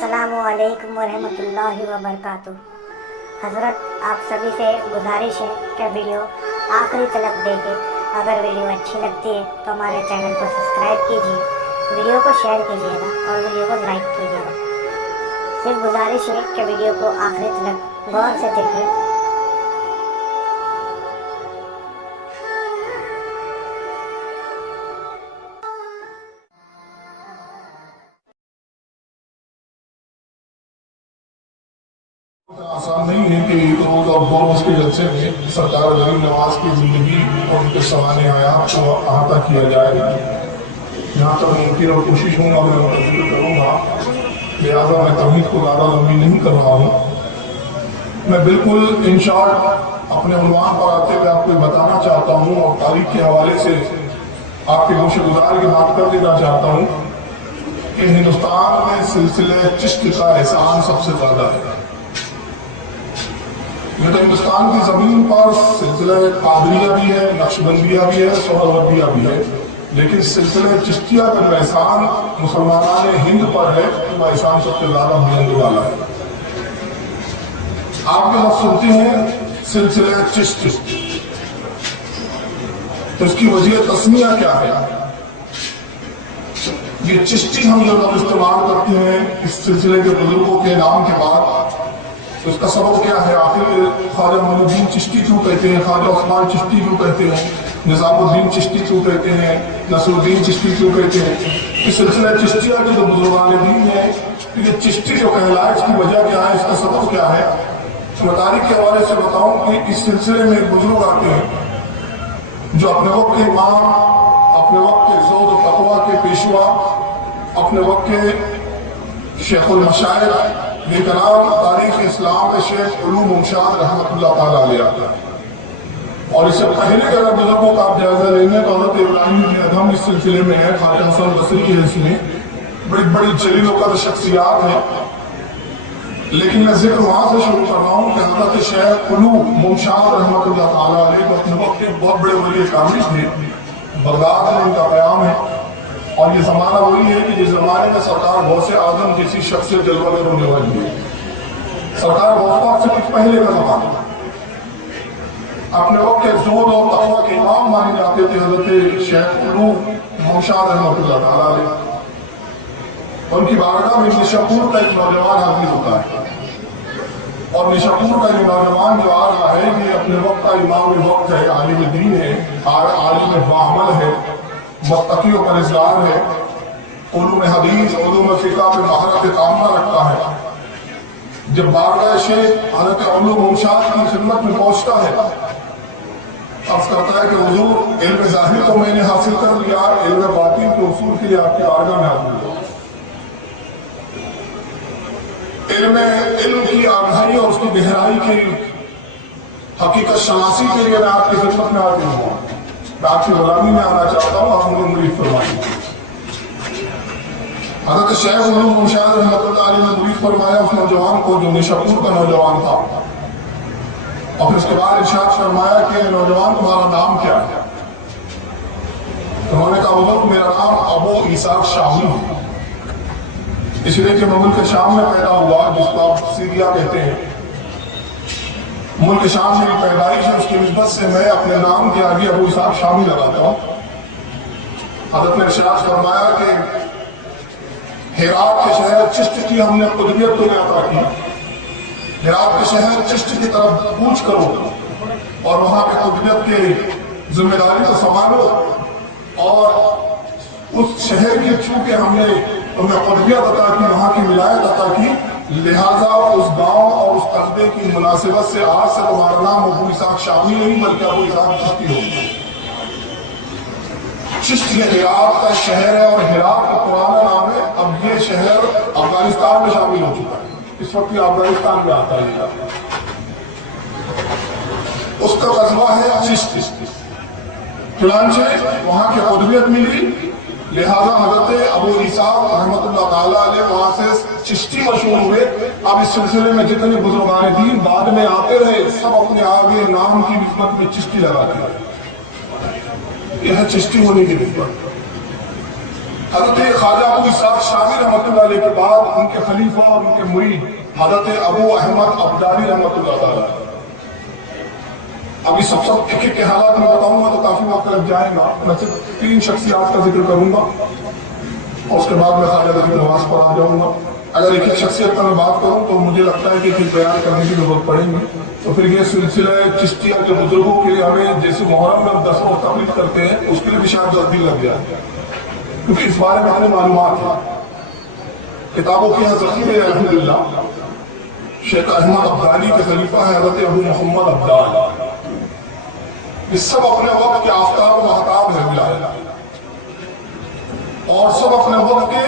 अस्सलामु अलैकुम वरहमतुल्लाहि वबरकातुह। हज़रत आप सभी से गुजारिश है कि वीडियो आखिरी तक देखें। अगर वीडियो अच्छी लगती है तो हमारे चैनल को सब्सक्राइब कीजिए, वीडियो को शेयर कीजिएगा और वीडियो को लाइक कीजिएगा। सिर्फ गुजारिश है कि वीडियो को आखिरी तक गौर से देखें। आसान नहीं है कि रोज और दो रोज के जलसे में सरकार गरीब नवाज की जिंदगी और उनके सवाने हयात को अहाता किया जाएगा। यहाँ तक मुमकिन और कोशिश होगा मैं उनका जिक्र करूँगा, लिहाजा मैं तवहीद को ज़्यादा लंबी नहीं कर रहा हूँ। मैं बिल्कुल इन शॉर्ट अपने उन्वान पर आते हुए आपको बताना चाहता हूँ और तारीख के हवाले से आपके गोशेगुजार की बात कर देना चाहता हूँ कि हिंदुस्तान में सिलसिले चिश्त का एहसान सबसे ज़्यादा है। ये तो हिंदुस्तान की जमीन पर सिलसिला कादरिया भी है, नक्शबंदिया भी है, सोहरवर्दिया भी है, लेकिन सिलसिले चिश्तिया का जो एहसान मुसलमानान हिंद पर है वो एहसान सबसे ज्यादा बुलंद वाला है। आप जब सुनते हैं सिलसिले चिश्त तो इसकी वजह तस्मिया क्या है? ये चिश्ती हम जब इस्तेमाल करते हैं इस सिलसिले के बुजुर्गों के नाम के बाद, तो इसका सबब क्या है? आखिर ख्वाजा मोइनुद्दीन चिश्ती क्यों कहते हैं, ख्वाजा उस्मान चिश्ती क्यों कहते हैं, निजामुद्दीन चिश्ती क्यों कहते हैं, नसरुद्दीन चिश्ती क्यों कहते हैं? इस सिलसिला चिश्तिया के जो बुजुर्गान दीन है, ये चिश्ती जो कहलाए इसकी वजह क्या है, इसका सबब क्या है? मैं तारीख के हवाले से बताऊं कि इस सिलसिले में एक बुजुर्ग आते हैं जो अपने वक्त के इमाम, अपने वक्त के ज़ोद और तक़वा के पेशवा, अपने वक्त के शेखुल मशाइख बेकरार तारीख इस्लाम के शेख उलूम मुमशाद रहमतुल्लाह ताला अलैह। और इससे पहले के अगर बुजुर्गों का आप जायजा लेंगे तो हज़रत इब्राहिम बिन अदहम इस सिलसिले में है, ख्वाजा हसन बसरी की हैसियत में बड़ी बड़ी जलील वक़्र शख्सियात हैं। लेकिन मैं जिक्र वहां से शुरू कर रहा हूँ कि हज़रत शेख उलूम मुमशाद रहमतुल्लाह ताला अलैह अपने वक्त के बहुत बड़े वली कामिल थे। बगदाद में इनका क़याम है और ये जमाना वही है कि जिस जमाने में सरकार गौसे आजम किसी शख्स से जलवा में होने वाली है। सरकार गौस से कुछ पहले का जमाना, अपने वक्त के ज़ोद और तक़वा के इमाम माने जाते थे हज़रत शेख उलूम मुमशाद रहमतुल्लाह ताला अलैह। उनकी बारगाह में निशापुर का एक नौजवान आदमी होता है और निशापुर का ये नौजवान जो आ रहा है ये अपने वक्त का इमाम वक्त है, आलिम दीन है, आलिम बाअमल है, मुत्तकी और परहेज़गार है, उलूम हदीस उलूम फ़िक़ह में महारत ताम्मा रखता है। जब बारगाह शेख हज़रत उलूम मुमशाद की खिदमत में पहुंचता है, अर्ज़ करता है कि हुज़ूर इल्म ज़ाहिर को मैंने हासिल कर लिया, इल्म बातिन के उसूल के लिए आपकी बारगाह में हाजिर हुआ। इल्म की आगाही और उसकी गहराई की हकीकत शनासी के लिए मैं आपकी खिदमत में हाजिर हुआ। मैं आपकी गुलामी में आना चाहता हूँ, आप मुझे मुरीद फरमाइए। हज़रत शेख उलूम मुमशाद रहमतुल्लाह अलैह ने मुरीद फरमाया उस नौजवान को जो निशापुर का नौजवान था, और फिर उसके बाद इरशाद फरमाया कि नौजवान तुम्हारा नाम क्या है? उन्होंने कहा हुज़ूर मेरा नाम अबू इसाक शामी है, इसलिए कि मैं मुल्क शाम में पैदा हुआ जिसको आप सीरिया कहते हैं। मुल्क शाम मेरी पैदाइश है, उसकी निस्बत से मैं अपने नाम के आगे अबू इसाक शामी लगाता हूँ। हज़रत ने इरशाद फरमाया कि हेरात के शहर चिश्त की हमने कुदबियत तो अता की, हेरात के शहर चिश्त की तरफ कूच करो और वहाँ पे कुदबियत की जिम्मेदारी को संभालो, और उस शहर की चूंकि हमने उन्हें कुदबियत अता की, वहाँ की विलायत अता की, लिहाजा उस गांव और उस कस्बे की मुनासिबत से आज से तुम्हारा नाम अबू इसाक शामी नहीं बल्कि अबू इसाक चिश्ती होगा। चिश्त ये हिरात का शहर है और हिरात का पुराना नाम है। अब ये शहर अफगानिस्तान में शामिल हो चुका है, इस वक्त ये अफगानिस्तान में आता है। उसका कस्बा है चिश्त। चुनांचे वहाँ की कुदबियत मिली, लिहाजा हज़रत अबू इसाक रहमतुल्लाह ताला अलैह वहाँ से चिश्ती मशहूर हुए। अब इस सिलसिले में जितने बुजुर्गान दीन बाद में आते रहे सब अपने आगे नाम की निस्बत में चिश्ती लगाते हैं। यह चिश्ती होने की निस्बत। حضرت خواجہ ابو اسحاق شامی رحمۃ اللہ علیہ کے بعد ان کے خلیفہ اور ان کے مرید حضرت ابو احمد ابدالی رحمۃ اللہ تعالیٰ. ابھی سب ایک ایک کے حالات میں بتاؤں گا تو کافی وقت لگ جائے گا. میں صرف 3 شخصیات کا ذکر کروں گا اور اس کے بعد میں خواجہ رضی نواز پر آ جاؤں گا. اگر ایک ایک شخصیت کا میں بات کروں تو مجھے لگتا ہے کہ پھر بیان کرنے کی ضرورت پڑے گی. تو پھر یہ سلسلہ چشتیہ کے بزرگوں کے لیے ہمیں جیسے محرم میں 10 روز تقریر کرتے ہیں اس کے لیے بھی شاید 10 دن لگ جائے کیونکہ اس بارے میں اپنے معلومات ہیں. کتابوں کی یہاں ذخیرے ہے الحمدللہ. شیخ احمد ابدالی کے خلیفہ ہیں حضرت ابو محمد ابدال. یہ سب اپنے وقت کے آفتاب و مہتاب ہیں ولایت اور سب اپنے وقت کے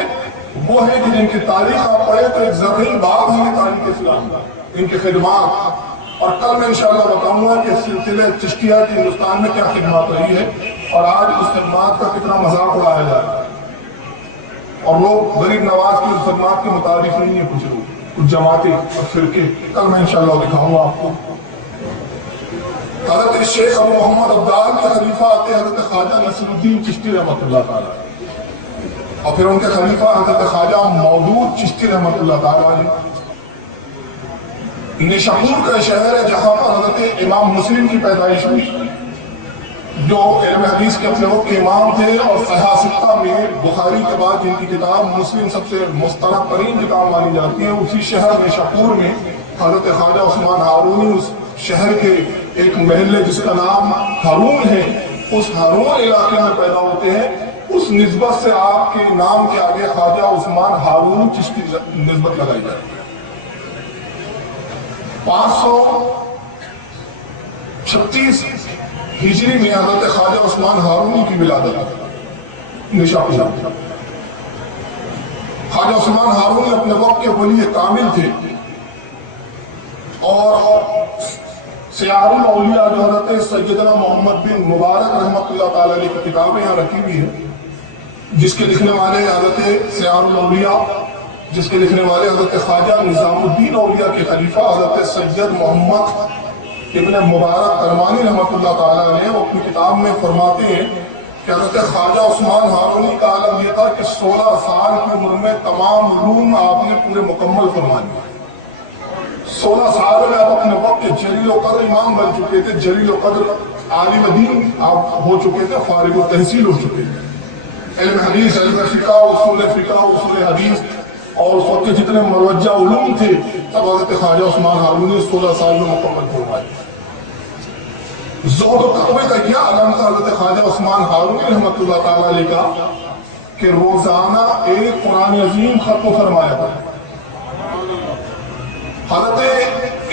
وہ ہیں کہ جن کی تاریخ آپ پڑھیں تو ایک زرعی باب ہے تاریخ اسلام کا. ان کی خدمات اور کل میں انشاءاللہ بتاؤں گا کہ سلسلے چشتیہ کی ہندوستان میں کیا خدمات رہی ہے اور آج اس خدمات کا کتنا مذاق اڑایا جائے گا. اور لوگ غریب نواز کی اس خدمات کے مطابق نہیں ہیں. کچھ لوگ کچھ جماعتیں اور فرقے کل میں انشاءاللہ دکھاؤں گا آپ کو. حضرت شیخ ابو محمد ابدال کے خلیفہ آتے حضرت خواجہ نصیر الدین چشتی رحمۃ اللہ تعالیٰ اور پھر ان کے خلیفہ حضرت خواجہ مودود چشتی رحمۃ اللہ تعالیٰ. نشاپور کا شہر ہے جہاں پر حضرت امام مسلم کی پیدائش ہوئی جو علم حدیث کے اپنے وقت کے امام تھے اور صحیح ستہ میں بخاری کے بعد جن کی کتاب مسلم سب سے مستند ترین کتاب مانی جاتی ہے. اسی شہر نشاپور میں حضرت خواجہ عثمان ہارونی اس شہر کے ایک محلے جس کا نام ہارون ہے اس ہارون علاقے میں پیدا ہوتے ہیں. اس نسبت سے آپ کے نام کے آگے خواجہ عثمان ہارون چشتی نسبت لگائی جائے. 536 ہجری میں حضرت خواجہ عثمان ہارونی کی ولادت نشاپور. خواجہ عثمان ہارونی اپنے وقت کے ولی کامل تھے اور سیار الاولیاء جو حضرت سیدنا محمد بن مبارک رحمۃ اللہ تعالیٰ علیہ کی کتاب یہاں رکھی ہوئی ہے جس کے لکھنے والے حضرت سیار الاولیاء جس کے لکھنے والے حضرت خواجہ نظام الدین اولیاء کے خلیفہ حضرت سید محمد ابن مبارک کرمانی رحمۃ اللہ تعالیٰ نے وہ اپنی کتاب میں فرماتے ہیں کہ حضرت خواجہ عثمان ہارونی کا عالم یہ تھا کہ 16 سال کی عمر میں تمام علوم آپ نے پورے مکمل فرما لیے. 16 سال میں آپ اپنے وقت کے جلیل و قدر امام بن چکے تھے. جلیل و قدر عالم دین آپ ہو چکے تھے. فارغ و تحصیل ہو چکے تھے. علم حدیث علم فقہ اصول حدیث اور اس وقت کے جتنے مروجہ علوم تھے تب حضرت خواجہ عثمان ہارونی 16 سال میں مکمل فرمائے. زہد و تقوی کا یہ عالم تھا حضرت خواجہ عثمان ہارونی رحمۃ اللہ تعالیٰ علیہ کا کہ روزانہ ایک قرآن عظیم ختم فرمایا تھا. حضرت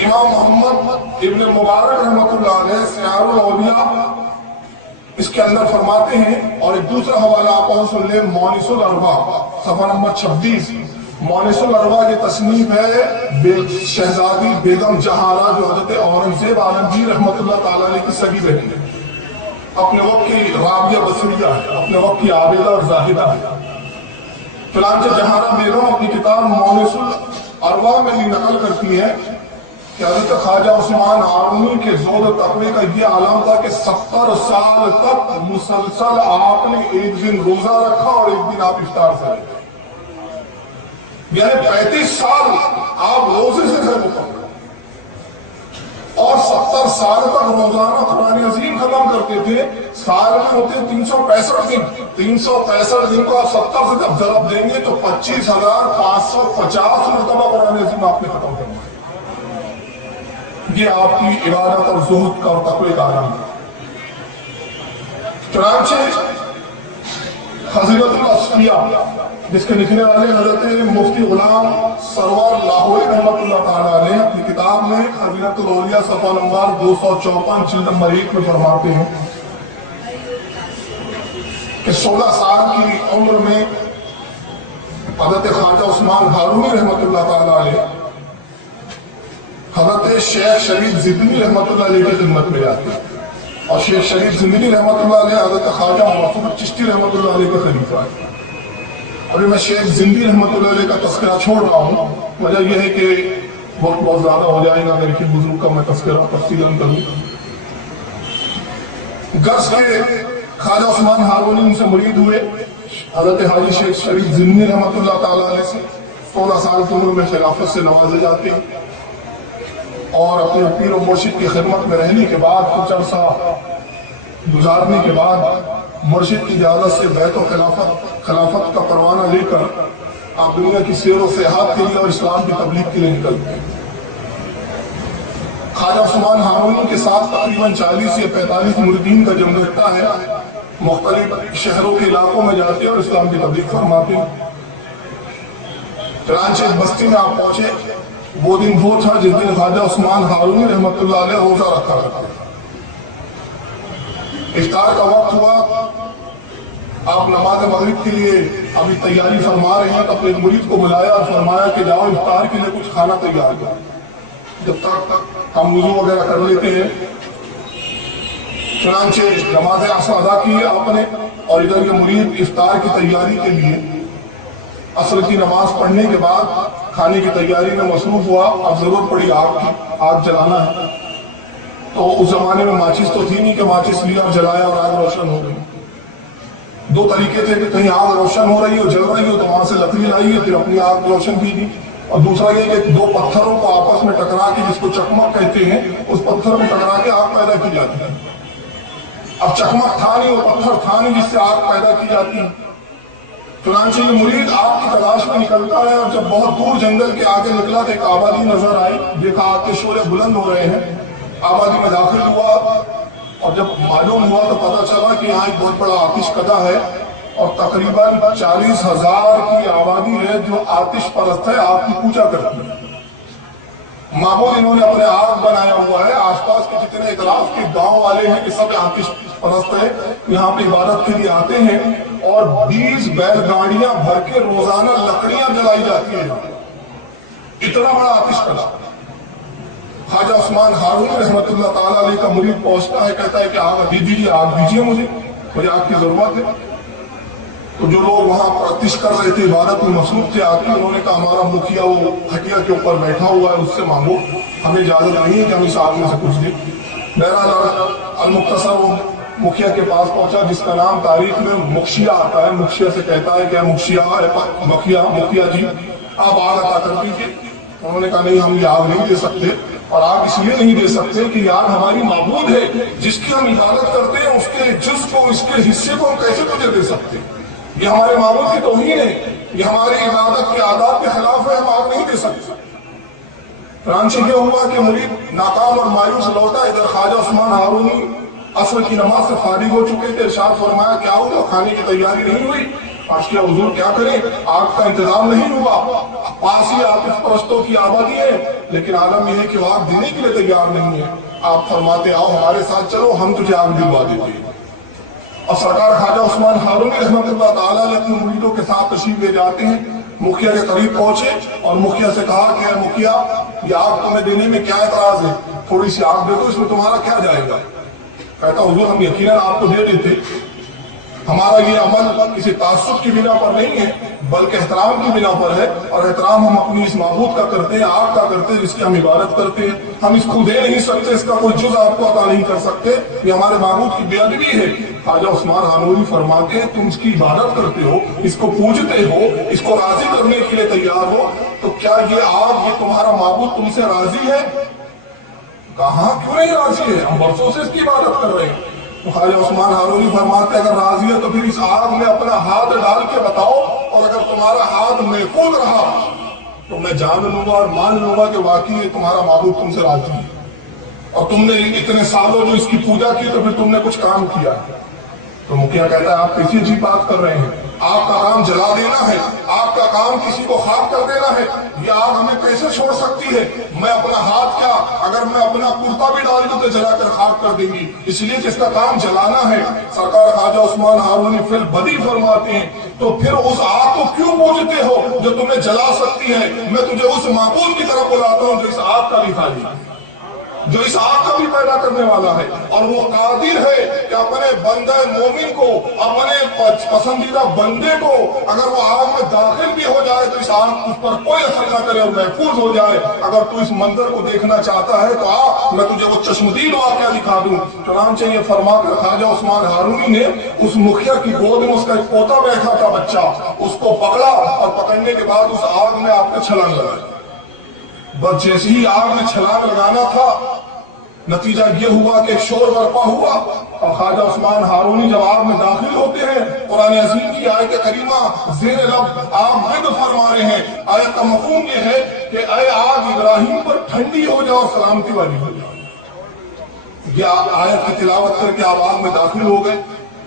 امام محمد ابن مبارک رحمۃ اللہ علیہ سیار الاولیاء اس کے اندر فرماتے ہیں اور ایک دوسرا حوالہ آپ سن لیں مونس الاربع صفحہ نمبر 26. مونس الاربع یہ تصنیف ہے شہزادی بیگم جہارہ جو حضرت اورنگزیب عالمگیر رحمۃ اللہ تعالیٰ علیہ کی سگی بہن ہے. اپنے وقت کی رابعہ بصریہ ہے اپنے وقت کی عابدہ اور زاہدہ ہے. چنانچہ جہارہ بیگم اپنی کتاب مونس الاربع میں یہ نقل کرتی ہے کہ حضرت خواجہ عثمان ہارونی کے زہد و تقوی کا یہ عالم تھا کہ 70 سال تک مسلسل آپ نے ایک دن روزہ رکھا اور ایک دن آپ افطار سے رکھا. یعنی 35 سال آپ روزے سے تھے مکمل اور 70 سال تک روزانہ قرآن عظیم ختم کرتے تھے. سال میں ہوتے 365 دن. 365 دن کو آپ 70 سے جب ضرب دیں گے تو 25,550 مرتبہ قرآن عظیم آپ نے ختم کرنا. یہ آپ کی عبادت اور زہد کا اور تقوی کا عالم ہے. چنانچہ خزینۃ الاصفیاء جس کے لکھنے والے حضرت مفتی غلام سرور لاہوری رحمۃ اللہ تعالیٰ علیہ اپنی کتاب میں خزینۃ الاولیاء صفحہ نمبر 254 جلد نمبر 1 میں فرماتے ہیں کہ 16 سال کی عمر میں حضرت خواجہ عثمان ہارونی رحمۃ اللہ تعالیٰ علیہ حضرت شیخ شریف زندنی رحمۃ اللہ علیہ کی خدمت میں جاتے ہیں اور شیخ شریف زندنی رحمۃ اللہ علیہ حضرت خواجہ محمود چشتی رحمۃ اللہ علیہ کا خلیفہ ہے. ابھی میں شیخ زندی رحمۃ اللہ علیہ کا تذکرہ چھوڑ رہا ہوں. وجہ یہ ہے کہ وقت بہت زیادہ ہو جائے گا اگر ایک بزرگ کا میں تذکرہ تفصیل کروں. غرض کے خواجہ عثمان ہارونی ان سے مرید ہوئے حضرت حاجی شیخ شریف ضمنی رحمۃ اللہ تعالیٰ علیہ سے 16 سال کی عمر میں خلافت سے نوازے جاتے ہیں اور اپنے پیر و مرشد کی خدمت میں رہنے کے بعد کچھ عرصہ گزارنے کے بعد مرشد کی اجازت سے بیعت و خلافت کا پروانہ لے کر آپ دنیا کی سیر و سیاحت کے لیے اور اسلام کی تبلیغ کے لیے نکلتے ہیں۔ خواجہ عثمان ہارونی کے ساتھ تقریباً 40 یا 45 مریدین کا جمع رہتا ہے، مختلف شہروں کے علاقوں میں جاتے ہیں اور اسلام کی تبلیغ فرماتے ہیں۔ چنانچہ ایک بستی میں آپ پہنچے، وہ دن وہ تھا جس دن خواجہ عثمان ہارونی رحمۃ اللہ علیہ روزہ رکھا کرتے تھے۔ افطار کا وقت ہوا، آپ نماز مغرب کے لیے ابھی تیاری فرما رہے ہیں تو اپنے مرید کو بلایا اور فرمایا کہ جاؤ افطار کے لیے کچھ کھانا تیار کرو، جب تک ہم وضو وغیرہ کر لیتے ہیں۔ چنانچہ نماز عصر ادا کی آپ نے اور ادھر یہ مرید افطار کی تیاری کے لیے عصر کی نماز پڑھنے کے بعد کھانے کی تیاری میں مصروف ہوا۔ اب ضرورت پڑی آگ جلانا ہے، تو اس زمانے میں ماچس تو تھی نہیں کہ ماچس لیا اور جلایا اور آگ روشن ہو گئی۔ دو طریقے تھے کہ کہیں آگ روشن ہو رہی ہو، جل رہی ہو تو وہاں سے لکڑی لائی ہے پھر اپنی آگ روشن کی تھی، اور دوسرا یہ کہ دو پتھروں کو آپس میں ٹکرا کے، جس کو چکمک کہتے ہیں، اس پتھر کو ٹکرا کے آگ پیدا کی جاتی ہے۔ اب چکمک تھا نہیں، وہ پتھر تھا نہیں جس سے آگ پیدا کی جاتی ہے۔ چنانچہ یہ مرید آگ کی تلاش میں نکلتا ہے اور جب بہت دور جنگل کے آگے نکلا تو ایک آبادی نظر آئی، دیکھا آگ کے شعلے بلند ہو رہے ہیں، آبادی میں داخل ہوا اور جب معلوم ہوا تو پتہ چلا کہ یہاں ایک بہت بڑا آتش کدہ ہے اور تقریباً 40,000 کی آبادی ہے جو آتش پرست ہے، آگ کی پوجا کرتی ہے۔ معبود انہوں نے اپنے آگ بنایا ہوا ہے، آس پاس کے جتنے اطراف کے گاؤں والے ہیں کہ سب آتش پرست ہے، یہاں پہ عبادت کے لیے آتے ہیں اور 20 بیل گاڑیاں بھر کے روزانہ لکڑیاں جلائی جاتی ہیں۔ اتنا بڑا آتش کدہ۔ خواجہ عثمان ہارونی رحمۃ اللہ تعالیٰ علیہ کا مرید پہنچتا ہے، کہتا ہے کہ آگ دیجیے، آگ دیجیے، مجھے آگ کی ضرورت ہے۔ تو جو لوگ وہاں پرتش کر رہے تھے، عبادت میں مصروف تھے، آتے انہوں نے کہا ہمارا مکھیا وہ کھٹیا کے اوپر بیٹھا ہوا ہے، اس سے مانگو، ہمیں اجازت نہیں ہے کہ ہم اس آگ میں سے کچھ دیں۔ بہرحال المختصر وہ مکھیا کے پاس پہنچا، جس کا نام تاریخ میں مکشیا آتا ہے۔ مکشیا سے کہتا ہے کہ مکھیا جی آپ آگ عطا کر دیجیے۔ انہوں نے کہا نہیں، ہم یہ آگ نہیں دے سکتے، اور آگ اس لیے نہیں دے سکتے کہ یار ہماری معبود ہے جس کی ہم عبادت کرتے ہیں، اس کے جز کو، اس کے حصے کو ہم کیسے تجھے دے سکتے؟ یہ ہمارے معبود کی توہین ہے، یہ ہماری عبادت کے آداب کے خلاف ہے، ہم آگ نہیں دے سکتے۔ چنانچہ یہ ہوا کہ مرید ناکام اور مایوس لوٹا۔ ادھر خواجہ عثمان ہارونی عصر کی نماز سے فارغ ہو چکے تھے، ارشاد فرمایا کیا ہوا، کھانے کی تیاری نہیں ہوئی؟ آج کیا حضور کیا کریں، آگ کا انتظام نہیں ہوا، پاس ہی آتش پرستوں کی آبادی ہے، لیکن عالم یہ ہے کہ وہ آگ دینے کے لیے تیار نہیں ہے۔ آپ فرماتے آؤ ہمارے ساتھ چلو، ہم تجھے آگ دلوا دیتے ہیں۔ اور سرکار خواجہ عثمان ہارونی رحمۃ اللہ تعالیٰ علیہ اپنے مریدوں کے ساتھ تشریف لے جاتے ہیں۔ مکھیا کے قریب پہنچے اور مکھیا سے کہا کہ اے مکھیا، یہ آگ تمہیں دینے میں کیا اعتراض ہے، تھوڑی سی آگ دے دو، اس میں تمہارا کیا جائے گا؟ کہتا حضور ہم یقیناً آپ کو دے دیتے، ہمارا یہ عمل کسی تعصب کی بنا پر نہیں ہے بلکہ احترام کی بنا پر ہے، اور احترام ہم اپنی اس معبود کا کرتے ہیں، آگ کا کرتے ہیں جس کی ہم عبادت کرتے ہیں۔ ہم اس کو دے نہیں سکتے، اس کا کوئی جز آپ کو عطا نہیں کر سکتے، یہ ہمارے معبود کی بے ادبی ہے۔ خواجہ عثمان ہارونی فرماتے ہیں تم اس کی عبادت کرتے ہو، اس کو پوجتے ہو، اس کو راضی کرنے کے لیے تیار ہو، تو کیا یہ آگ، یہ تمہارا معبود تم سے راضی ہے؟ کہاں کیوں نہیں راضی ہے، ہم برسوں سے اس کی عبادت کر رہے ہیں۔ تو خواجہ عثمان ہارونی فرماتے ہیں اگر راضی ہے تو پھر اس آگ میں اپنا ہاتھ ڈال کے بتاؤ، اور اگر تمہارا ہاتھ محفوظ رہا تو میں جان لوں گا اور مان لوں گا کہ واقعی تمہارا معبود تم سے راضی ہے، اور تم نے اتنے سالوں جو اس کی پوجا کی تو پھر تم نے کچھ کام کیا۔ تو مکھیا کہتا ہے آپ کیسی عجیب بات کر رہے ہیں، آپ کا کام جلا دینا ہے، آپ کا کام کسی کو خاک کر دینا ہے، یہ آگ ہمیں کیسے چھوڑ سکتی ہے؟ میں اپنا ہاتھ کیا، اگر میں اپنا کرتا بھی ڈال دوں تو جلا کر خاک کر دیں گی، اس لیے جس کا کام جلانا ہے۔ سرکار خواجہ عثمان ہارونی فی البدی فرماتے ہیں تو پھر اس آگ کو کیوں پوجتے ہو جو تمہیں جلا سکتی ہے؟ میں تجھے اس معبود کی طرف بلاتا ہوں جو اس آگ کا بھی خالی ہے۔ جو اس آگ کا بھی پیدا کرنے والا ہے، اور وہ قادر ہے کہ اپنے بندہ مومن کو، اپنے پسندیدہ بندے کو اگر وہ آگ میں داخل بھی ہو جائے تو اس آگ اس پر کوئی اثر نہ کرے اور محفوظ ہو جائے۔ اگر تو اس منظر کو دیکھنا چاہتا ہے تو آ، میں تجھے وہ چشمدید واقعہ دکھا دوں۔ چنانچہ یہ فرما کر خواجہ عثمان ہارونی نے اس مکھیا کی گود میں اس کا ایک پوتا بیٹھا تھا بچہ، اس کو پکڑا اور پکڑنے کے بعد اس آگ میں آپ نے چھلانگ لگائی۔ بس جیسے ہی آگ میں چھلانگ لگانا تھا، نتیجہ یہ ہوا کہ ایک شور برپا ہوا، اور خواجہ عثمان ہارونی جب آگ میں داخل ہوتے ہیں، قرآن عظیم کی آیت کریمہ زیر لب آپ ضد فرما رہے ہیں۔ آیت کا مفہوم یہ ہے کہ اے آگ ابراہیم پر ٹھنڈی ہو جاؤ، سلامتی والی ہو جاؤ۔ یہ آیت کی تلاوت کر کے آپ آگ میں داخل ہو گئے۔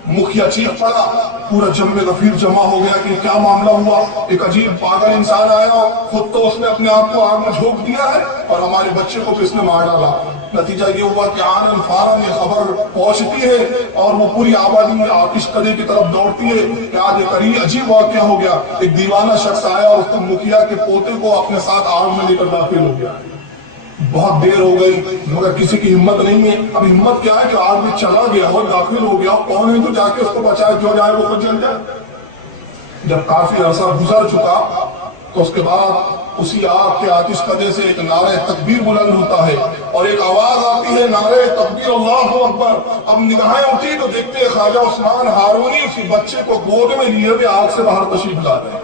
مکھیا چیخ پڑا، پورا جمع غفیر جمع ہو گیا کہ کیا معاملہ ہوا۔ ایک عجیب پاگل انسان آیا، خود تو اس نے اپنے آپ کو آگ میں جھونک دیا ہے اور ہمارے بچے کو بھی اس نے مار ڈالا۔ نتیجہ یہ ہوا کہ آنن فارن یہ خبر پہنچتی ہے اور وہ پوری آبادی میں آتش کدے کی طرف دوڑتی ہے کہ آج ایک عجیب واقعہ ہو گیا۔ ایک دیوانہ شخص آیا اور اس نے مکھیا کے پوتے کو اپنے ساتھ آگ میں لے کر داخل ہو گیا۔ بہت دیر ہو گئی مگر کسی کی ہمت نہیں ہے۔ اب ہمت کیا ہے کہ آگ میں چلا گیا اور داخل ہو گیا، کون ہے تو جا کے اس کو بچائے، جو جائے وہ خود جل جائے۔ جب کافی عرصہ گزر چکا تو اس کے بعد اسی آگ کے آتش کدے سے ایک نعرہ تکبیر بلند ہوتا ہے اور ایک آواز آتی ہے، نعرہ تکبیر اللہ اکبر۔ اب نگاہیں اٹھی تو دیکھتے ہیں خواجہ عثمان ہارونی اسی بچے کو گود میں لیے ہوئے آگ سے باہر تشریف لا رہے ہیں۔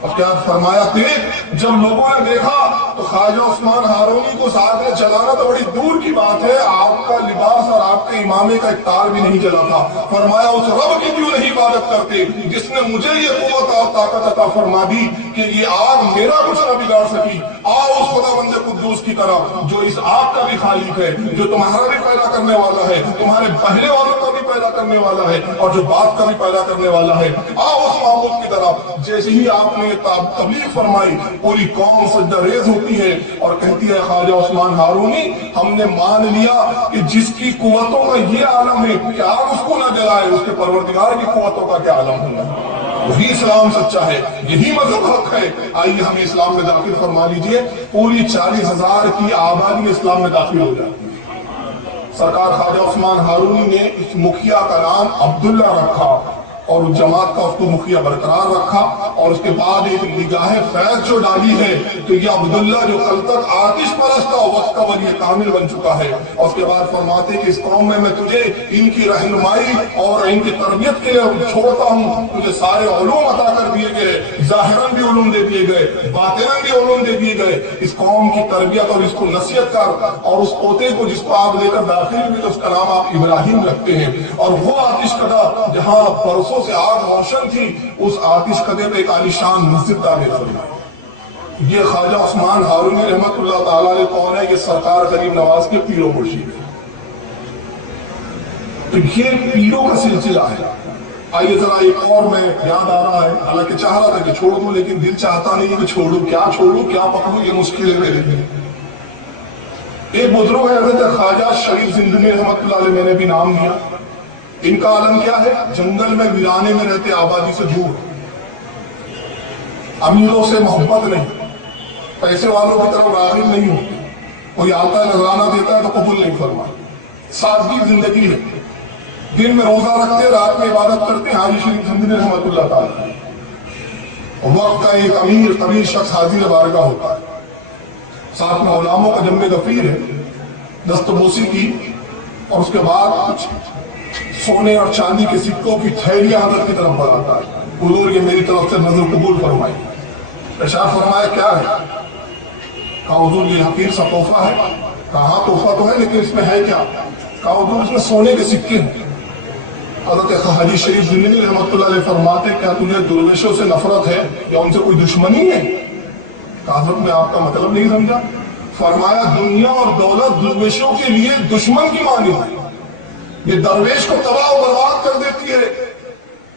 اور کیا فرمایا دیکھ، جب لوگوں نے دیکھا تو خواجہ عثمان ہارونی کو آگ میں جلانا تو بڑی دور کی بات ہے، آگ کا لباس اور آگ کے امامے کا ایک تار بھی نہیں جلا تھا۔ فرمایا اس رب کی کیوں نہیں عبادت کرتے جس نے مجھے یہ قوت اور طاقت عطا فرما دی کہ یہ آگ میرا کچھ نہ بگاڑ سکی۔ آؤ اس خدا بند قدوس کی طرح جو اس آگ کا بھی خالق ہے، جو تمہارا بھی پیدا کرنے والا ہے، تمہارے پہلے والوں کا بھی پیدا کرنے والا ہے اور جو بعد کا بھی پیدا کرنے والا ہے۔ آؤ اس معبود کی طرف۔ جیسے ہی آپ نے تبلیغ فرمائی، پوری قوم سجدہ ریز ہوتی ہے اور کہتی ہے خواجہ عثمان ہارونی ہم نے مان لیا کہ جس کی قوتوں کا یہ عالم ہے کہ آگ اس کو نہ جلائے، اس کے پروردگار کی قوتوں کا کیا عالم ہوگا۔ وہی اسلام سچا ہے، یہی مذہب حق ہے۔ آئیے ہمیں اسلام میں داخل فرما لیجئے۔ پوری 40,000 کی آبادی اسلام میں داخل ہو جاتی ہے۔ سرکار خواجہ عثمان ہارونی نے اس مکھیا کا نام عبداللہ رکھا اور اس جماعت کا اس کو مکھیا برقرار رکھا، اور اس کے بعد ایک نگاہ فیض جو ڈالی ہے کہ یہ عبداللہ جو کل تک آتش پرست تھا وقت کا ولی کامل بن چکا ہے۔ اور اس کے بعد فرماتے کہ اس قوم میں تجھے ان کی رہنمائی اور ان کی تربیت کے لیے چھوڑتا ہوں، تجھے سارے علوم عطا کر دیے گئے، ظاہراً بھی علوم دے دیے گئے، باطناً بھی علوم دے دیے گئے۔ اس قوم کی تربیت اور اس کو نصیحت کر، اور اس پوتے کو جس کو آپ لے کر داخل ہوئے تو اس کا نام آپ ابراہیم رکھتے ہیں، اور وہ آتش کدا جہاں برسوں سے آگ روشن تھی اس آتش کدے پہ ایک عالیشان مسجد تعمیر فرمائی۔ یہ خواجہ عثمان ہارونی رحمت اللہ تعالیٰ علیہ کون ہے؟ یہ سرکار غریب نواز کے پیرو مرشد ہے۔ تو یہ پیروں کا سلسلہ ہے۔ آئیے ذرا ایک اور میں یاد آ رہا ہے، حالانکہ چاہ رہا تھا کہ چھوڑ دوں لیکن دل چاہتا نہیں کہ چھوڑوں کیا پکڑوں، یہ مشکل ہے میرے لیے۔ ایک بزرگ ہے حضرت خواجہ شریف زندگی رحمت اللہ علیہ، میں نے بھی نام لیا۔ ان کا عالم کیا ہے؟ جنگل میں ویرانے میں رہتے، آبادی سے دور، امیروں سے محبت نہیں، پیسے والوں کی طرف راغب نہیں ہوتے، کوئی آتا ہے نذرانہ دیتا ہے تو قبول نہیں فرما۔ سادگی زندگی ہے، دن میں روزہ رکھتے، رات میں عبادت کرتے۔ حاجی شریف زندگی رحمت اللہ تعالیٰ وقت کا ایک امیر قبیر شخص حاضر بارگاہ ہوتا ہے، ساتھ میں علماءوں کا جمع غفیر ہے، دست بوسی کی، اور اس کے بعد سونے اور چاندی کے سکوں کی تھیلیاں حضرت کی طرف بڑھاتا ہے۔ حضور یہ میری طرف سے نظر قبول فرمائی۔ ارشاد فرمایا کیا ہے؟ کہا حضور یہ حقیر سا تحفہ ہے۔ کہا تحفہ تو ہے لیکن اس میں ہے کیا؟ کہا حضور اس میں سونے کے سکے ہیں۔ حضرت حاجی شریف زندگی رحمت اللہ علیہ فرماتے کیا تجھے درویشوں سے نفرت ہے یا ان سے کوئی دشمنی ہے؟ کہا حضرت میں آپ کا مطلب نہیں سمجھا۔ فرمایا دنیا اور دولت درویشوں کے لیے دشمن کی مانی ہے، یہ درویش کو تباہ و برباد کر دیتی ہے۔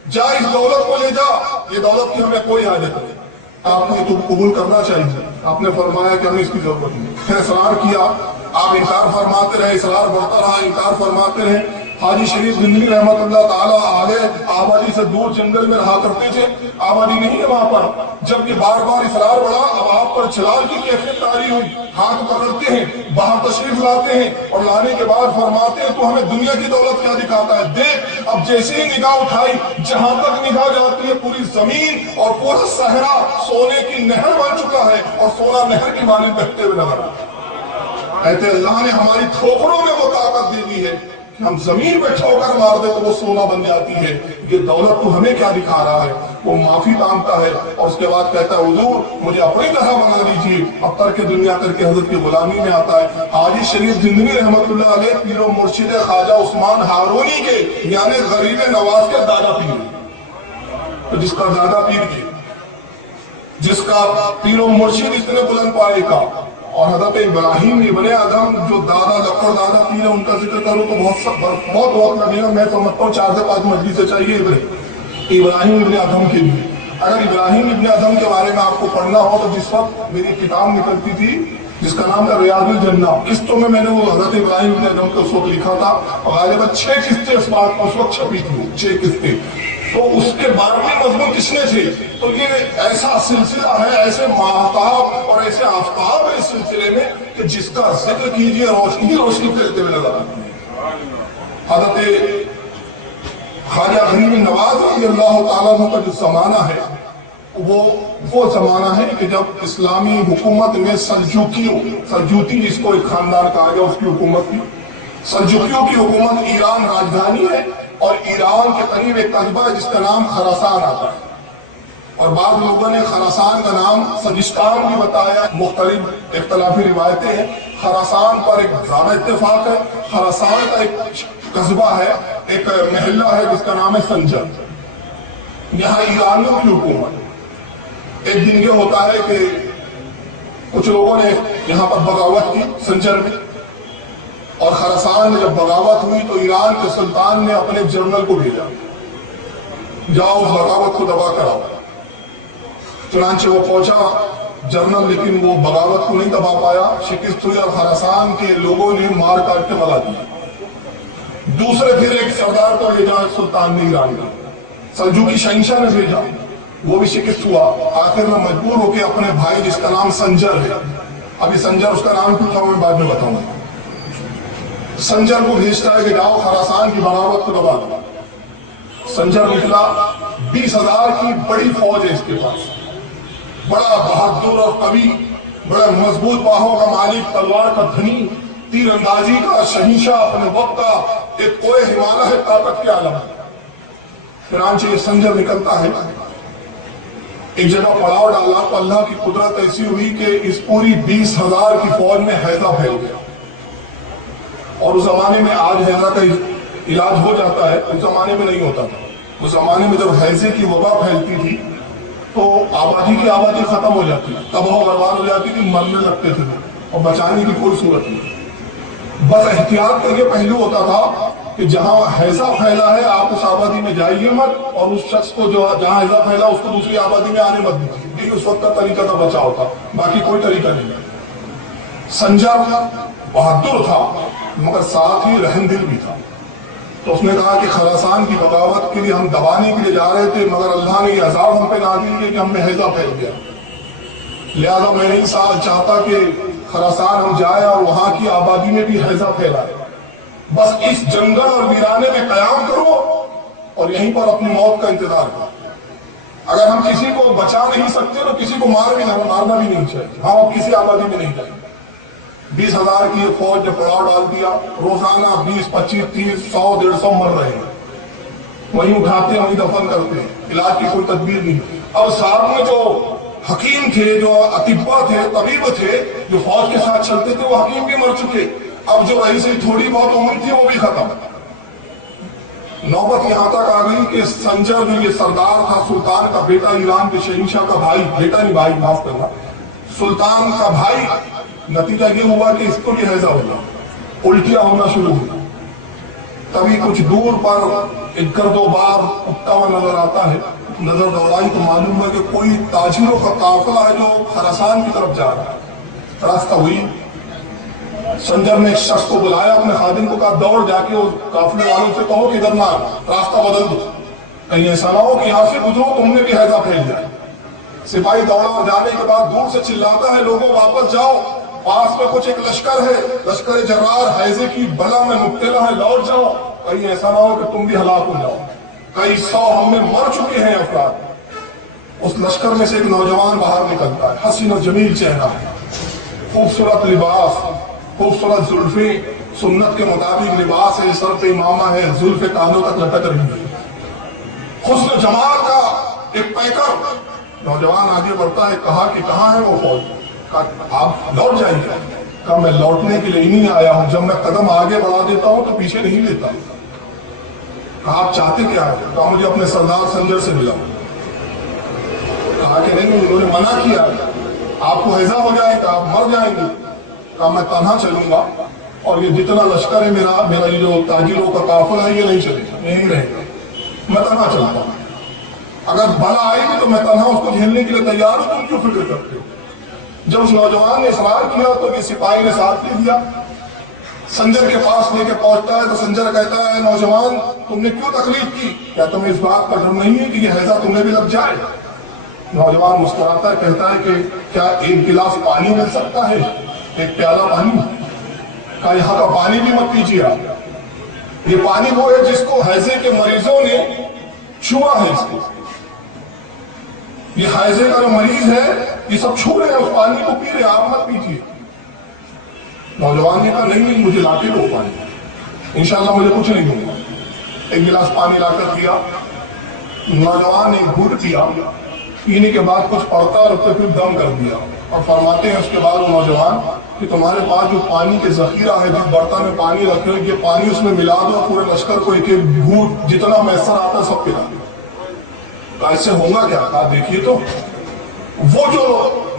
جا اس دولت کو لے جا، یہ دولت کی ہمیں کوئی حاجت نہیں۔ آپ نے تو قبول کرنا چاہیے۔ آپ نے فرمایا کہ ہمیں اس کی ضرورت نہیں۔ پھر اصرار کیا، آپ انکار فرماتے رہے، اصرار بڑھتا رہا، انکار فرماتے رہے۔ हाजी शरीफ जिंदगी रहमतुल्लाह ताला अलैह आबादी से दूर जंगल में रहा करते थे, आबादी नहीं है वहां पर। जब ये बार बार इसरार बढ़ा, अब आप पर छलाल की कैफियत तारी हुई, हाथ पकड़ते हैं, बाहर तशरीफ लाते हैं और लाने के बाद फरमाते हैं तो हमें दुनिया की दौलत क्या दिखाता है, देख। अब जैसे ही निगाह उठाई, जहां तक निगाह जाती है पूरी जमीन और पूरा सहरा सोने की नहर बन चुका है और सोना नहर की माने बहते हुए नजर आता है। कहते अल्लाह ने हमारी ठोकरों में वो ताकत दे दी है, हम जमीन पे ठोकर मार दे तो वो सोना बन जाती है। ये दौलत तो हमें क्या दिखा रहा है। वो माफी मांगता है और उसके बाद कहता है हुजूर मुझे अपनी तरह बना लीजिए। अब करके दुनिया करके हजरत की गुलामी में आता है। हाजी शरीफ जिंदगी रहमतुल्लाह अलैह पीरो मुर्शिद ख्वाजा उस्मान हारूनी के यानी गरीब नवाज के दादा पीर, तो जिसका दादा पीर के, जिसका पीरो मुर्शिद इतने बुलंद पाए का, और हजरत इब्राहिम इब्ने अदम जो दादा लक्कर दादा पीर है, उनका जिक्र करूं तो बहुत वक्त लगेगा। मैं समझता हूँ 4 से 5 मजलिसें चाहिए इब्राहिम इब्ने अदम के लिए। अगर इब्राहिम इब्ने अदम के बारे में आपको पढ़ना हो तो जिस वक्त मेरी किताब निकलती थी जिसका नाम था रियाजुल जन्ना, किस्तों में मैंने वो हजरत इब्राहिम इब्ने अदम को उस वक्त लिखा था और गालिबा 6 किस्तें उस बात उस वक्त छपी थी, 6 किस्तें। तो उसके 12वें मजमून किसने थे? तो ये ऐसा सिलसिला है, ऐसे महताब और ऐसे आफ्ताब है इस सिलसिले में कि जिसका जिक्र कीजिए रोशनी रोशनी फैलते हुए नजर आती है। हजरत ख्वाजा गरीब नवाज रज़ी अल्लाह ताला अन्हु का जो जमाना है वो जमाना है कि जब इस्लामी हुकूमत में सल्जूकी जिसको एक खानदान कहा गया उसकी हुकूमत थी। सल्जुकियों की हुकूमत ईरान राजधानी है और ईरान के करीब एक कस्बा है जिसका नाम खरासान आता है और बाद लोगों ने खरासान का नाम सजिस्तान भी बताया। मुख्तलिफ इख्तलाफी रिवायतें हैं। खरासान पर एक ज्यादा इत्तेफाक है। खरासान का एक कस्बा है, एक महल्ला है जिसका नाम है संजर। यहाँ ईरानियों की हुकूमत। एक दिन ये होता है कि कुछ लोगों ने यहाँ पर बगावत की संजर में, और खरासान में जब बगावत हुई तो ईरान के सुल्तान ने अपने जनरल को भेजा, जाओ उस बगावत को दबा कराओ। चुनांचे वो पहुंचा जनरल, लेकिन वो बगावत को नहीं दबा पाया, शिकस्त हुई और खरासान के लोगों ने मार काट के भगा दिया। दूसरे फिर एक सरदार को भेजा सुल्तान ने ईरान का, सल्जूकी शहंशाह ने भेजा, वो भी शिकस्त हुआ। आखिर में मजबूर होकर अपने भाई जिसका नाम संजर है, अभी संजर उसका नाम क्यों था मैं बाद में बताऊंगा, संजर को भेजता है कि जाओ खरासान की बगावत को दबा दो। संजर निकला, 20,000 की बड़ी फौज है इसके पास, बड़ा बहादुर और कवि, बड़ा मजबूत बाहों का मालिक, तलवार का धनी, तीरंदाजी का शहंशाह, अपने वक्त का एक कोई हिमालय है ताकत के आलम। फिर संजर निकलता है, एक जगह पड़ाव डाला तो अल्लाह की कुदरत ऐसी हुई कि इस पूरी 20,000 की फौज में हैजा फैल गया। और उस जमाने में आज हैजा का इलाज हो जाता है, उस जमाने में नहीं होता था। उस जमाने में जब हैजे की वबा फैलती थी तो आबादी की आबादी खत्म हो जाती, तबाह बर्बाद हो जाती थी, मरने लगते थे और बचाने की कोई सूरत नहीं। बस एहतियात का ये पहलू होता था कि जहां हैजा फैला है आप उस आबादी में जाइए मत, और उस शख्स को जो जहां हैजा फैला उसको दूसरी आबादी में आने मत दीजिए। ये उस वक्त का तरीका था बचाव था, बाकी कोई तरीका नहीं। संजर बहादुर था मगर साथ ही रहमदिल भी था। तो उसने कहा कि खरासान की बगावत के लिए हम दबाने के लिए जा रहे थे, मगर अल्लाह ने ये अजाब हम पे नाज़िल किया कि हम में हैजा फैल गया। लिहाजा मैं नहीं चाहता कि खरासान हम जाए और वहां की आबादी में भी हैजा फैलाए। बस इस जंगल और वीराने में कयाम करो और यहीं पर अपनी मौत का इंतजार करो। अगर हम किसी को बचा नहीं सकते तो किसी को मारना भी नहीं चाहिए। हाँ, किसी आबादी में नहीं जाए। 20,000 की फौज ने पड़ाव डाल दिया, रोजाना 20, 25, 30, 100, 150 मर रहे हैं, वहीं उठाते हैं वहीं दफन करते हैं, इलाज की कोई तदबीर नहीं। अब साथ में जो हकीम थे, जो अतिब्बा थे, तबीब थे, जो फौज के साथ चलते थे, वो हकीम भी मर चुके। अब जो रही से थोड़ी बहुत उम्र थी वो भी खत्म। नौबत यहां तक आ गई कि संजर जो ये सरदार था, सुल्तान का बेटा, ईरान के शहंशाह का भाई, बेटा नहीं भाई, माफ करना, सुल्तान का भाई, नतीजा ये हुआ कि इसको भी हैजा होगा, उल्टियां होना शुरू हुई। तभी कुछ दूर पर एक गर्दोबार उगता हुआ नजर आता है। नजर दौड़ाई तो मालूम है कि कोई ताजिरों का काफिला है जो खरासान की तरफ जा रहा है। रास्ता हुई, संजर ने एक शख्स को बुलाया, अपने खादिम को कहा दौड़ जाके वो काफिले वालों से कहो कि इधर ना रास्ता बदल दो, कहीं ऐसा ना हो कि यहाँ से गुजरो तुमने भी हैजा फैल जाए। सिपाही दौड़ा और जाने के बाद दूर से चिल्लाता है, लोगों वापस जाओ, पास में कुछ एक लश्कर है, लश्कर जर्रार हैजे की बला में मुब्तला है, लौट जाओ, कहीं ऐसा ना हो कि तुम भी हलाक हो जाओ। कई 100 हम में मर चुके हैं अफराद। उस लश्कर में से एक नौजवान बाहर निकलता है, हसीन और जमील चेहरा है, खूबसूरत लिबास, खूबसूरत जुल्फे, सुन्नत के मुताबिक लिबास है, सर पे इमामा है, जुल्फे कानों तक लटक रही है, हुस्न जमाल का एक पैकर। नौजवान आगे बढ़ता है, कहा कि कहाँ है वो फौज? कहा आप लौट जाएंगे? कहा मैं लौटने के लिए ही नहीं आया हूं, जब मैं कदम आगे बढ़ा देता हूं तो पीछे नहीं लेता। कहा आप चाहते क्या है? कहा मुझे अपने सरदार संजर से मिला। कहा कि नहीं, उन्होंने मना किया, आपको हैजा हो जाएगा, आप मर जाएंगे। कहा मैं तन्हा चलूंगा और ये जितना लश्कर है मेरा ये जो ताजिरों का काफिला है ये नहीं चलेगा, यहीं रहेगा, मैं तन्हा चलता हूं। अगर बला आएगी तो मैं तन्हा उसको झेलने के लिए तैयार हूं, तुम क्यों फिक्र करते हो? जब उस नौजवान ने इसरार किया तो ये सिपाही ने साथ ले दिया, संजर के पास लेके पहुंचता है तो संजर कहता है, नौजवान तुमने क्यों तकलीफ की? क्या तुम्हें इस बात का डर नहीं है कि ये हैजा तुम्हें भी लग जाए? नौजवान मुस्कुराता है, कहता है कि क्या एक गिलास पानी मिल सकता है, एक प्याला पानी? कहा यहाँ का पानी भी मत पीजिए आप, ये पानी वो है जिसको हैजे के मरीजों ने छुआ है, इसको ये हैजे का जो मरीज है ये सब छू रहे हैं, उस पानी को पी रहे हैं, आप मत पीजिए। नौजवान ने कहा नहीं मुझे लाके दो पानी, इंशाल्लाह मुझे कुछ नहीं होगा। एक गिलास पानी लाकर दिया, नौजवान ने घूट पिया, पीने के बाद कुछ पड़ता और उससे फिर दम कर दिया और फरमाते हैं उसके बाद वो नौजवान कि तुम्हारे पास जो पानी के जखीरा है, जिस बर्तन में पानी रखे हो, ये पानी उसमें मिला दो, पूरे लश्कर को एक एक घूट जितना मैसर आता है सब पिला दो। ऐसे होगा क्या? कहा देखिए तो वो जो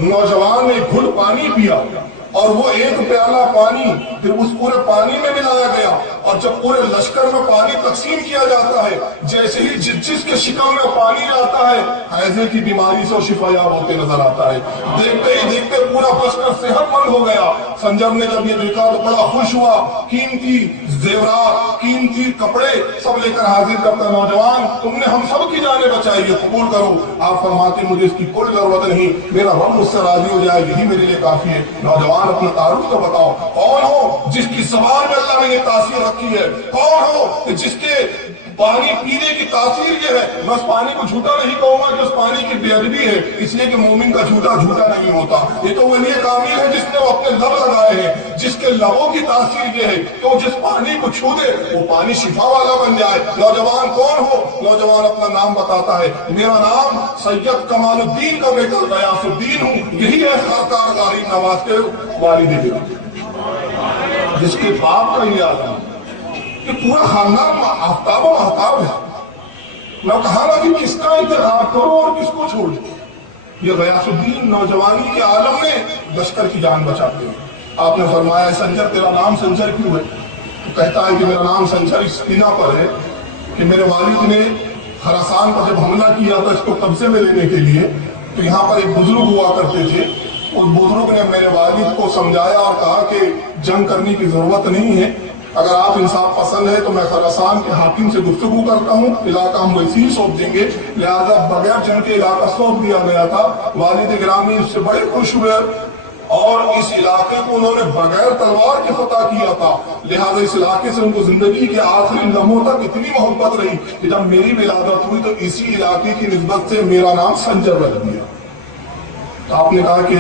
नौजवान ने घुट पानी पिया और वो एक प्याला पानी फिर उस पूरे पानी में मिलाया गया, और जब पूरे लश्कर में पानी तकसीम किया जाता है, जैसे ही जिसके शिकम में पानी आता है, हैजे की बीमारी से शिफायाब होते नजर आता है। देखते ही देखते पूरा लश्कर सेहतमंद हो गया। संजर ने जब ये देखा तो बड़ा खुश हुआ, कीमती जेवरात, कीमती कपड़े सब लेकर हाजिर करता, नौजवान तुमने हम सब की जाने बचाई है, कबूल करो। आप फरमाते मुझे इसकी कोई जरूरत नहीं, मेरा रब मुझसे राजी हो जाए, यही मेरे लिए काफी है। नौजवान अपना तारुफ तो बताओ, कौन हो जिसकी ज़बान में अल्लाह ने ये तासीर रखी है? कौन हो जिसके पानी पीने की तासीर ये है? मैं उस पानी को झूठा नहीं कहूंगा कि उस पानी की बेअदबी है, इसलिए कि मोमिन का झूठा झूठा नहीं होता। ये तो वही कामिल है जिसने अपने लब लगाए हैं, जिसके लबों की तासीर ये है कि वो जिस पानी को छू दे वो पानी शिफा वाला बन जाए। नौजवान कौन हो? नौजवान अपना नाम बताता है, मेरा नाम सैयद कमालुद्दीन का बेटा गयासुद्दीन हूँ, यही है सरकार गरीब नवाज के वालिद बेटा, जिसके बाप का ये आदम कि पूरा खानदान आफ्ताब और महताब है। मैं कहा ना कि किसका इंतखाब करो और किसको छोड़ दो। ये गयासुद्दीन नौजवानी के आलम में लश्कर की जान बचाते हैं। आपने फरमाया संजर तेरा नाम संजर क्यों है? तो कहता है कि मेरा नाम संजर इस बिना पर है कि मेरे वालिद ने खरासान पर जब हमला किया था इसको कब्जे में लेने के लिए, तो यहाँ पर एक बुजुर्ग हुआ करते थे, उस बुजुर्ग ने मेरे वालिद को समझाया और कहा कि जंग करने की जरूरत नहीं है, अगर आप इंसाफ पसंद है तो मैं खरासान के हाकिम से गुफ्तगू करता हूँ, इलाका हम वैसे ही सौंप देंगे। लिहाजा बगैर जंग के इलाका सौंप दिया गया था। वालिद गिरामी इससे बड़े खुश हुए और इस इलाके को उन्होंने बगैर तलवार के फतह किया था। लिहाजा इस इलाके से उनको जिंदगी के आखिरी लम्हों तक इतनी मोहब्बत रही कि जब मेरी विलादत हुई तो इसी इलाके की निस्बत से मेरा नाम संजर रख दिया। तो आपने कहा कि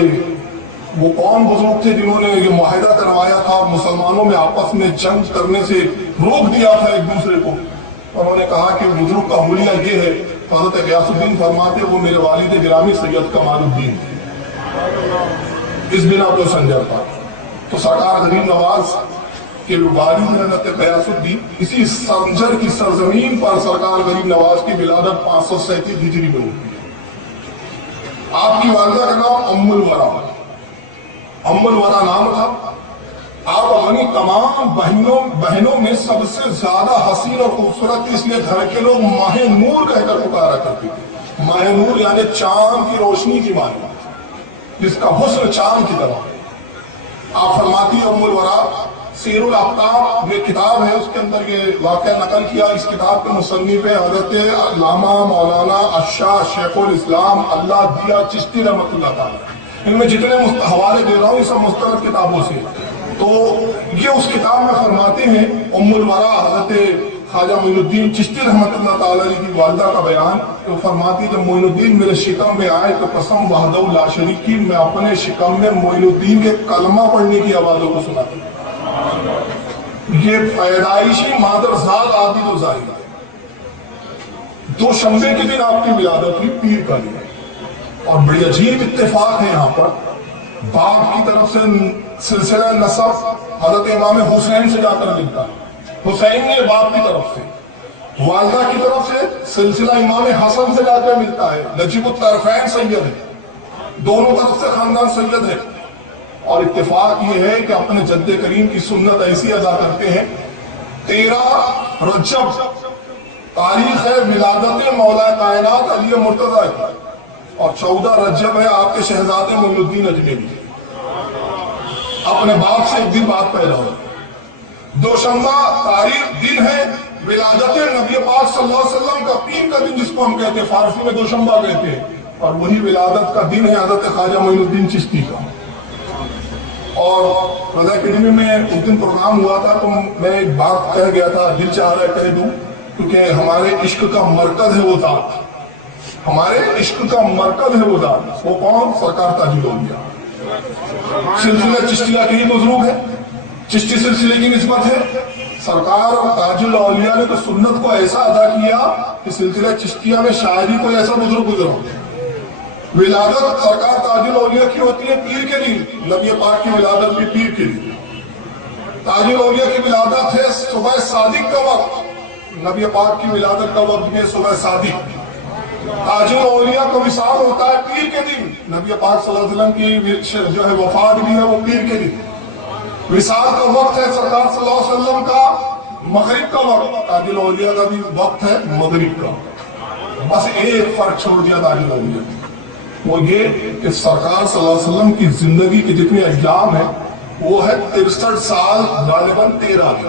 वो कौन बुजुर्ग थे जिन्होंने ये मुआहिदा करवाया था, मुसलमानों में आपस में जंग करने से रोक दिया था एक दूसरे को? उन्होंने कहा कि बुजुर्ग का हुलिया ये है, हज़रत गयासुद्दीन फरमाते वो मेरे वालिद गिरामी सैयद कमालुद्दीन थे, इस बिना को संजर था। तो सरकार गरीब नवाज के वालिद हज़रत गयासुद्दीन, इसी संजर की सरजमीन पर सरकार गरीब नवाज की विलादत 537 हिजरी में होती है। आपकी वालिदा का नाम उम्मुल वरा नाम था। आप अपनी तमाम बहनों में सबसे ज्यादा हसीन और खूबसूरत, इसलिए घर के लोग माहे नूर कहकर पुकारा करते थे। माहे नूर यानी चांद की रोशनी की मानी, जिसका हुस्न चांद की तरह। آپ فرماتی ام الورا سیر الافتاب یہ کتاب ہے، اس کے اندر یہ واقعہ نقل کیا. اس کتاب کے مصنف ہے حضرت علامہ مولانا الشاہ شیخ الاسلام اللہ دیا چشتی رحمۃ اللہ تعالی. ان میں جتنے حوالے دے رہا ہوں یہ سب مستند کتابوں سے. تو یہ اس کتاب میں فرماتے ہیں ام الورا حضرت خواجہ معین الدین چشتی رحمۃ اللہ تعالی کی والدہ کا بیان. تو فرماتی جب معین الدین میرے شکم میں آئے تو قسم وحدہ لا شریک کی میں اپنے شکم میں معین الدین کے کلمہ پڑھنے کی آوازوں کو سناتی. یہ پیدائشی مادرزاد عابد و زاہد. دوشنبے کے دن آپ کی ولادت ہوئی، پیر کا دن. اور بڑی عجیب اتفاق ہے یہاں پر، باپ کی طرف سے سلسلہ نسب حضرت امام حسین سے جا کر ملتا ہے. حسین نے باپ کی طرف سے، والدہ کی طرف سے سلسلہ امام حسن سے جا کر ملتا ہے. نجیب الطرفین سید ہے، دونوں طرف سے خاندان سید ہے. اور اتفاق یہ ہے کہ اپنے جد کریم کی سنت ایسی ادا کرتے ہیں. 13 رجب تاریخ ہے ولادت مولا کائنات علی مرتضیٰ کی، اور 14 رجب ہے آپ کے شہزادے معین الدین اجمیری. اپنے باپ سے ایک دن بعد پیدا ہوئے. دوشنبہ تاریخ دن ہے ولادت نبی پاک صلی اللہ علیہ وسلم کا، پیر کا دن جس کو ہم کہتے ہیں، فارسی میں دوشنبہ کہتے ہیں. اور وہی ولادت کا دن ہے حضرت خواجہ معین الدین چشتی کا. اور رضا اکیڈمی میں اس دن پروگرام ہوا تھا تو میں ایک بات کہہ گیا تھا، دل چاہ رہا ہے کہہ دوں، کیونکہ ہمارے عشق کا مرکز ہے وہ ذات، ہمارے عشق کا مرکز ہے وہ ذات. وہ کون؟ سرکار تاج الاولیاء. سلسلہ چشتیہ کے ہی بزرگ ہے، چشتی سلسلے کی نسبت ہے. سرکار اور تاج الاولیاء نے تو سنت کو ایسا ادا کیا کہ سلسلہ چشتیہ میں شاعری کوئی ایسا بزرگ گزرا. ولادت سرکار تاج الاولیاء کی ہوتی ہے پیر کے دن. نبی پاک کی ولادت بھی پیر کے دن. تاج الاولیاء کی ولادت ہے صبح صادق کا وقت، نبی پاک کی ولادت کا وقت بھی ہے صبح صادق. تاج الاولیاء کا وصال ہوتا ہے پیر کے دن. نبی پاک صلی اللہ علیہ وسلم کی جو ہے وفات بھی ہے وہ پیر کے دن. وصال کا وقت ہے سرکار صلی اللہ علیہ وسلم کا مغرب کا وقت. تاج الاولیاء کا بھی وقت ہے مغرب کا. بس ایک فرق چھوڑ دیا تاج الاولیاء، وہ یہ کہ سرکار صلی اللہ علیہ وسلم کی زندگی کے جتنے ایام ہیں وہ ہے 63 سال غالباً 13 دن،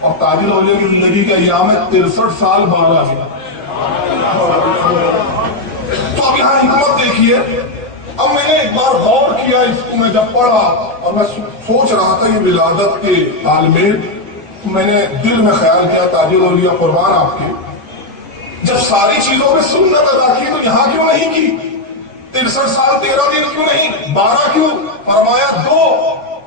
اور تاج الاولیاء کی زندگی کے ایام ہے 63 سال 12 دن. تو اب یہاں حکمت دیکھیے. اب میں نے ایک بار غور کیا اس کو، میں جب پڑھا اور میں سوچ رہا تھا یہ ولادت کے حال میں، میں نے دل میں خیال کیا تاج الاولیاء قربان آپ کے، جب ساری چیزوں میں سنت ادا کی تو یہاں کیوں نہیں کی؟ 63 سال 13 دن کیوں نہیں؟ 12 کیوں؟ فرمایا 2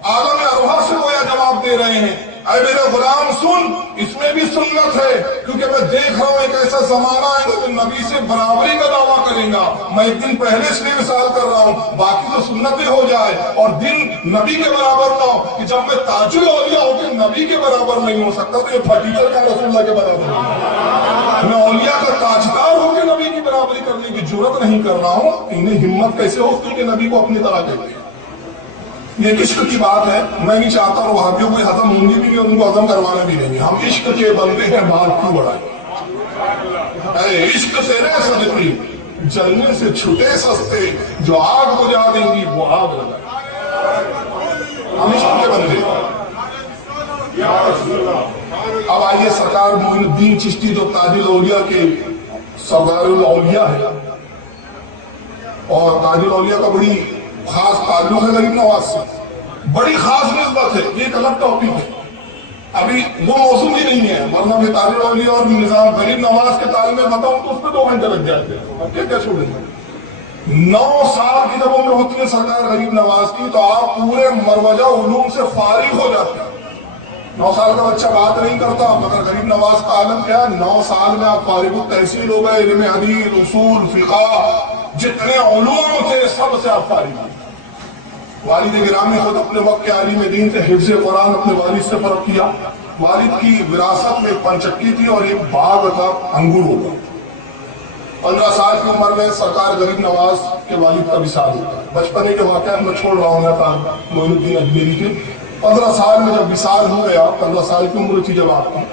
عالم ارواح سے گویا جواب دے رہے ہیں. اے میرے غلام سن، اس میں بھی سنت ہے، کیونکہ میں دیکھ رہا ہوں ایک ایسا زمانہ ہے جو نبی سے برابری کا دعویٰ کرے گا. میں ایک دن پہلے اس لیے مثال کر رہا ہوں باقی تو سنتیں ہو جائے اور دن نبی کے برابر نہ ہو، کہ جب میں تاج الاولیاء ہو کے نبی کے برابر نہیں ہو سکتا تو یہ پھٹیچر کا رسول اللہ کے برابر ہے. میں اولیاء کا تاجدار ہو کے نبی کی برابری کرنے کی جرات نہیں کر رہا ہوں. انہیں ہمت کیسے ہوتی کہ نبی کو اپنی طرح کہتے ہیں؟ یہ عشق کی بات ہے. میں نہیں چاہتا اور وہابیوں کو ہضم ہوں گی بھی نہیں اور ان کو ہضم کروانا بھی نہیں. ہم عشق کے بندے ہیں، بات کیوں بڑھائیں؟ اے عشق تیرے صدقے جلنے سے چھٹے سستے، جو آگ بجھا دیں گی وہ آگ لگائیں. ہم عشق کے بندے. اب آئیے سرکار معین الدین چشتی جو تاج الاولیاء کے سردار الاولیاء ہے، اور تاج الاولیاء کا بڑی خاص تعلق ہے غریب نواز سے، بڑی خاص نسبت ہے. یہ ایک الگ ٹاپک ہے، ابھی وہ موضوع ہی نہیں ہے. ورنہ میں تاج الاولیاء اور نظام غریب نواز کے تعلق میں بتاؤں تو اس پہ 2 گھنٹے لگ جاتے ہیں. اب کیا چھوڑیں گے؟ 9 سال کی جب عمر ہوتی ہے سرکار غریب نواز کی تو آپ پورے مروجہ علوم سے فارغ ہو جاتے ہیں. 9 سال کا بچہ بات نہیں کرتا، مگر غریب نواز کا عالم کیا ہے؟ 9 سال میں آپ فارغ التحصیل ہو گئے. علم حدیث، اصول، فقہ، جتنے علوم تھے سب سے آپ فارغ ہیں. والد گرامی خود اپنے وقت کے عالم دین تھے، حفظ قرآن اپنے والد سے فرق کیا. والد کی وراثت میں ایک پنچکی تھی اور ایک باغ تھا انگوروں کا. 15 سال کی عمر میں سرکار غریب نواز کے والد کا وصال ہوتا ہے. بچپنے کے واقعات میں چھوڑ رہا ہوں میں معین الدین اجمیری کے. 15 سال میں جب وصال ہو گیا، 15 سال کی عمر تھی جب آپ کی،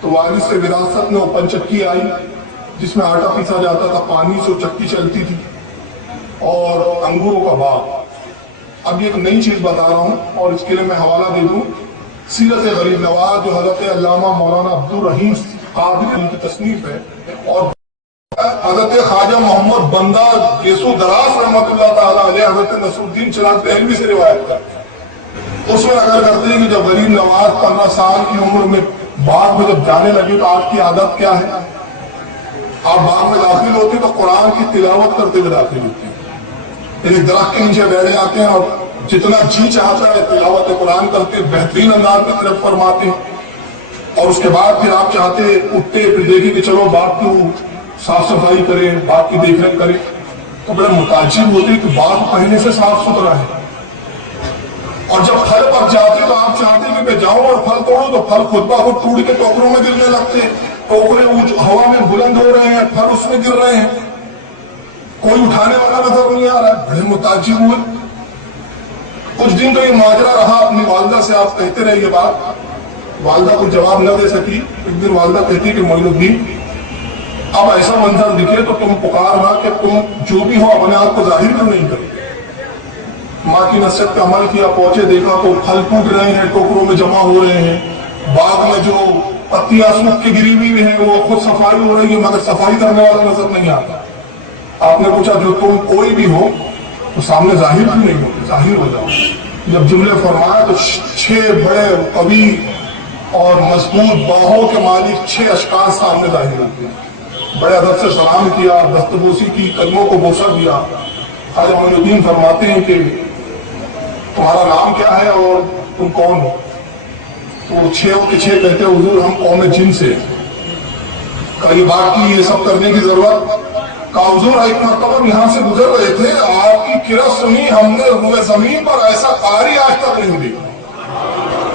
تو والد سے وراثت میں وہ پنچکی آئی جس میں آٹا پیسا جاتا تھا، پانی سے چکی چلتی تھی، اور انگوروں کا باغ. اب یہ ایک نئی چیز بتا رہا ہوں اور اس کے لیے میں حوالہ دے دوں سیرت غریب نواز جو حضرت علامہ مولانا عبدالرحیم قادری کی تصنیف ہے، اور حضرت خواجہ محمد بندہ یسو دراز رحمۃ اللہ تعالیٰ علیہ حضرت نصر الدین چراغ دہلوی سے روایت کرتے ہیں۔ اس میں اگر کرتے ہیں کہ جب غریب نواز 15 سال کی عمر میں باغ میں جب جانے لگے تو آپ کی عادت کیا ہے؟ آپ باغ میں داخل ہوتے تو قرآن کی تلاوت کرتے ہوئے داخل ہوتے ہیں، یعنی درخت کے نیچے بیٹھ جاتے ہیں اور جتنا جی چاہتا ہے تلاوت قرآن کرتے بہترین انداز میں طرف فرماتے ہیں، اور اس کے بعد پھر آپ چاہتے اٹھتے پھر دیکھیں کہ چلو باغ کو صاف صفائی کریں، باغ کی دیکھ ریکھ کریں، تو بڑے متعجب ہوتے کہ باغ پہلے سے صاف ستھرا ہے، اور جب پھل پک جاتے تو آپ چاہتے کہ میں جاؤں اور پھل توڑوں تو پھل خود بخود ٹوٹ کے ٹوکروں میں گرنے لگتے، ٹوکرے ہوا میں بلند ہو رہے ہیں، پھل اس میں گر رہے ہیں، کوئی اٹھانے والا نظر نہیں آ رہا ہے۔ بڑے متعجب ہوئے۔ کچھ دن تو یہ ماجرا رہا، اپنی والدہ سے آپ کہتے رہے یہ بات، والدہ کو جواب نہ دے سکی۔ ایک دن والدہ کہتی کہ معین الدین اب ایسا منظر دکھے تو تم پکارنا کہ تم جو بھی ہو اپنے آپ کو ظاہر کیوں نہیں کرتے۔ ماں کی نصیحت کا عمل کیا، پہنچے دیکھا تو پھل ٹوٹ رہے ہیں، ٹوکروں میں جمع ہو رہے ہیں، باغ میں جو پتیاں سوکھ کے گری ہوئی ہیں وہ خود صفائی ہو رہی ہے مگر صفائی کرنے والا نظر نہیں آتا۔ آپ نے پوچھا جو تم کوئی بھی ہو تو سامنے ظاہر کیوں نہیں ہوتے، ظاہر ہو جاؤ۔ جب جملے فرمایا تو 6 بڑے قوی اور مضبوط باہوں کے مالک 6 اشخاص سامنے ظاہر ہوتے ہیں۔ بڑے ادب سے سلام کیا، دستبوسی کی، کلموں کو بوسہ دیا۔ خواجہ معین الدین فرماتے ہیں کہ تمہارا نام کیا ہے اور تم کون ہو؟ وہ 6 کے 6 کہتے ہیں حضور ہم قوم جن سے ہیں۔ کہا یہ بات کی یہ سب کرنے کی ضرورت؟ کہا حضور ایک مرتبہ یہاں سے گزر رہے تھے، آپ کی کرت سنی، ہم نے روئے زمین پر ایسا قاری آج تک نہیں دیکھا۔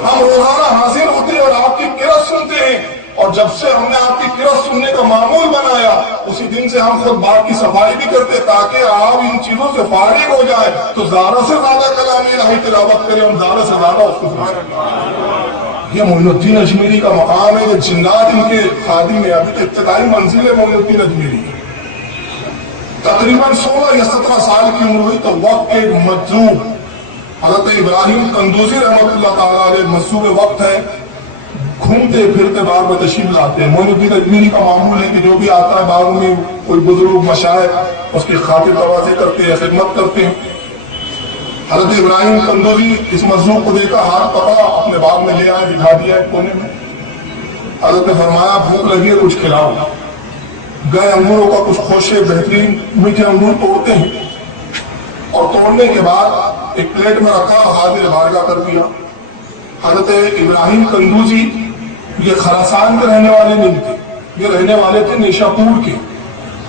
ہم روزانہ حاضر ہوتے ہیں اور آپ کی کرت سنتے ہیں، اور جب سے ہم نے آپ کی کرت سننے کا معمول بنایا اسی دن سے ہم خود باغ کی صفائی بھی کرتے تاکہ آپ ان چیزوں سے فارغ ہو جائیں تو زیادہ سے زیادہ کلام الہی تلاوت کریں، ہم زیادہ سے زیادہ اس کو سمجھیں۔ یہ معین الدین اجمیری کا مقام ہے، یہ جنات ان کے خادم ہیں۔ ابھی تو ابتدائی منزل ہے معین الدین اجمیری۔ تقریباً 16 یا 17 سال کی عمر ہوئی تو وقت کے مجذوب حضرت ابراہیم قندوزی رحمۃ اللہ تعالیٰ علیہ مصوب وقت ہے، گھومتے پھرتے باغ میں تشریف لاتے ہیں۔ معین الدین اجمیری کا معمول ہے کہ جو بھی آتا ہے باغ میں کوئی بزرگ مشائخ اس کی خاطر توازے کرتے ہیں، خدمت کرتے ہیں۔ حضرت ابراہیم قندوزی اس مظلوم کو دیکھا، ہاتھ پکڑا، اپنے باغ میں لے آئے، بٹھا دیا ایک کونے میں۔ حضرت نے فرمایا بھوک لگی ہے کچھ کھلاؤ۔ گئے انگوروں کا کچھ خوشے بہترین میٹھے انگور توڑتے ہیں، اور توڑنے کے بعد ایک پلیٹ میں رکھا، حاضر بارگاہ کر دیا۔ حضرت ابراہیم قندوزی یہ خراسان کے رہنے والے نہیں تھے، یہ رہنے والے تھے نیشا پور کے،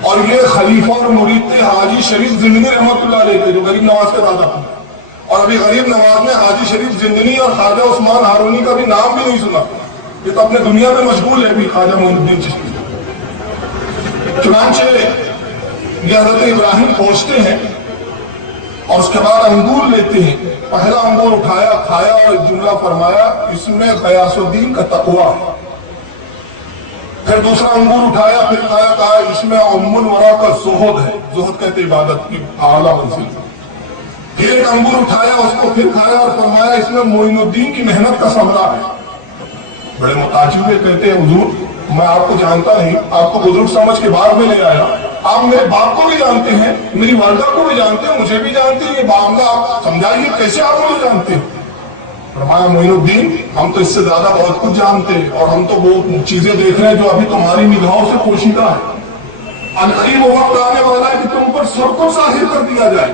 اور یہ خلیفہ اور مرید تھے حاجی شریف زندنی رحمۃ اللہ علیہ کے، جو غریب نواز کے دادا تھے۔ اور ابھی غریب نواز نے حاجی شریف زندنی اور خواجہ عثمان ہارونی کا بھی نام بھی نہیں سنا، یہ تو اپنے دنیا میں مشغول ہے بھی خواجہ معین الدین چشتی۔ چنانچہ یہ حضرت ابراہیم پہنچتے ہیں اور اس کے بعد انگور لیتے ہیں، پہلا انگور اٹھایا، کھایا اور ایک جملہ فرمایا اس میں غیاث الدین کا تقویٰ۔ پھر دوسرا انگور اٹھایا، پھر کھایا، کہا اس میں ام الورا کا زہد ہے، زہد کہتے عبادت کی اعلیٰ منزل۔ پھر ایک انگور اٹھایا، اس کو پھر کھایا اور فرمایا اس میں معین الدین کی محنت کا ثمرہ ہے۔ بڑے متعجب ہوئے، کہتے ہیں حضور میں آپ کو جانتا نہیں، آپ کو بزرگ سمجھ کے بعد میں لے آیا، آپ میرے باپ کو بھی جانتے ہیں، میری والدہ کو بھی جانتے ہیں، مجھے بھی جانتے ہیں، یہ معاملہ آپ سمجھائیے کیسے آپ مجھے جانتے ہیں؟ فرمایا معین الدین ہم تو اس سے زیادہ بہت کچھ جانتے ہیں، اور ہم تو وہ چیزیں دیکھ رہے ہیں جو ابھی تمہاری نگاہوں سے پوشیدہ ہے۔ عنقریب وہ وقت آنے والا ہے کہ تم پر سب کو ظاہر کر دیا جائے۔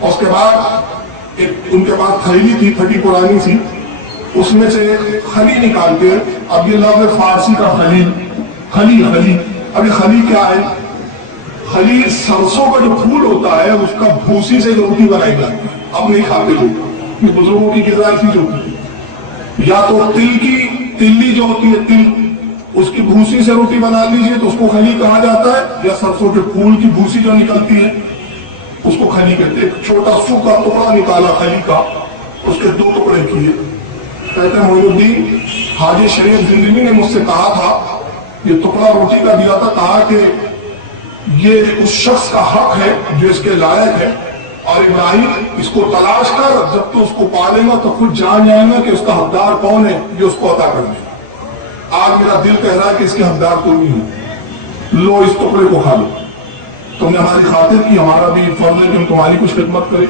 اور اس کے بعد ایک ان کے پاس تھیلی تھی پھٹی پرانی سی، اس میں سے ایک خلی نکال کے، اب یہ لفظ فارسی کا خلیل، خلی، اب یہ خلی کیا ہے؟ خلی سرسوں کا جو پھول ہوتا ہے اس کا بھوسی سے روٹی بنائی جاتی ہے، اب نہیں کھاتے لوگ، یہ بزرگوں کی غذائی چیز ہوتی ہے۔ یا تو تل کی تلی جو ہوتی ہے، تل، اس کی بھوسی سے روٹی بنا لیجیے تو اس کو خلی کہا جاتا ہے، یا سرسوں کے پھول کی بھوسی جو نکلتی ہے اس کو خلی کہتے ہیں۔ ایک چھوٹا سوکھا ٹکڑا نکالا خلی کا، اس کے 2 ٹکڑے کیے۔ کہتے ہیں معین الدین حاجی شریف زندگی نے مجھ سے کہا تھا، یہ ٹکڑا روٹی کا دیا تھا، کہا کہ یہ اس شخص کا حق ہے جو اس کے لائق ہے، اور ابراہیم اس کو تلاش کر، جب تو اس کو پالے گا تو خود جان جائے گا کہ اس کا حقدار کون ہے جو اس کو عطا کر دے گا۔ آج میرا دل کہہ رہا ہے کہ اس کے حقدار تم ہی ہو، لو اس ٹکڑے کو کھا لو۔ تم نے ہماری خاطر کی، ہمارا بھی فرض ہے کہ ہم تمہاری کچھ خدمت کریں۔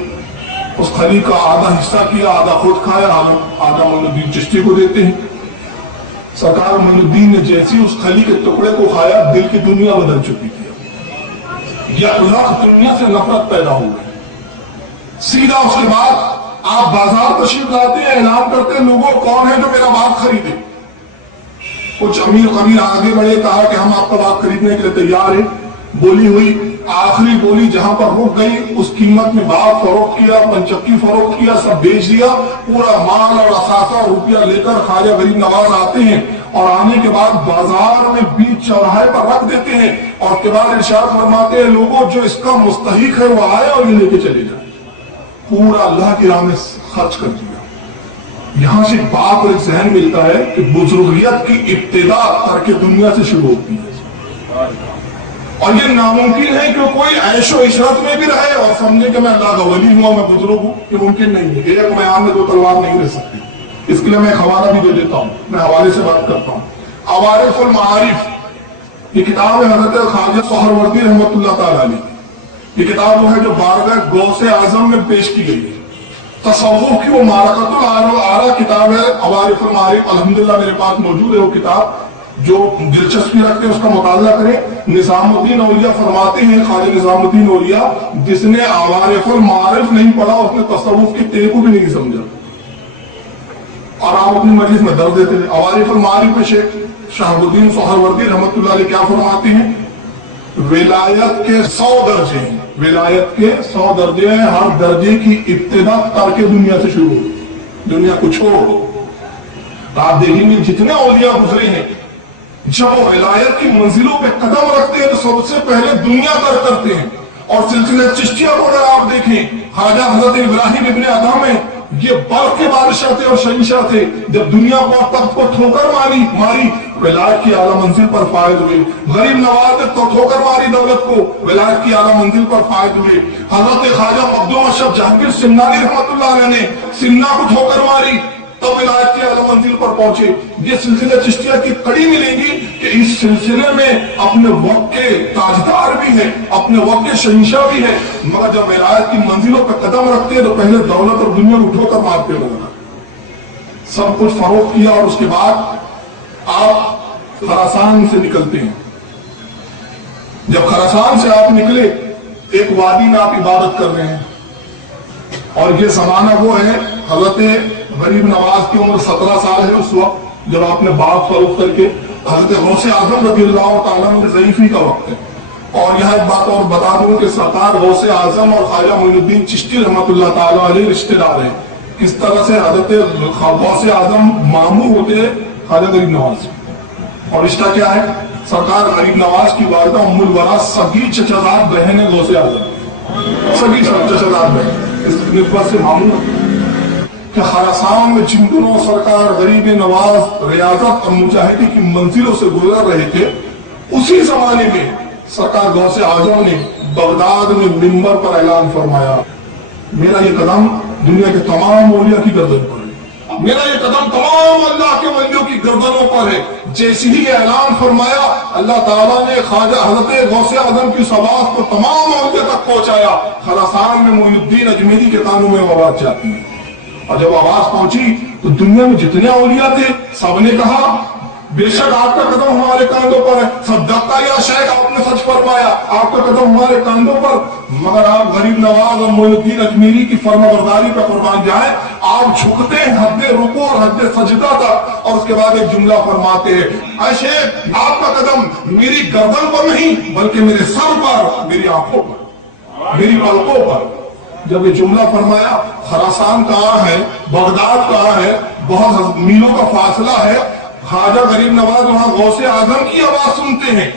اس کھلی کا آدھا حصہ کیا، آدھا خود کھایا، آدھا معین الدین چشتی کو دیتے ہیں۔ سرکار معین الدین نے جیسی اس کھلی کے ٹکڑے کو کھایا، دل کی دنیا بدل چکی تھی، یا دنیا سے نفرت پیدا ہو گئی۔ سیدھا اس کے بعد آپ بازار تشریف لاتے ہیں، اعلان کرتے ہیں لوگوں کون ہے جو میرا باغ خریدے۔ کچھ امیر قبیر آگے بڑھے، کہا کہ ہم آپ کا باغ خریدنے کے لیے تیار ہیں۔ بولی ہوئی، آخری بولی جہاں پر رک گئی اس قیمت میں باغ فروخت کیا، پنچکی فروخت کیا، سب بیچ دیا۔ پورا مال اور اثاثہ روپیہ لے کر خواجہ غریب نواز آتے ہیں، اور آنے کے بعد بازار میں بیچ چوراہے پر رکھ دیتے ہیں، اور اس کے بعد ارشاد فرماتے ہیں لوگوں جو اس کا مستحق ہے وہ آئے اور یہ لے کے چلے جائیں۔ پورا اللہ کی راہ میں خرچ کر دیا۔ یہاں سے بات اور ایک ذہن ملتا ہے کہ بزرگیت کی ابتدا ترک دنیا سے شروع ہوتی ہے، اور یہ ناممکن ہے کہ کوئی عیش و عشرت میں بھی رہے اور سمجھے کہ میں اللہ کا ولی ہوں، میں بزرگ ہوں۔ یہ ممکن نہیں ہے، ایک میان میں دو تلوار نہیں رہ سکتی۔ اس کے لیے میں ایک حوالہ بھی دے دیتا ہوں، میں حوالے سے بات کرتا ہوں۔ عوارف المعارف، یہ کتاب ہے حضرت خواجہ سہروردی رحمۃ اللہ تعالی علیہ۔ یہ کتاب وہ ہے جو بارگاہ غوث اعظم میں پیش کی گئی ہے۔ تصوف کی وہ معرکۃ الآراء کتاب ہے عوارف المعارف، الحمدللہ میرے پاس موجود ہے وہ کتاب۔ جو دلچسپی رکھتے ہیں اس کا مطالعہ کریں۔ نظام الدین اولیاء فرماتے ہیں، خواجہ نظام الدین اولیاء، جس نے عوارف المعارف نہیں پڑھا اس نے تصوف کے تیل کو بھی نہیں سمجھا، اور آپ اپنی مجلس میں درد دیتے ہیں۔ عوارف المعارف میں شیخ شہاب الدین سہروردی رحمۃ اللہ علیہ کیا فرماتے ہیں؟ ولایت کے 100 درجے ہیں، ولایت کے 100 درجے ہیں، ہر درجے کی ابتدا ترک دنیا سے شروع ہوتی، دنیا کو چھوڑ۔ آپ دیکھیں گے جتنے اولیاء گزرے ہیں، جب وہ ولایت کی منزلوں پہ قدم رکھتے ہیں تو سب سے پہلے دنیا ترک کرتے ہیں۔ اور سلسلہ چشتیہ کو اگر آپ دیکھیں، خواجہ حضرت ابراہیم ابن ادھم ہے، یہ بلخ کے بادشاہ تھے اور شہنشاہ تھے۔ جب دنیا کو تخت کو ٹھوکر ماری، ولایت کی اعلیٰ منزل پر فائز ہوئے۔ غریب نواز نے ٹھوکر ماری دولت کو، ولایت کی اعلیٰ منزل پر فائز ہوئے۔ حضرت خواجہ مخدوم اشرف جہانگیر سمنانی رحمۃ اللہ علیہ نے سمنا کو ٹھوکر ماری تو ولایت کی اعلیٰ منزل پر پہنچے۔ یہ سلسلہ چشتیہ کی کڑی ملے گی کہ اس سلسلے میں اپنے وقت کے تاجدار بھی ہے، اپنے وقت کے شہنشاہ بھی ہے، مگر جب ولایت کی منزلوں پر قدم رکھتے ہیں تو پہلے دولت اور دنیا کو اٹھو کر مارتے لوگ، سب کچھ فروخت کیا۔ اور اس کے بعد آپ خراسان سے نکلتے ہیں۔ جب خراسان سے آپ نکلے، ایک وادی میں آپ عبادت کر رہے ہیں، اور یہ زمانہ وہ ہے حضرت غریب نواز کی عمر 17 سال ہے اس وقت جب آپ نے باغ فروخت کر کے، حضرت غوث اعظم رضی اللہ تعالیٰ عنہ کی ضعیفی کا وقت ہے۔ اور یہاں ایک بات اور بتا دوں کہ سرکار غوث اعظم اور خواجہ معین الدین چشتی رحمۃ اللہ تعالیٰ علیہ رشتے دار ہیں۔ کس طرح سے حضرت غوث اعظم ماموں ہوتے ہیں خواجہ غریب نواز سے، اور رشتہ کیا ہے؟ سرکار غریب نواز کی والدہ ام الورا سگی چچزاد بہن ہے غوث اعظم، سگی چچزاد بہن، اس نسبت سے ماموں کہ خراسان میں جن دنوں سرکار غریب نواز ریاضت اور مجاہدی کی منزلوں سے گزر رہے تھے، اسی زمانے میں سرکار غوث اعظم نے بغداد میں منبر پر اعلان فرمایا، میرا یہ قدم دنیا کے تمام اولیاء کی گردن پر ہے، میرا یہ قدم تمام اللہ کے ولیوں کی گردنوں پر ہے۔ جیسے ہی یہ اعلان فرمایا، اللہ تعالیٰ نے خواجہ حضرت غوث اعظم کی آواز کو تمام اولیاء تک پہنچایا۔ خراسان میں معین الدین اجمیری کے کانوں میں آواز جاتی ہے، اور جب آواز پہنچی تو دنیا میں جتنے اولیاء تھے سب نے کہا بے شک آپ کا قدم ہمارے کاندھوں پر ہے، صدقہ یا شیخ آپ نے سچ فرمایا، آپ کا قدم ہمارے کاندھوں پر، مگر آپ غریب نواز اور معین الدین اجمیری کی فرما برداری پر قربان جائیں، آپ جھکتے ہیں حد رکوع اور حد سجدہ تک، اور اس کے بعد ایک جملہ فرماتے ہیں، اے شیخ آپ کا قدم میری گردن پر نہیں بلکہ میرے سر پر، میری آنکھوں پر، میری پلکوں پر۔ جب یہ جملہ فرمایا، خراسان کہاں ہے، بغداد کہاں ہے، بہت میلوں کا فاصلہ ہے، خواجہ غریب نواز وہاں غوث اعظم کی آواز سنتے ہیں،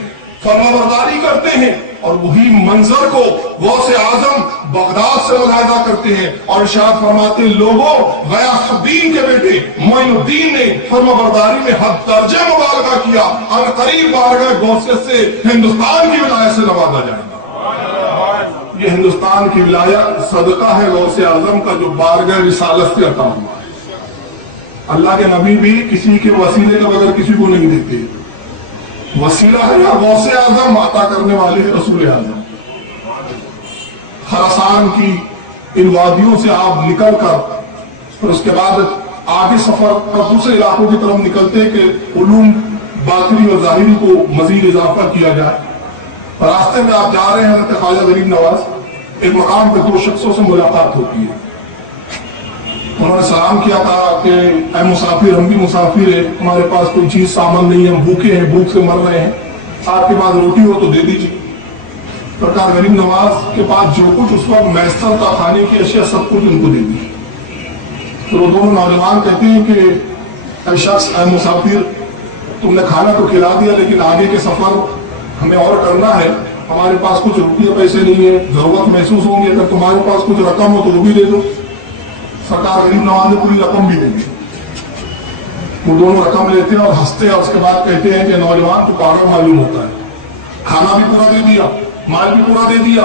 فرما برداری کرتے ہیں، اور وہی منظر کو غوث اعظم بغداد سے ملاحظہ کرتے ہیں، اور ارشاد فرماتے ہیں لوگوں غیاث الدین کے بیٹے معین الدین نے فرما برداری میں حد درجہ مبالغہ کیا، عنقریب بارگاہ غوثیت سے ہندوستان کی ولایت سے نوازا جائے گا۔ یہ ہندوستان کی ولایت صدقہ ہے غوث اعظم کا جو بارگاہ رسالت سے عطا ہوا ہے۔ اللہ کے نبی بھی کسی کے وسیلے کا بغیر کسی کو نہیں دیتے، وسیلہ ہے یا غوث اعظم عطا کرنے والے رسول اعظم۔ خراسان کی ان وادیوں سے آپ نکل کر اور اس کے بعد آگے سفر اور دوسرے علاقوں کی طرف نکلتے کہ علوم باطنی اور ظاہری کو مزید اضافہ کیا جائے۔ راستے میں آپ جا رہے ہیں حضرت خواجہ غریب نواز، ایک مقام پہ 2 شخصوں سے ملاقات ہوتی ہے۔ انہوں نے سلام کیا تھا کہ اے مسافر، ہم بھی مسافر ہیں، ہمارے پاس کوئی چیز سامان نہیں ہے، ہم بھوکے ہیں، بھوک سے مر رہے ہیں، آپ کے پاس روٹی ہو تو دے دیجیے۔ سرکار غریب نواز کے پاس جو کچھ اس وقت میسر تھا کھانے کی اشیاء سب کچھ ان کو دے دی۔ تو وہ دونوں نوجوان کہتے ہیں کہ اے شخص، اے مسافر، تم نے کھانا تو کھلا دیا لیکن آگے کے سفر ہمیں اور کرنا ہے، ہمارے پاس کچھ روپیے پیسے نہیں ہے، ضرورت محسوس ہوں گی، اگر تمہارے پاس کچھ رقم ہو تو وہ بھی دے دو۔ سرکار غریب نواز نے پوری رقم بھی دے دی۔ وہ دونوں رقم لیتے ہیں اور ہنستے ہیں، اس کے بعد کہتے ہیں کہ نوجوان تو پاگل معلوم ہوتا ہے، کھانا بھی پورا دے دیا، مال بھی پورا دے دیا،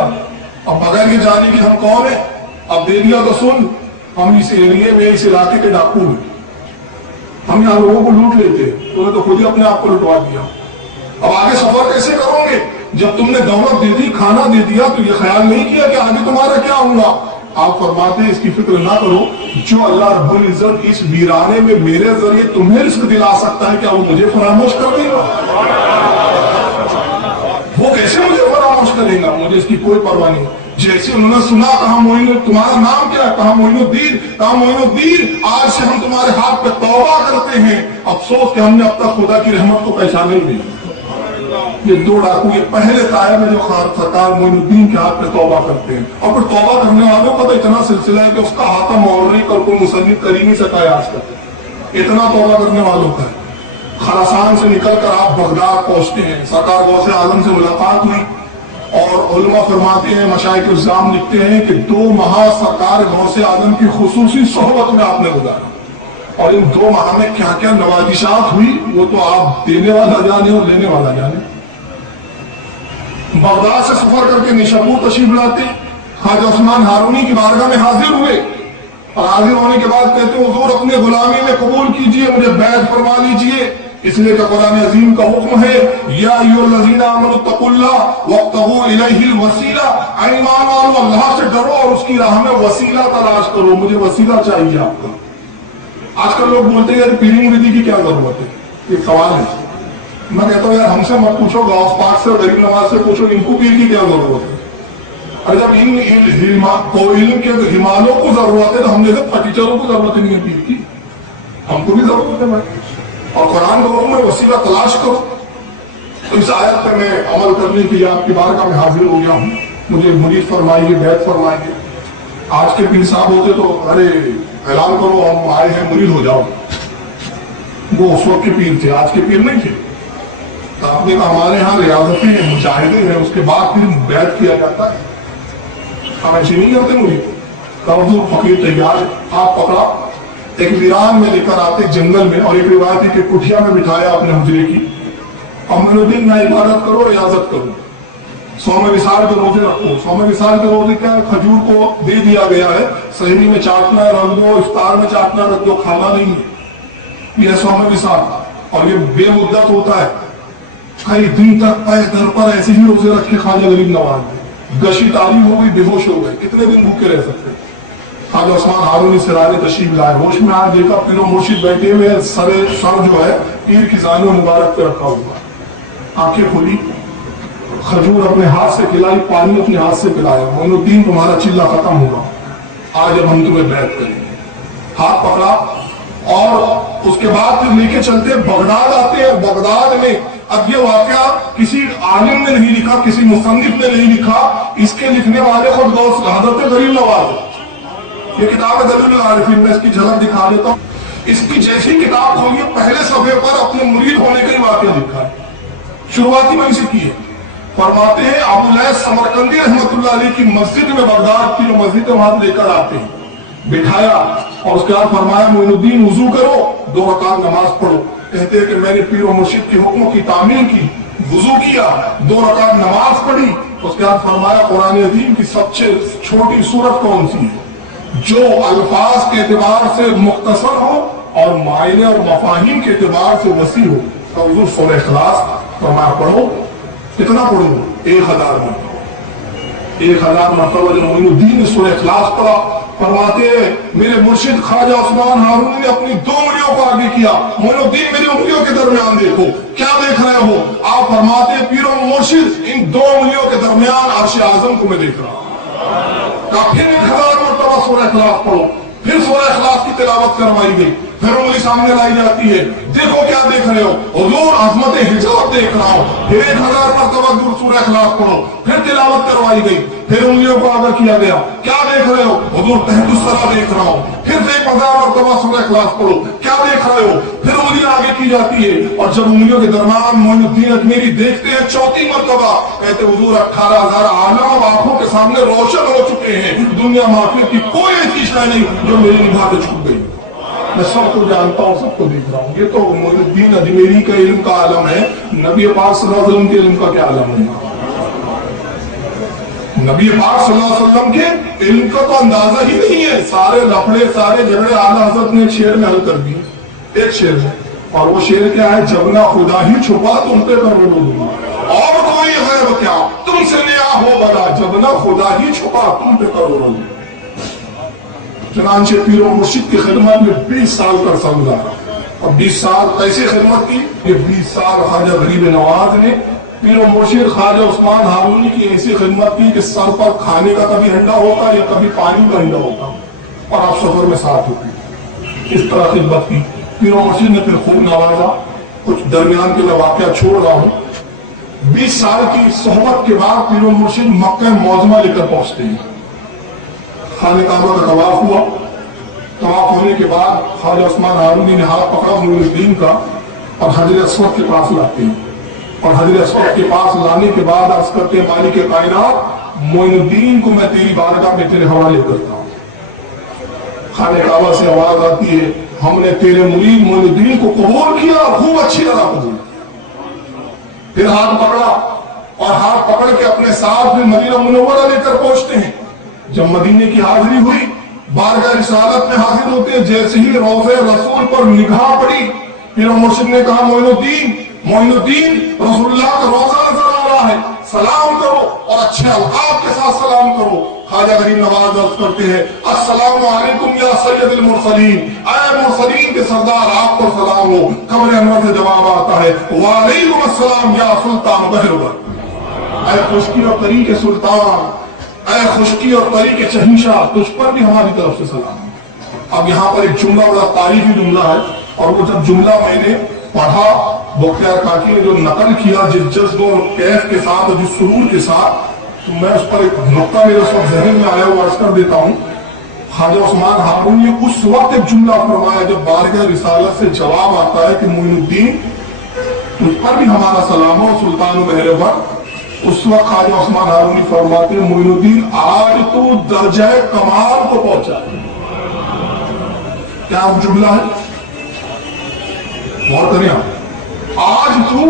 اب بغیر یہ جانے کہ ہم کون ہیں، اب دے دیا تو سن، ہم اس ایریے میں، اس علاقے کے ڈاکو ہیں، ہم یہاں لوگوں کو لوٹ لیتے ہیں، تو نے تو خود ہی اپنے آپ کو لٹوا دیا۔ اب آگے سفر کیسے کرو گے؟ جب تم نے دولت دے دی، کھانا دے دیا، تو یہ خیال نہیں کیا کہ آگے تمہارا کیا ہوگا؟ آپ فرماتے ہیں اس کی فکر نہ کرو، جو اللہ رب العزت اس ویرانے میں میرے ذریعے تمہیں رزق دلا سکتا ہے، کیا وہ مجھے فراموش کر دے گا؟ وہ کیسے مجھے فراموش کرے گا؟ مجھے اس کی کوئی پرواہ نہیں۔ جیسے انہوں نے سنا، کہا معین، تمہارا نام کیا ہے؟ کہا معین الدین۔ کہا معین الدین، آج سے ہم تمہارے ہاتھ پہ توبہ کرتے ہیں، افسوس کہ ہم نے اب تک خدا کی رحمت کو پہچانا ہی نہیں۔ یہ 2 ڈاکو یہ پہلے طائب ہے جو سرکار معین الدین کے ہاتھ پہ توبہ کرتے ہیں، اور پھر توبہ کرنے والوں کا تو اتنا سلسلہ ہے کہ اس کا ہاتھ مولوی کر کوئی مصنف کر ہی نہیں سکا ہے آج تک، اتنا توبہ کرنے والوں کا ہے۔ خراسان سے نکل کر آپ بغداد پہنچتے ہیں، سرکار غوث اعظم سے ملاقات ہوئی، اور علماء فرماتے ہیں، مشائخ الزام لکھتے ہیں کہ 2 ماہ سرکار غوث اعظم کی خصوصی صحبت میں آپ نے گزارا، اور ان 2 ماہ میں کیا کیا نوازشات ہوئی وہ تو آپ دینے والا جانے اور لینے والا جانے۔ بغداد سے سفر کر کے نیشاپور تشریف لاتے، خواجہ عثمان ہارونی کی بارگاہ میں حاضر ہوئے، اور حاضر ہونے کے بعد کہتے ہیں حضور اپنے غلامی میں قبول کیجئے، مجھے بیعت فرما لیجئے، اس لیے کہ قرآن عظیم کا حکم ہے، یا ایھا الذین آمنوا اتقوا اللہ وابتغوا الیہ الوسیلہ، اے ایمان والو اللہ سے ڈرو اور اس کی راہ میں وسیلہ تلاش کرو، مجھے وسیلہ چاہیے آپ کا۔ آج کل لوگ بولتے ہیں پیر مریدی کی کیا ضرورت ہے؟ یہ سوال ہے، میں کہتا ہوں یار ہم سے مت پوچھو، غوث پاک سے اور غریب نواز سے پوچھو، ان کو پیر کی کیا ضرورت ہے؟ اور جب ان علم کے ہمالوں کو ضرورت ہے تو ہم جیسے پٹیچروں کو ضرورت نہیں ہے پیر کی، ہم کو بھی ضرورت ہے بھائی، اور قرآن کے حکم میں وسیلہ تلاش کرو۔ تو اس آیت پہ میں عمل کرنے کے لیے آپ کی بارگاہ میں حاضر ہو گیا ہوں، مجھے مرید فرمائیے، بیعت فرمائیے۔ آج کے پیر صاحب ہوتے تو ارے اعلان کرو ہم آئے ہیں، مرید ہو جاؤ، وہ اس وقت کے پیر تھے، آج کے پیر نہیں تھے۔ تو آپ نے کہا ہمارے ہاں ریاضتیں ہیں، مجاہدے ہیں، اس کے بعد پھر بیعت کیا جاتا ہے، ہم ایسے نہیں کرتے مرید۔ حضور فقیر تیار ہے، آپ پکڑا، ایک ویران میں لے کر آتے جنگل میں، اور ایک روایت ہے کہ کٹھیا میں بٹھایا اپنے حجرے کی، اور میں نے دن نہ عبادت کرو، ریاضت کرو، 100 وصال کے روزے رکھو۔ 100 وصال کے روزے کیا ہے؟ کھجور کو دے دیا گیا ہے، سحری میں چاٹنا رکھ دو، افطار میں چاٹنا رکھ دو، کھانا نہیں ہے، یہ 100 وصال، اور یہ بے مدت ہوتا ہے، کئی دن تک پے در پر ایسے ہی روزے رکھے خواجہ غریب نواز نے، گشی تاری ہو گئی، بے ہوش ہو گئے، کتنے دن بھوکے رہ سکتے؟ خواجہ عثمان ہارونی سرانے تشریف لائے، ہوش میں آج دیکھا پیر و مرشد بیٹھے ہوئے، سر جو ہے پیر کی زانو مبارک پہ رکھا ہوا، آنکھیں کھلی، کھجور اپنے ہاتھ سے کھلائی، پانی اپنے ہاتھ سے پلایا، معین الدین تمہارا چلہ ختم ہوگا، آج اب ہم تمہیں بیعت کریں گے۔ ہاتھ پکڑا، اور اس کے بعد پھر لے کے چلتے بغداد آتے ہیں۔ بغداد میں اب یہ واقعہ کسی عالم نے نہیں لکھا، کسی مصنف نے نہیں لکھا، اس کے لکھنے والے خود غوث حضرت غریب نواز۔ یہ کتاب ہے دلیل العارفین، میں اس کی جھلک دکھا دیتا ہوں۔ اس کی جیسی کتاب کھولیے، پہلے صفحے پر اپنے مرید ہونے کا ہی واقعہ لکھا ہے، شروعاتی میں اسے کی ہے۔ فرماتے ہیں ابو لیث سمرقندی رحمۃ اللہ علیہ کی مسجد میں، بغداد کی جو مسجد ہے وہاں لے کر آتے ہیں، بٹھایا، اور اس کے بعد فرمایا معین الدین وضو کرو، 2 رکعت نماز پڑھو۔ کہتے ہیں کہ میں نے پیر و مرشد کے حکموں کی تعمیل کی، وضو کیا، 2 رکعت نماز پڑھی، उसके बाद फरमाया कुरान अजीम की सबसे छोटी सूरत कौन सी है जो अल्फाज के एतबार से मुख्तसर हो और मायने और मफाहिम के एतबार से वसी हो। तो हुजूर सूरह इखलास फरमाया पढ़ो। कितना पढ़ो? 1000 मरतबा। 1000 मरतबा जब मोइनुद्दीन ने सूरह इखलास पढ़ा, फरमाते मेरे मुर्शिद ख्वाजा उस्मान हारून ने अपनी 2 उंगलियों को आगे किया। मोइनुद्दीन मेरी उंगलियों के दरमियान देखो। क्या देख रहे हो? आप फरमाते पीरो मुर्शिद इन 2 उंगलियों के दरमियान अर्श आजम को मैं देख रहा हूं। फिर 1000 मरतबा सूरह इखलास पढ़ो। फिर सूरह इखलास की तिलावत करवाई गई। फिर उंगली सामने लाई जाती है, देखो क्या देख रहे हो? हुजूर अज़मत हिजाब देख रहा हूं। फिर 1000 मरतबा सूरह इखलास पढ़ो। फिर तिलावत करवाई गई। फिर उंगलियों को आगे किया गया, क्या देख रहे हो? हुजूर तहज्जुद देख रहा हूं। फिर 1000 मरतबा सूरह इखलास पढ़ो, क्या देख रहे हो? फिर उंगलियां आगे की जाती है और जब उंगलियों के दरमियान मोइनुद्दीन अजमेरी देखते हैं 4थी मरतबा, कहते हुजूर 18,000 आलम और आंखों के सामने रोशन हो चुके हैं। दुनिया माफिया की कोई ऐसी शय नहीं जो मेरी निगाह से छूट गई। मैं सबको जानता हूँ, सबको देख रहा हूँ। ये तो मोइनुद्दीन अजमेरी का इल्म का आलम है। नबी पाक सल्लल्लाहु अलैहि वसल्लम के इल्म का क्या आलम है? नबी पाक सल्लल्लाहु अलैहि वसल्लम के इल्म का तो अंदाजा ही नहीं है। सारे लफड़े सारे झगड़े आला हज़रत ने एक शेर में हल कर दिए। एक शेर में, और वो शेर क्या है? जब ना खुदा ही छुपा तुम पे करो दूंगा और कोई गैर क्या तुमसे नया हो बड़ा। जब ना खुदा ही छुपा तुम पे करो दूंगा। चनांचे पीरो मुर्शिद की खिदमत में 20 साल का अर्सा गुजारा और 20 साल कैसे खिदमत की? ये 20 साल ख्वाजा गरीब नवाज ने पीरो मुर्शिद ख्वाजा उस्मान हारूनी की ऐसी खिदमत की कि सर पर खाने का कभी हंडा होता या कभी पानी का हंडा होता और आप सफर में साथ होती। इस तरह खिदमत की पीरो मुर्शिद ने। फिर खूब नवाजा। कुछ दरमियान के मैं वाकया छोड़ रहा हूँ। 20 साल की सोहबत के बाद पीरो मुर्शिद मक्का मौजमा लेकर पहुंचते हैं। खाने काबा का तवाफ हुआ। तवाफ होने के बाद ख्वाजा उस्मान हारूनी ने हाथ पकड़ा मोइनुद्दीन का और हजर अस्वद के पास लाते हैं। और हजर अस्वद के पास लाने के बाद अर्ज करते हैं मालिक कायनात मोइनुद्दीन को मैं तेरी बारगाह में तेरे हवाले करता हूँ। खाने काबा से आवाज आती है, हमने तेरे मुरीद मोइनुद्दीन को कबूल किया, खूब अच्छी तरह कबूल। फिर हाथ पकड़ा और हाथ पकड़ के अपने साथ में मदीना मुनव्वरा लेकर पहुंचते हैं। जब मदीने की हाजिरी हुई, बारगाह रिसालत में हाजिर होते हैं। जैसे ही रोज़े रसूल पर निगाह पड़ी, फिर मुर्शिद ने कहा मोइनुद्दीन रसूलुल्लाह का रोज़ा नजर आ रहा है, सलाम करो और अच्छे अल्काब के साथ सलाम करो। ख्वाजा गरीब नवाज अर्ज करते हैं, अस्सलामु अलैकुम या सय्यदुल मुरसलीन, ऐ मुरसलीन के सरदार आप पर सलाम हो। कमरे अनवर से जवाब आता है, वालेकुम अस्सलाम या सुल्तान बहरवर, ऐ खुशकी और तरी के सुल्तान, ऐ खुशकी और तरी के शहंशाह, तुझ पर भी हमारी तरफ से सलाम। अब यहाँ पर एक जुमला बड़ा तारीफी जुमला है और वो जब जुमला मैंने पढ़ा, बख्तियार काकी ने जो नकल किया जिस जज्ब और कैफ के साथ और जिस सुरूर के साथ, तो मैं उस पर एक नुक्ता मेरे सब जहन में आया, वो अर्ज कर देता हूँ। ख्वाजा उस्मान हारून ने उस वक्त एक जुमला फरमाया जब बारगाह रिसालत से जवाब आता है कि मोइनुद्दीन तुझ पर भी हमारा सलाम हो सुल्तान बहरवर। उस वक्त ख्वाजा उस्मान हारून फरमाते मोइनुद्दीन आज तो दर्जा कमाल को पहुंचा है। क्या जुमला है? गौर करें आप। आज तू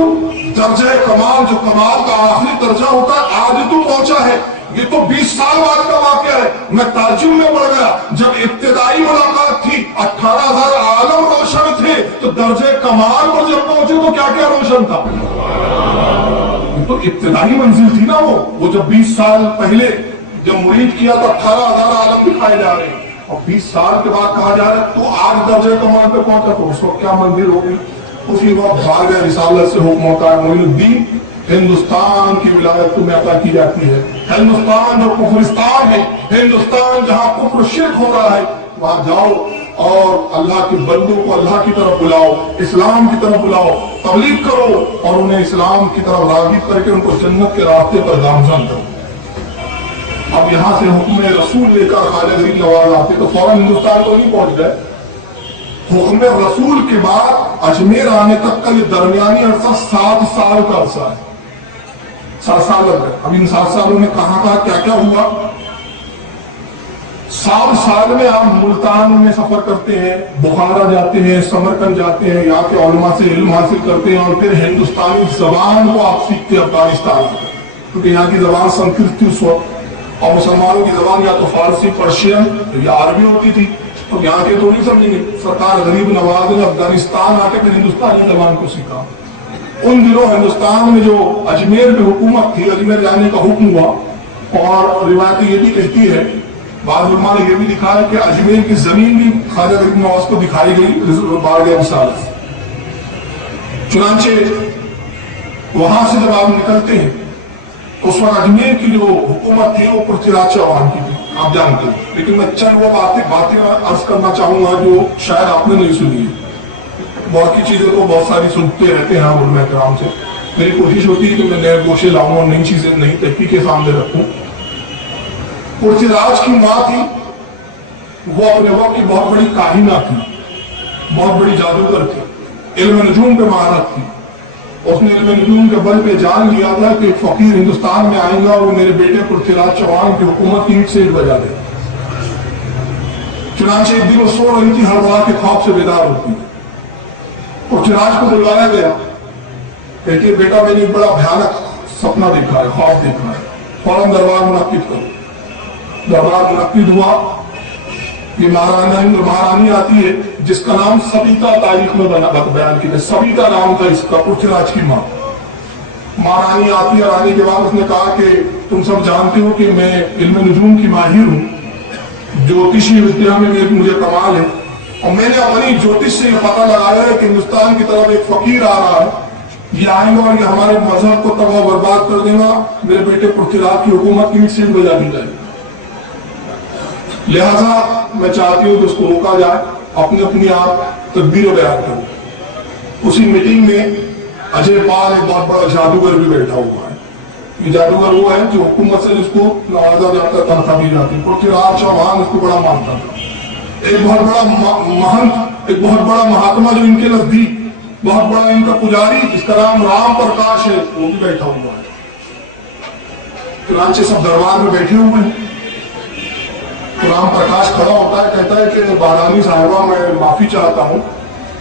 दर्जा कमाल, जो कमाल का आखिरी दर्जा होता है, आज तू पहुंचा है। ये तो 20 साल बाद का वाकया है। मैं ताज्जुब में पड़ गया जब इब्तिदाई मुलाकात थी, 18,000 आलम रोशन थे, तो दर्जे कमाल पर जब पहुंचे तो क्या क्या रोशन था? तो इब्तिदाई मंजिल थी ना वो जब 20 साल पहले जब मुरीद किया तो 18,000 आलम दिखाए जा रहे हैं और 20 साल के बाद कहा जा रहा है तो आज दर्जे कमाल पे पहुंचा, तो उस वक्त क्या मंजिल होगी? उसी वक्त बारगाह रिसालत से हुक्म होता है मोइनुद्दीन हिंदुस्तान की विलायत तुम्हें अता की जाती है। हिंदुस्तान जो कुफरिस्तान है, हिंदुस्तान जहां कुफ्र शिर्क हो रहा है, वहां जाओ और अल्लाह के बंदों को अल्लाह की तरफ बुलाओ, इस्लाम की तरफ बुलाओ, तबलीग करो और उन्हें इस्लाम की तरफ राग़िब करके उनको जन्नत के रास्ते पर गामज़न करो। अब यहाँ से हुक्म रसूल लेकर ख्वाजा गरीब नवाज आते तो फौरन हिंदुस्तान को नहीं पहुंच गए। हुक्म रसूल के बाद अजमेर आने तक का ये दरमियानी अरसा 7 साल का अरसा है। 7 साल लग गए। अब इन 7 सालों में कहाँ क्या क्या हुआ? 7 साल में आप मुल्तान में सफर करते हैं, बुखारा जाते हैं, समरकंद जाते हैं, यहाँ के उलमा से इल्म हासिल करते हैं और फिर हिंदुस्तानी जबान को आप सीखते हैं अफगानिस्तान में। क्योंकि यहाँ की जबान संस्कृत थी उस वक्त, और मुसलमानों की जबान या तो फारसी, पर्शियन या अरबी होती थी। तो यहाँ के तो नहीं समझेंगे। सरकार गरीब नवाज ने अफगानिस्तान आके फिर हिंदुस्तानी जबान को सीखा। उन दिनों हिंदुस्तान में जो अजमेर में हुकूमत थी, अजमेर जाने का हुक्म हुआ, और रिवायत ये भी कहती है, बाद उलमा ने ये भी लिखा है कि अजमेर की जमीन भी ख्वाजा गरीब नवाज को दिखाई गई बारगाह रिसालत। चुनांचे वहां से जब आप निकलते हैं, उस वक्त अजमेर की जो हुकूमत थी वो पृथ्वीराज चौहान की थी, आप जानते हैं। लेकिन मैं चंद वो बातें अर्ज करना चाहूंगा जो शायद आपने नहीं सुनी है। बहुत की चीजें तो बहुत सारी सुनते रहते हैं उलमा किराम से। मेरी कोशिश होती है कि मैं नए गोशे लाऊं और नई चीजें, नई तहकीक के सामने रखूं। पृथ्वीराज की माँ थी, वो अपने वक्त की बहुत बड़ी काहिना थी, बहुत बड़ी जादूगर थी, इल्म नजूम पे महारत थी। उसने इल्म नजूम के बल पे जान लिया था कि एक फकीर हिंदुस्तान में आएगा और वो मेरे बेटे पृथ्वीराज चौहान की हुकूमत की ईंट से ईंट बजा दे। चुनांचे एक दिन वो सो रही थी, हड़बड़ा के ख्वाब से बेदार होती है। पृथ्वीराज को बुलवाया गया, कहती बेटा मैंने एक बड़ा भयानक सपना देखा है, ख्वाब देखा है, फौरन दरबार मुनक्किद करो। दरबार मुनक्किद हुआ। ये महारानी आती है जिसका नाम सविता तारीख में बयान किया, सविता नाम था इसका, पृथ्वीराज की माँ। महारानी आती है, आने के बाद उसने कहा कि तुम सब जानते हो कि मैं इल्म नजूम की माहिर हूँ, ज्योतिषी विद्या में मुझे कमाल है, और मैंने अपनी ज्योतिष से पता लगाया है कि हिंदुस्तान की तरफ एक फकीर आ रहा है, ये आएगा और ये हमारे मजहब को तबाह बर्बाद कर देगा, मेरे बेटे पृथ्वीराज की हुकूमत की ईंट से ईंट बजा दी जाएगी। लिहाजा मैं चाहती हूँ कि उसको रोका जाए, अपनी अपनी आप तदबीर बयान करो। उसी मीटिंग में अजय पाल एक बहुत बड़ा जादूगर भी बैठा हुआ है। ये जादूगर वो है जो हुकूमत से जिसको नवाजा जाता, तनख्वाह दी जाती। पृथ्वीराज चौहान उसको बड़ा मानता था। एक बहुत बड़ा महंत, एक बहुत बड़ा महात्मा जो इनके नजदीक बहुत बड़ा इनका पुजारी, जिसका नाम राम प्रकाश है, वो भी बैठा हुआ है। चुनांचे सब दरबार में बैठे हुए हैं। तो राम प्रकाश खड़ा होता है, कहता है कि बारानी साहिबा मैं माफी चाहता हूँ,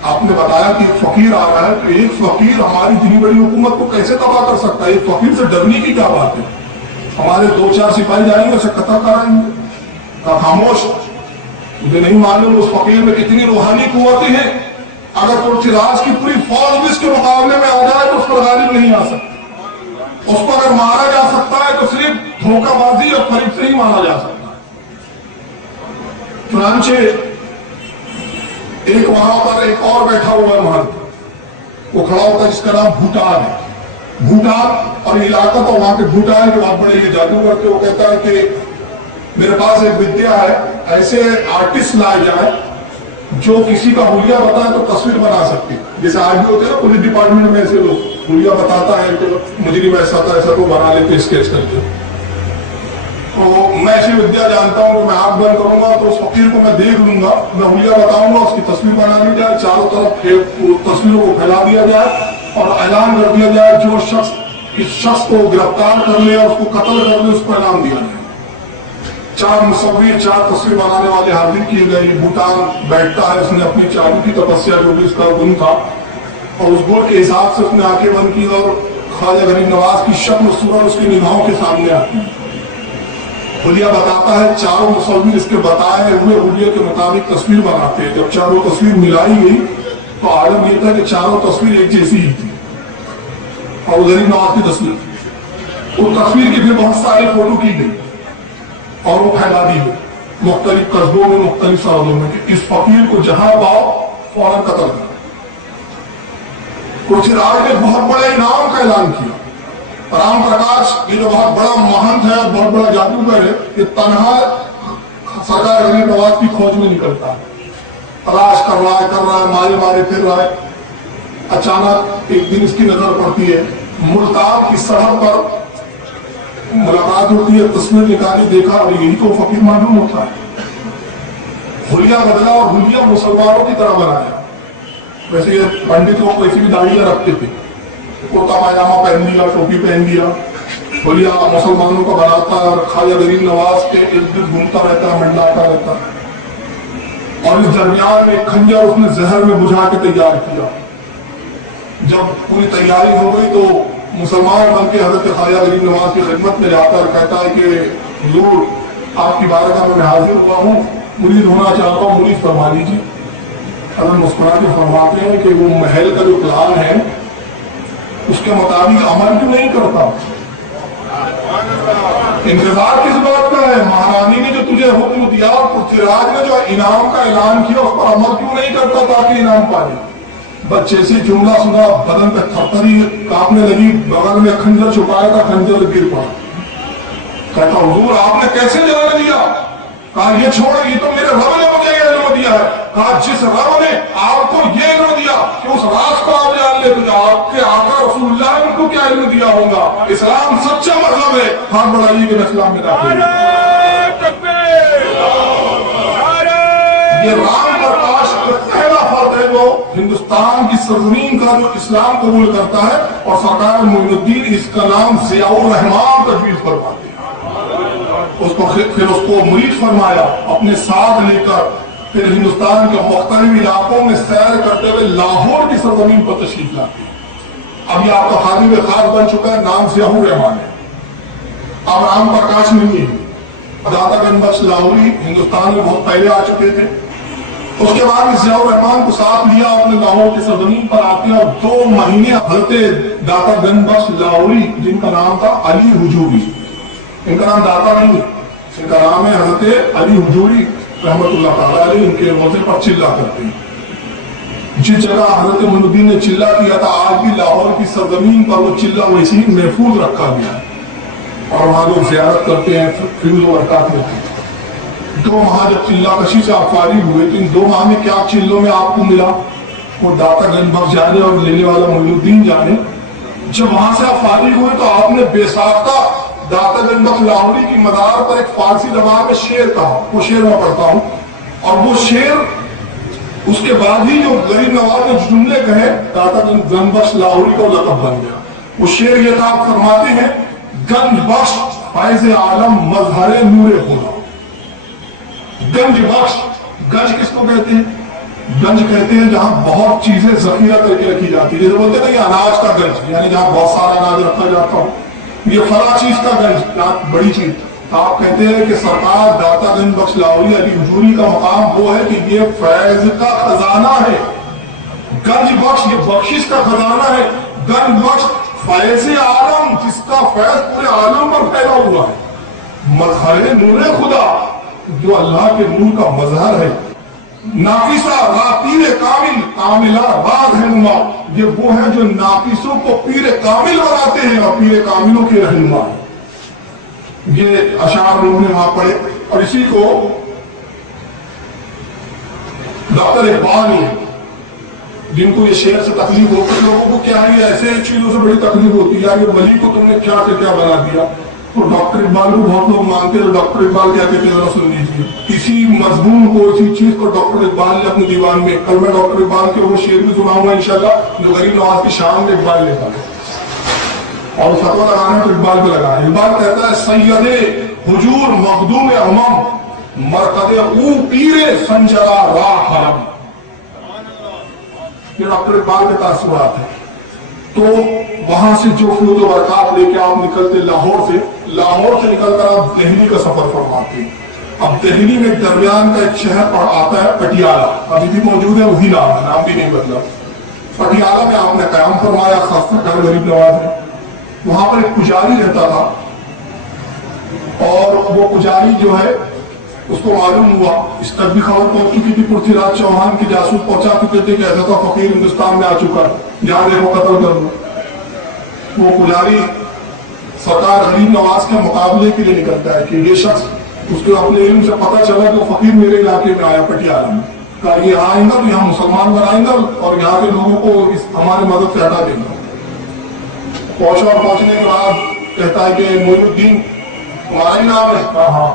आपने बताया कि एक फकीर आ रहा है, तो एक फकीर हमारी इतनी बड़ी हुकूमत को कैसे तबाह कर सकता है? एक फकीर से डरने की क्या बात है? हमारे 2-4 सिपाही जाएंगे, उसे कत्ल कराएंगे। का खामोश, मुझे नहीं मालूम उस फकीर में कितनी रूहानी कुव्वतें हैं। अगर पृथ्वीराज की पूरी फौज भी इसके मुकाबले में आ जाए तो उस पर गालिब नहीं आ सकता। उसको अगर मारा जा सकता है तो सिर्फ धोखाबाजी और फरीब से ही मारा जा सकता है। चुनांचे एक वहां पर एक और बैठा हुआ है महंत, वो खड़ा होता है जिसका नाम भूटान है। भूटान और इलाका तो वहां के भूटान के बहुत बड़े ये जादूगर थे। वो कहता है कि मेरे पास एक विद्या है, ऐसे आर्टिस्ट लाए जाए जो किसी का हुलिया बताए तो तस्वीर बना सकती है। जैसे आज भी होते हैं ना पुलिस डिपार्टमेंट में, ऐसे लोग हुलिया बताता है तो मुजरिम ऐसा था, ऐसा तो बना लेते स्केच करके। तो मैं ऐसी विद्या जानता हूं कि मैं आंख बंद करूंगा तो उस फकीर को मैं देख लूंगा, मैं हुलिया बताऊंगा, उसकी तस्वीर बना ली जाए, चारों तरफ तस्वीरों को फैला दिया जाए और ऐलान कर दिया जाए जो शख्स इस शख्स को गिरफ्तार कर ले और उसको कत्ल कर ले, उसको ऐलान दिया जाए। 4 मुसव्विर, 4 तस्वीर बनाने वाले हाजिर किए गए। भूटान बैठता है, उसने अपनी चालू की तपस्या जो भी उसका गुण था, और उस गुण के हिसाब से उसने आंखें बंद की और ख्वाजा गरीब नवाज की शक्ल सूरत उसकी निगाहों के सामने आती है। हुलिया बताता है, चारों मुसव्विर इसके बताए हुए हुलिया के मुताबिक तस्वीर बनाते हैं। जब चारों तस्वीर मिलाई गई तो आलम यह था कि चारों तस्वीर एक जैसी ही थी और गरीब नवाज की तस्वीर थी। उस तस्वीर की भी बहुत सारी फोटो की गई और वो फैला दी गई मुख्तलिफ कस्बों में, मुख्तलिफ सरहदों में कि इस फकीर को जहां पाओ फौरन कत्ल करो। पृथ्वीराज ने बहुत बड़े इनाम का ऐलान किया। राम प्रकाश ये जो बहुत बड़ा महंत है और बहुत बड़ा जादूगर है, ये तनहा सरकार गरीब नवाज की खोज में निकलता है, तलाश कर रहा है, मारे मारे फिर रहा है। अचानक एक दिन इसकी नजर पड़ती है, मुल्तान की सड़क पर मुलाकात होती है, तस्वीर निकाली, देखा और यही तो फकीर मालूम होता है। हुलिया बदला और हुलिया मुसलमानों की तरह बनाया। वैसे ये पंडित लोग वैसी भी दाढ़ियां रखते थे, कुर्ता पायजामा पहन लिया, टोपी पहन लिया, हुलिया मुसलमानों का बनाता है और ख्वाजा गरीब नवाज के इर्द गिर्द घूमता रहता है, मंडलाता रहता है। और इस दरमियान में खंजर उसने जहर में बुझा के तैयार किया। जब पूरी तैयारी हो गई तो मुसलमान बन के हजरत ख्वाजा गरीब नवाज की खिदमत में जाकर कहता है कि हुजूर आपकी बारगाह में मैं हाजिर हुआ हूँ, मुरीद होना चाहता हूँ, मुरीद फरमा लीजिए। हजरत मुस्कुरा के फरमाते हैं कि वो महल का जो प्लान है उसके मुताबिक अमल क्यों नहीं करता? इंतजार किस बात का है? महारानी ने जो तुझे हुक्म दिया, पृथ्वीराज ने जो इनाम का ऐलान किया, उस पर अमल क्यों नहीं करता ताकि इनाम पाए? बच्चे से जुमला सुना, बदन पे थरथरी कांपने लगी, बगल में खंजर छुपाया था, खंजर गिर पड़ा। कहता हुजूर आपने कैसे जन्म दिया? कहा ये छोड़, ये तो मेरे रब ने मुझे ये जन्म दिया है। कहा जिस रब ने आपको ये जन्म दिया कि उस राज को आप जान ले, तो आपके आका रसूलुल्लाह ने उनको क्या जन्म दिया होगा? इस्लाम सच्चा मजहब है। हाथ बढ़ाइए कि मैं इस्लाम में दाखिल हूं। ये राम प्रकाश पहला फर्द है जो हिंदुस्तान की सरजमीन का जो इस्लाम कबूल करता है, और सरकार मोइनुद्दीन इसका नाम ज़ियाउर रहमान तजवीज़ फरमाते हैं। उसको फिर उसको मुरीद फरमाया, अपने साथ लेकर फिर हिंदुस्तान के मुख्तलिफ इलाकों में सैर करते हुए लाहौर की सरजमीन पर तशरीफ लाते हैं। अब ये आपका खादिम खास बन चुका है, नाम ज़ियाउर रहमान है, अब राम प्रकाश नहीं है। दाता गंज बख्श लाहौरी हिंदुस्तान में बहुत पहले आ चुके थे। उसके बाद ज़ियाउर रहमान को साथ लिया, अपने लाहौर की सरजमीन पर आते हैं, और 2 महीने हजरत दाता गंज बख्श लाहौरी, जिनका नाम था अली हुजूरी, इनका नाम दाता नहीं, इनका नाम है हजरत अली हुजूरी रहमतुल्लाह ताला अलैह, इनके रोजे पर चिल्ला करते हैं। जिस जगह हजरत मोइनुद्दीन ने चिल्ला किया था, आज भी लाहौर की सरजमीन पर वो चिल्ला वैसे ही महफूज रखा गया है, और वहां लोग ज़ियारत करते हैं, फ्यूज बरकत लेते हैं। 2 माह जब चिल्ला कशी से आप फारिग हुए, तो इन 2 माह में क्या चिल्लों में आपको मिला वो दाता गंज बख्श जाने और लेने वाला मोइनुद्दीन जाने। जब वहां से आप फारिग हुए तो आपने बेसाख्ता दाता गंज बख्श लाहौरी की मदार पर एक फारसी जबान में शेर कहा, वो शेर मैं पढ़ता हूँ, और वो शेर उसके बाद ही जो गरीब नवाज ने जुमले कहे, दाता गंज बख्श लाहौरी का लक़ब बन गया। वो शेर ये था, आप फरमाते हैं, गंज बख्श फैज़ आलम मज़हर नूरे खुदा। गंज बख्श, गंज किसको कहते हैं? गंज कहते हैं जहां बहुत चीजें जखीरा करके रखी जाती है, जैसे बोलते हैं ना कि अनाज का गंज, यानी जहां बहुत सारा अनाज रखा जाता हो, ये फला चीज का गंज, बड़ी चीज। तो आप कहते हैं कि सरकार दाता गंज बख्श लाहौरी अली हुजूरी का मकाम वो है कि ये फैज का खजाना है। गंज बख्श ये बख्शिश का खजाना है। गंज बख्श फैज़ आलम, जिसका फैज पूरे आलम पर फैला हुआ है। मज़हर नूरे खुदा, जो अल्लाह के नूर का मजहर है। नाकिसा पीर कामिल, कामिला बाद है नुमा, ये वो है जो नाकिसों को पीर कामिल बनाते हैं और पीर कामिलों के रहनुमा है। ये अशार लोगों ने वहां पढ़े, और इसी को डॉक्टर इकबाल ने, जिनको ये शेर से तकलीफ होती है, लोगों को क्या है ऐसे चीजों से बड़ी तकलीफ होती है, ये वली को तुमने क्या से क्या बना दिया। तो डॉक्टर इकबाल को बहुत लोग मानते हैं, तो डॉक्टर इकबाल क्या कहते हैं जरा सुन लीजिए। इसी मजमून को, इसी चीज को डॉक्टर इकबाल ने अपने दीवान में, कल मैं डॉक्टर इकबाल के वो शेर भी सुनाऊंगा इंशाल्लाह, जो गरीब नवाज की शान में इकबाल लेता है, और फतवा लगाना तो इकबाल को लगा। इकबाल कहता है, सैयदे हुजूर मखदूम अमम मरकदे ऊ पीरे संजरा राह हरम। ये डॉक्टर इकबाल के तासुरात है। तो वहां से जो फूल बरकत लेके आप निकलते लाहौर से निकलकर आप दिल्ली का सफर फरमाते हैं। अब दिल्ली में दरमियान का एक शहर आता है पटियाला, अभी भी मौजूद है, वही नाम भी नहीं बदला। पटियाला में आपने क़याम फरमाया, खासकर गरीब नवाज है। वहां पर एक पुजारी रहता था, और वो पुजारी जो है उसको मालूम हुआ, इस तक भी खबर पहुंच चुकी थी, पृथ्वीराज चौहान की जासूस पहुंचा चुके थे कि ऐसा फकीर हिंदुस्तान में आ चुका है, जहां देखो कत्ल कर दो। वो पुजारी सरकार गरीब नवाज के मुकाबले के लिए निकलता है कि ये शख्स, उसके अपने इल्म से पता चला कि वो फकीर मेरे इलाके में आया पटियाला में, कहा ये आएंगा तो यहाँ मुसलमान बनाएंगा और यहाँ के लोगों को इस हमारे मदद से हटा देंगे। पहुंचा, और पहुंचने के बाद कहता है कि मोइनुद्दीन तुम्हारा ही नाम है? कहा हाँ।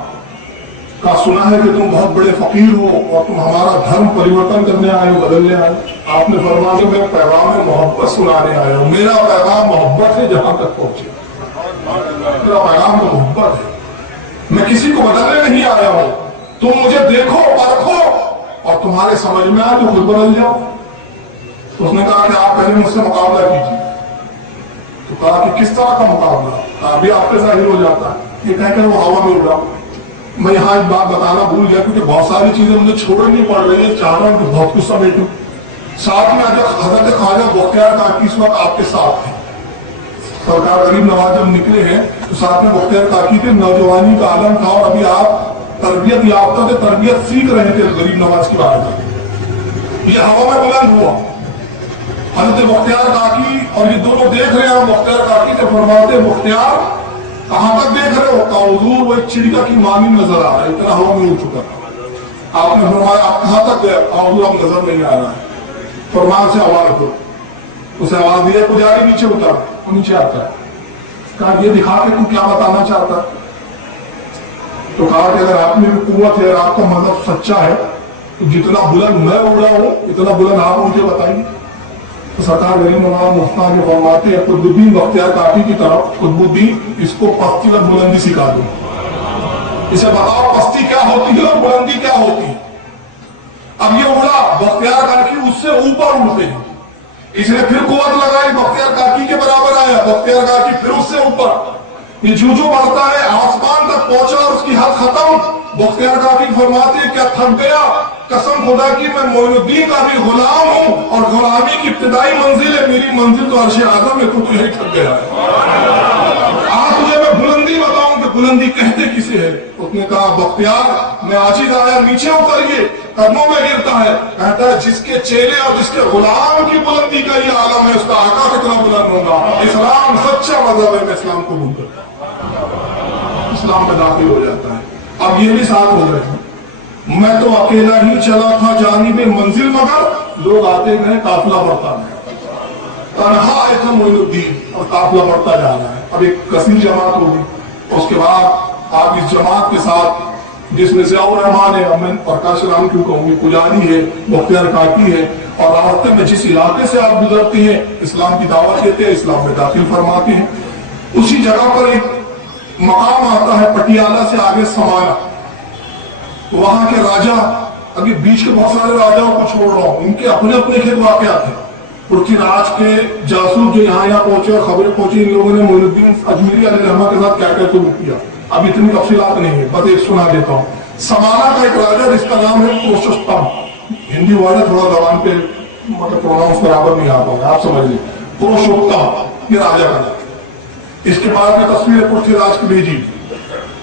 का सुना है कि तुम बहुत बड़े फकीर हो और तुम हमारा धर्म परिवर्तन करने आए हो, बदलने आए। आपने फरमाया कि मैं पैगाम मोहब्बत सुनाने आया हूँ, मेरा पैगाम मोहब्बत है, जहां तक पहुंचे मेरा पैगाम तो मोहब्बत है, मैं किसी को बदलने नहीं आया हूँ। तुम मुझे देखो, परखो, और तुम्हारे समझ में आए तो खुद बदल जाओ। तो उसने कहा कि आप पहले मुझसे मुकाबला कीजिए। तो कहा कि किस तरह का मुकाबला? अभी आप पे जाहिर हो जाता है, ये कहकर वो हवा में उड़ा। मैं यहाँ एक बात बताना भूल गया, क्योंकि बहुत सारी चीजें मुझे छोड़नी पड़ रही है, चाह रहा हूँ कि बहुत कुछ समेटूं। साथ में हजरत ख्वाजा बख्तियार काकी इस वक्त आपके साथ है। सरकार गरीब नवाज जब निकले हैं तो साथ में बख्तियार काकी थे, नौजवानी का आलम था, और अभी आप तरबियत याफ्ता थे, तरबियत सीख रहे थे गरीब नवाज की बात में। ये हवा में बुलंद हुआ हजरत बख्तियार काकी, और ये दोनों देख रहे हैं। बख्तियार काकी से फरमाते, बख्तियार कहां तक देख रहे हो? कहा हुजूर वो एक चिड़िया की मानी नजर आ रहा है, इतना हवा में उड़ चुका। आपने फरमाया आप कहां तक गए? कहा हुजूर अब नजर नहीं आ रहा है। फरमान से आवाज दो। उसे आवाज दिया, पुजारी नीचे उतर। वो नीचे आता है। कहा ये दिखा के तू क्या बताना चाहता? तो कहा कि अगर आप में भी कुव्वत है और आपका मजहब सच्चा है तो जितना बुलंद मैं उड़ा हूं इतना बुलंद आप मुझे बताइए। तो सरकार गरीब नवाज मुफ्ता के फरमाते हैं, कुतुबुद्दीन बख्तियार काकी की तरफ, कुतुबुद्दीन इसको पस्ती और बुलंदी सिखा दो, इसे बताओ पस्ती क्या होती है और बुलंदी क्या होती है। अब ये उड़ा, बख्तियार काकी उससे ऊपर उड़ते हैं, इसने फिर कुव्वत लगाई, बख्तियार काकी के बराबर आया, बख्तियार काकी फिर उससे ऊपर। ये जो बढ़ता है आसमान तक पहुंचा और उसकी हद खत्म। बख्तियार काकी फरमाते क्या थक गया? कसम खुदा की मैं मोइनुद्दीन का भी गुलाम हूं और गुलामी की इब्तिदाई मंजिल है, मेरी मंजिल तो अर्श आज़म है, तो यही थक गया है। आज तुझे मैं बुलंदी बताऊं कि बुलंदी कहते किसे है। उसने कहा बख्तियार मैं आजिज आया, नीचे उतरिए, कदमों में गिरता है, कहता है जिसके चेले और जिसके गुलाम की बुलंदी का ये आलम है, उसका आका कितना बुलंद होगा। इस्लाम सच्चा मजहब है, मैं इस्लाम कबूल करता हूं। इस्लाम में दाखिल हो जाता है। अब ये भी साथ हो रहे हैं, मैं तो अकेला ही चला था जानिबे मंजिल, मगर लोग आते गए काफिला बढ़ता गया, तन्हा आए थे मोइनुद्दीन और काफिला बढ़ता जा रहा है। अब एक कसीर जमात होगी, उसके बाद आप इस जमात के साथ जिसमें से और रहमान है, मैं प्रकाश राम क्यों कहूंगी, पुजारी है, बख्तियार काकी है, और रास्ते में जिस इलाके से आप गुजरती हैं इस्लाम की दावत देते हैं, इस्लाम में दाखिल फरमाते हैं। उसी जगह पर एक मकाम आता है पटियाला से आगे समाना, वहां के राजा, अभी बीच के बहुत सारे राजाओं को छोड़ रहा हूं, इनके अपने अपने खेत वाकयात थे। पृथ्वीराज के जासूस जो यहाँ पहुंचे और खबरें पहुंची, इन लोगों ने मोइनुद्दीन अजमेरी अलैहिर्रहमा के साथ क्या क्या शुरू किया। अब इतनी तफसीलात नहीं है, बस एक सुना देता हूँ। समाना का एक राजा जिसका नाम है पुरुषोत्तम, हिंदी वर्ड है, थोड़ा जबान पे मतलब प्रोनाउंस बराबर नहीं आ पाऊंगा, आप समझ लीजिए। पुरुषोत्तम ये राजा का नाम। इसके बाद में तस्वीर पृथ्वीराज की भेजी,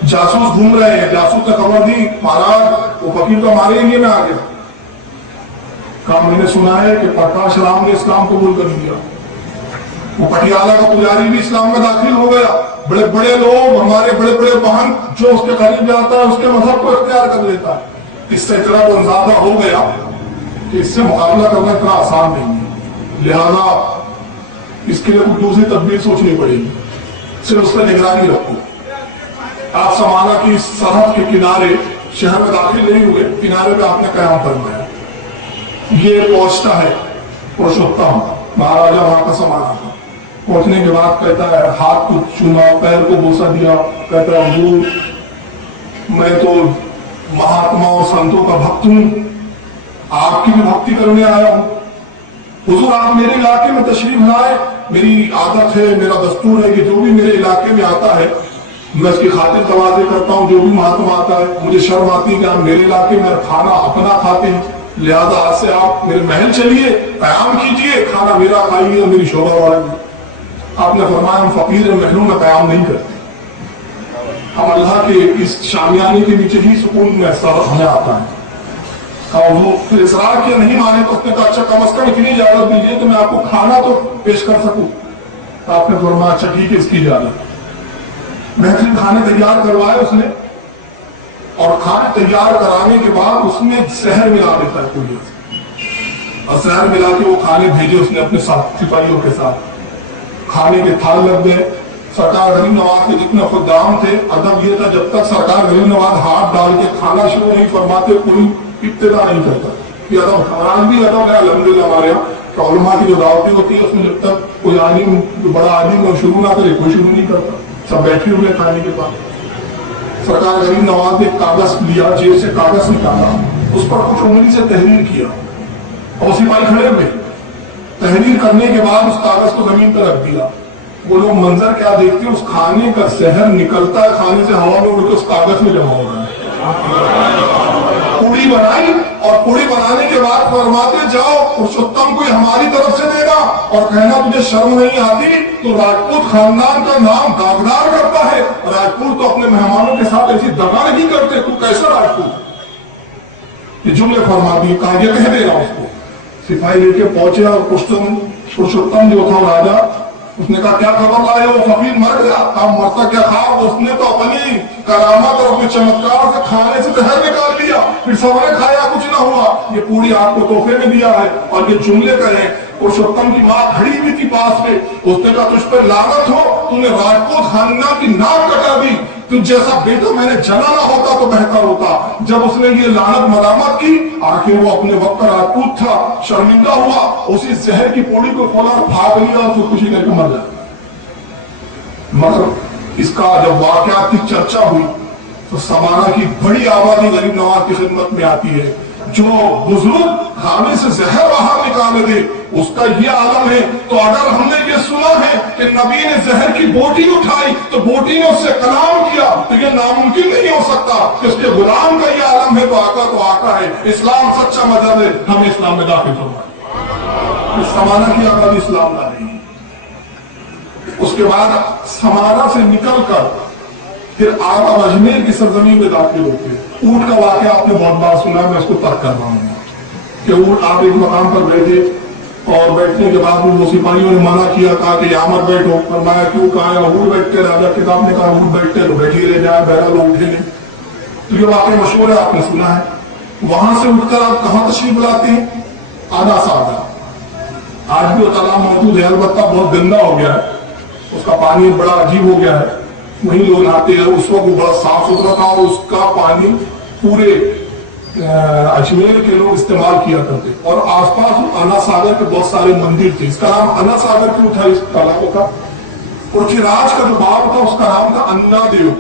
जासूस घूम रहे हैं, जासूस ने खबर दी महाराज वो फकीर तो हमारे एरिया में आ गया। कहा मैंने सुना है कि प्रकाश राम ने इस्लाम कबूल कर लिया। वो पटियाला का पुजारी भी इस्लाम में दाखिल हो गया। बड़े बड़े लोग, हमारे बड़े बड़े बहन जो उसके करीब जाता है उसके मजहब को इख्तियार कर लेता है। इससे इतना वो अंदाजा हो गया कि इससे मुकाबला करना इतना आसान नहीं है, लिहाजा इसके लिए कुछ दूसरी तदबीर सोचनी पड़ेगी। सिर्फ उस पर निगरानी रखो। आप समाना की सरहद के किनारे शहर में दाखिल नहीं हुए, किनारे पे आपने कयाम फरमाया। ये पहुंचता है पुरुषोत्तम, महाराजा वहां का समाना था। पहुंचने के बाद कहता है, हाथ को चूमा, पैर को बोसा दिया, कहता है हुजूर मैं तो महात्मा और संतों का भक्त हूं, आपकी भी भक्ति करने आया हूं। हुजूर आप मेरे इलाके में तशरीफ लाए, मेरी आदत है, मेरा दस्तूर है कि जो भी मेरे इलाके में आता है मैं उसकी खातिर तवाज़े करता हूँ। जो भी महात्मा आता है मुझे शर्म आती है कि आप मेरे इलाके में खाना अपना खाते हैं, लिहाजा आज से आप मेरे महल चलिए, कयाम कीजिए, खाना मेरा खाइए और मेरी शोभा बढ़ाइए। आपने फरमाया हम फकीर महलों में कयाम नहीं करते, हम अल्लाह के इस शामियाने के नीचे ही सुकून में हमें आता है। और वो फिर इसरार किया, नहीं माने तो उसने कहा अच्छा कम से कम इतनी इजाजत दीजिए तो मैं आपको खाना तो पेश कर सकूं। आपने फरमाया अच्छा ठीक है, इसकी इजाजत। बेहतरीन खाने तैयार करवाए उसने, और खाने तैयार कराने के बाद उसमें जहर मिला देता है कोई, और जहर मिला के वो खाने भेजे उसने अपने साथ सिपाहियों के साथ। खाने के थाल लग गए। सरकार गरीब नवाज के जितने खुदाम थे, अदब ये था जब तक सरकार गरीब नवाज हाथ डाल के खाना शुरू नहीं फरमाते कोई इब्तिदा नहीं करता। ये अदब हमारा भी अदब है अल्हम्दुलिल्लाह हमारे यहाँ, उलमा की जो दावतें होती है उसमें जब तक कोई आलिम बड़ा आलिम शुरू ना करे कोई शुरू नहीं करता, सब बैठे हुए खाने के बाद। सरकार गरीब नवाज ने कागज लिया, जेब से कागज निकाला, उस पर कुछ उंगली से तहरीर किया और सिपाही खड़े हुए। तहरीर करने के बाद उस कागज को जमीन पर रख दिया। वो लोग मंजर क्या देखते हैं, उस खाने का जहर निकलता है खाने से हवा में उड़ के उस कागज में जमा हो रहा है। पूड़ी बनाई और पूड़ी बनाने के बाद फरमाते जाओ पुरुषोत्तम कोई हमारी तरफ से देगा, और कहना तुझे शर्म नहीं आती, तो राजपूत खानदान का नाम दागदार करता है, राजपूत तो अपने मेहमानों के साथ ऐसी दगा नहीं करते, तू कैसा राजपूत। ये जुमले फरमा दिए, कहा ये कह देगा उसको। सिपाही लेके पहुंचे और पुरुषोत्तम जो था राजा, उसने कहा क्या खबर लाए, वो फकीर मर गया। कहा मरता क्या खाब, उसने तो अपनी करामत और अपने चमत्कार से खाने से जहर निकाल लिया, फिर सबने खाया कुछ ना हुआ, ये पूरी आपको तोहफे में दिया है। और ये जुमले कहे, पुरुषोत्तम की माँ खड़ी हुई थी पास में, उसने कहा तुझ पर लानत हो, तूने राजपूत खानदान की नाक कटा दी, तुझ जैसा बेटा मैंने जना ना होता तो बेहतर होता। जब उसने ये लानत मलामत की, आखिर वो अपने वक्त का राजपूत था, शर्मिंदा हुआ, उसी जहर की पोड़ी को खोला, भाग लिया और खुदकुशी करके मर गया। मगर इसका जब वाकयात की चर्चा हुई तो समाना की बड़ी आबादी गरीब नवाज की खिदमत में आती है। जो बुजुर्ग खाने से जहर बाहर निकाले दे, उसका ये आलम है। तो अगर हमने ये सुना है कि नबी ने जहर की बोटी उठाई तो बोटी ने उससे कलाम किया, तो ये नामुमकिन नहीं हो सकता कि उसके गुलाम का ये आलम है। तो आका है, इस्लाम सच्चा मजहब है, हमें इस्लाम में दाखिल करना। समाना की आबादी इस्लाम ला रही है। उसके बाद समाना से निकलकर फिर आप अजमेर की सरजमीन में दाखिल होते हैं। ऊंट का वाकया आपने बहुत बार सुना, मैं इसको तर्क कर रहा हूँ कि ऊंट आप एक मकाम पर बैठे और बैठने के बाद वो सिपाहियों ने मना किया, कहा कि यहाँ मत बैठो। फरमाया क्यों, कहा ऊँट बैठते, राजा किताब ने कहा ऊँट बैठते तो बैठे रह जाए, बहरा लोग उठे नहीं। तो ये वाकया मशहूर है, आपने सुना है। वहां से उठकर आप कहाँ तशरीफ लाते हैं, आधा सागर। आज भी वो तालाब मौजूद है, अलबत्ता बहुत गंदा हो गया है, उसका पानी बड़ा अजीब हो गया है, वहीं लोग नहाते हैं। उस वक्त बड़ा साफ सुथरा था और उसका पानी पूरे अजमेर के लोग इस्तेमाल किया करते। और आसपास अन्ना सागर के बहुत सारे मंदिर थे। इसका नाम अन्ना सागर क्यों था इस तालाब का? पृथ्वीराज का जो बाप था उसका नाम था अन्ना देव।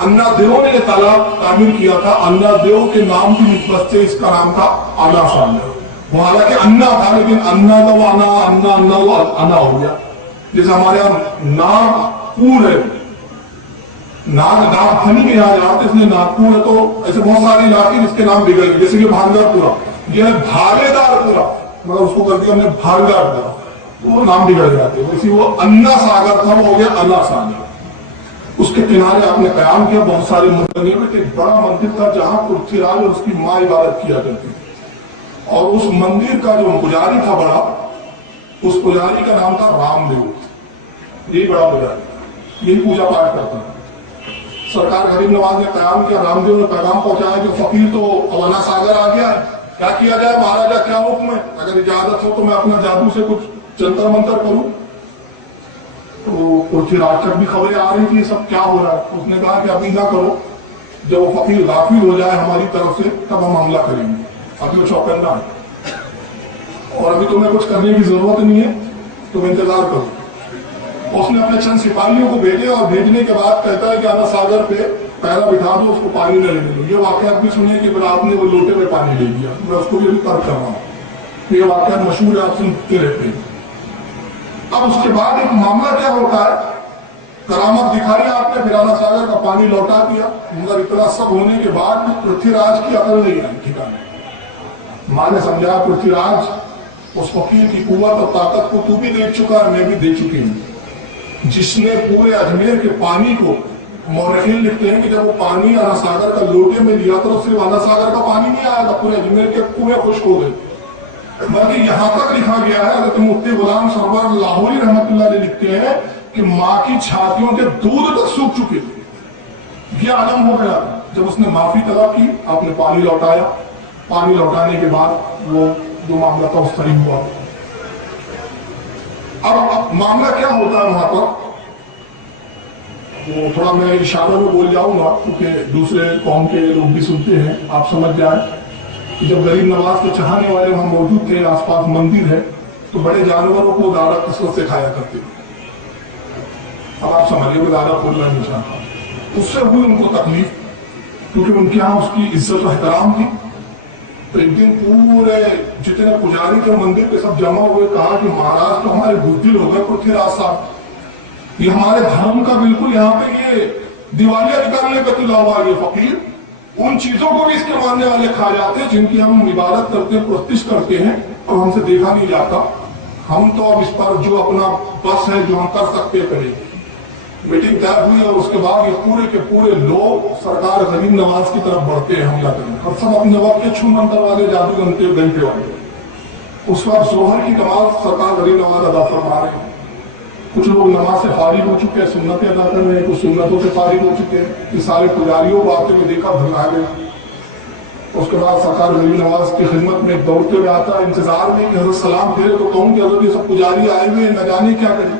अन्ना देव ने यह तालाब तामीर किया था। अन्ना देव के नाम की निस्बत से इसका नाम था अन्ना सागर। वो हालांकि अन्ना था, लेकिन अन्ना का वो अन्ना अन्ना अन्ना वो अन्ना हो गया। जैसे हमारे यहाँ नागपुर है, नागफनी में यहाँ जाते इसलिए नागपुर है, तो ऐसे बहुत सारे इलाके जिसके नाम बिगड़ गए। जैसे कि भागलपुरा, यह भागेदारपुरा, मतलब उसको कर दिया हमने भागदारपुरा, तो वो नाम बिगड़ जाते। वैसे वो अन्ना सागर था, वो हो गया अन्ना सागर। उसके किनारे आपने कयाम किया, बहुत सारे मंदिर में एक बड़ा मंदिर था जहां पृथ्वीराज और उसकी माँ इबादत किया करती थी। और उस मंदिर का जो पुजारी था बड़ा, उस पुजारी का नाम था रामदेव। यही बड़ा पुजारी, यही पूजा पाठ करता था। सरकार गरीब नवाज ने कयाम किया, रामदेव ने पैगाम पहुंचाया कि फकीर तो अवाना सागर आ गया है, क्या किया जाए महाराजा, क्या हुक्म है, अगर इजाजत हो तो मैं अपना जादू से कुछ जंतर मंतर करूं। तो पृथ्वीराज तक भी खबरें आ रही थी सब क्या हो रहा है। उसने कहा कि अभी ना करो, जब वो फकीर गाफिल हो जाए हमारी तरफ से तब हम हमला करेंगे, अभी वो चौकन्ना है और अभी तुम्हें कुछ करने की जरूरत नहीं है, तुम इंतजार करो। उसने अपने चंद सिपाहियों को भेजे और भेजने के बाद कहता है कि अन्ना सागर पे पहला बिठा दो, उसको पानी न लेने दो। ये वाकया भी सुनिए कि फिर आपने वो लोटे में पानी ले दिया, मैं उसको भी तर्क कर रहा हूँ। ये वाकया मशहूर है, आप सुनते रहते हैं। अब उसके बाद एक मामला क्या होता है, करामत दिखाई आपने, फिर अन्ना सागर का पानी लौटा दिया। मगर इतना सब होने के बाद पृथ्वीराज की अकल नहीं आई ठिकाने। माँ ने समझा पृथ्वीराज उस फकीर की कुव्वत और ताकत को तू भी देख चुका है, मैं भी देख चुकी हूँ, जिसने पूरे अजमेर के पानी को, मौरखीन लिखते हैं कि जब वो पानी अन्ना सागर का लोटे में लिया तो सिर्फ अन्ना सागर का पानी नहीं आया था, पूरे अजमेर के कुएं खुश्क हो गए। बल्कि यहाँ तक लिखा गया है, हज़रत मुफ्ती गुलाम सरवर लाहौरी रहमतुल्लाह अलैह लिखते हैं कि माँ की छातियों के दूध तक सूख चुके थे। यह आलम हो गया जब उसने माफी तलब की, आपने पानी लौटाया। पानी लौटाने के बाद वो जो मामला था उस तरह हुआ। अब मामला क्या होता है वहां पर, वो थोड़ा मैं इशारों में बोल जाऊंगा क्योंकि दूसरे कौम के लोग भी सुनते हैं, आप समझ जाए। जब गरीब नवाज के चाहने वाले वहां मौजूद थे, आसपास मंदिर है, तो बड़े जानवरों को दादा कसरत से खाया करते थे। अब आप समझिए, दादा बोलना नहीं चाहता, उससे हुई उनको तकलीफ, क्योंकि उनके यहाँ उसकी इज्जत और एहतराम थी। तो एक दिन पूरे जितने पुजारी थे मंदिर पे सब जमा हुए, कहा कि महाराज तो हमारे बुद्धिल हो गए पृथ्वीराज साहब, یہ ہمارے دھرم کا بالکل یہاں پہ یہ دیوالیاں نکالنے پہ تلا ہوا یہ فقیر ان چیزوں کو بھی اس کے ماننے والے کھا جاتے ہیں جن کی ہم عبادت کرتے ہیں، پرستش کرتے ہیں اور ہم سے دیکھا نہیں جاتا. ہم تو اب اس پر جو اپنا بس ہے جو ہم کر سکتے کریں. میٹنگ طے ہوئی اور اس کے بعد یہ پورے کے پورے لوگ سرکار غریب نواز کی طرف بڑھتے ہیں حملہ کرنے اور سب اپنے وقت کے چھو منتر والے جادو گھنٹے والے. اس وقت ظہر کی نماز سرکار غریب نواز ادا فرما رہے ہیں. کچھ لوگ نماز سے فارغ ہو چکے ہیں، سنتیں ادا کر رہے ہیں، کچھ سنتوں سے فارغ ہو چکے ہیں. یہ سارے پجاریوں کو آتے ہوئے دیکھا بھگا گئے. اس کے بعد سرکار غریب نواز کی خدمت میں دوڑتے ہوئے آتا ہے انتظار میں کہ حضرت سلام پھیرے تو کہوں کہ حضرت یہ سب پجاری آئے ہوئے نہ جانے کیا کریں.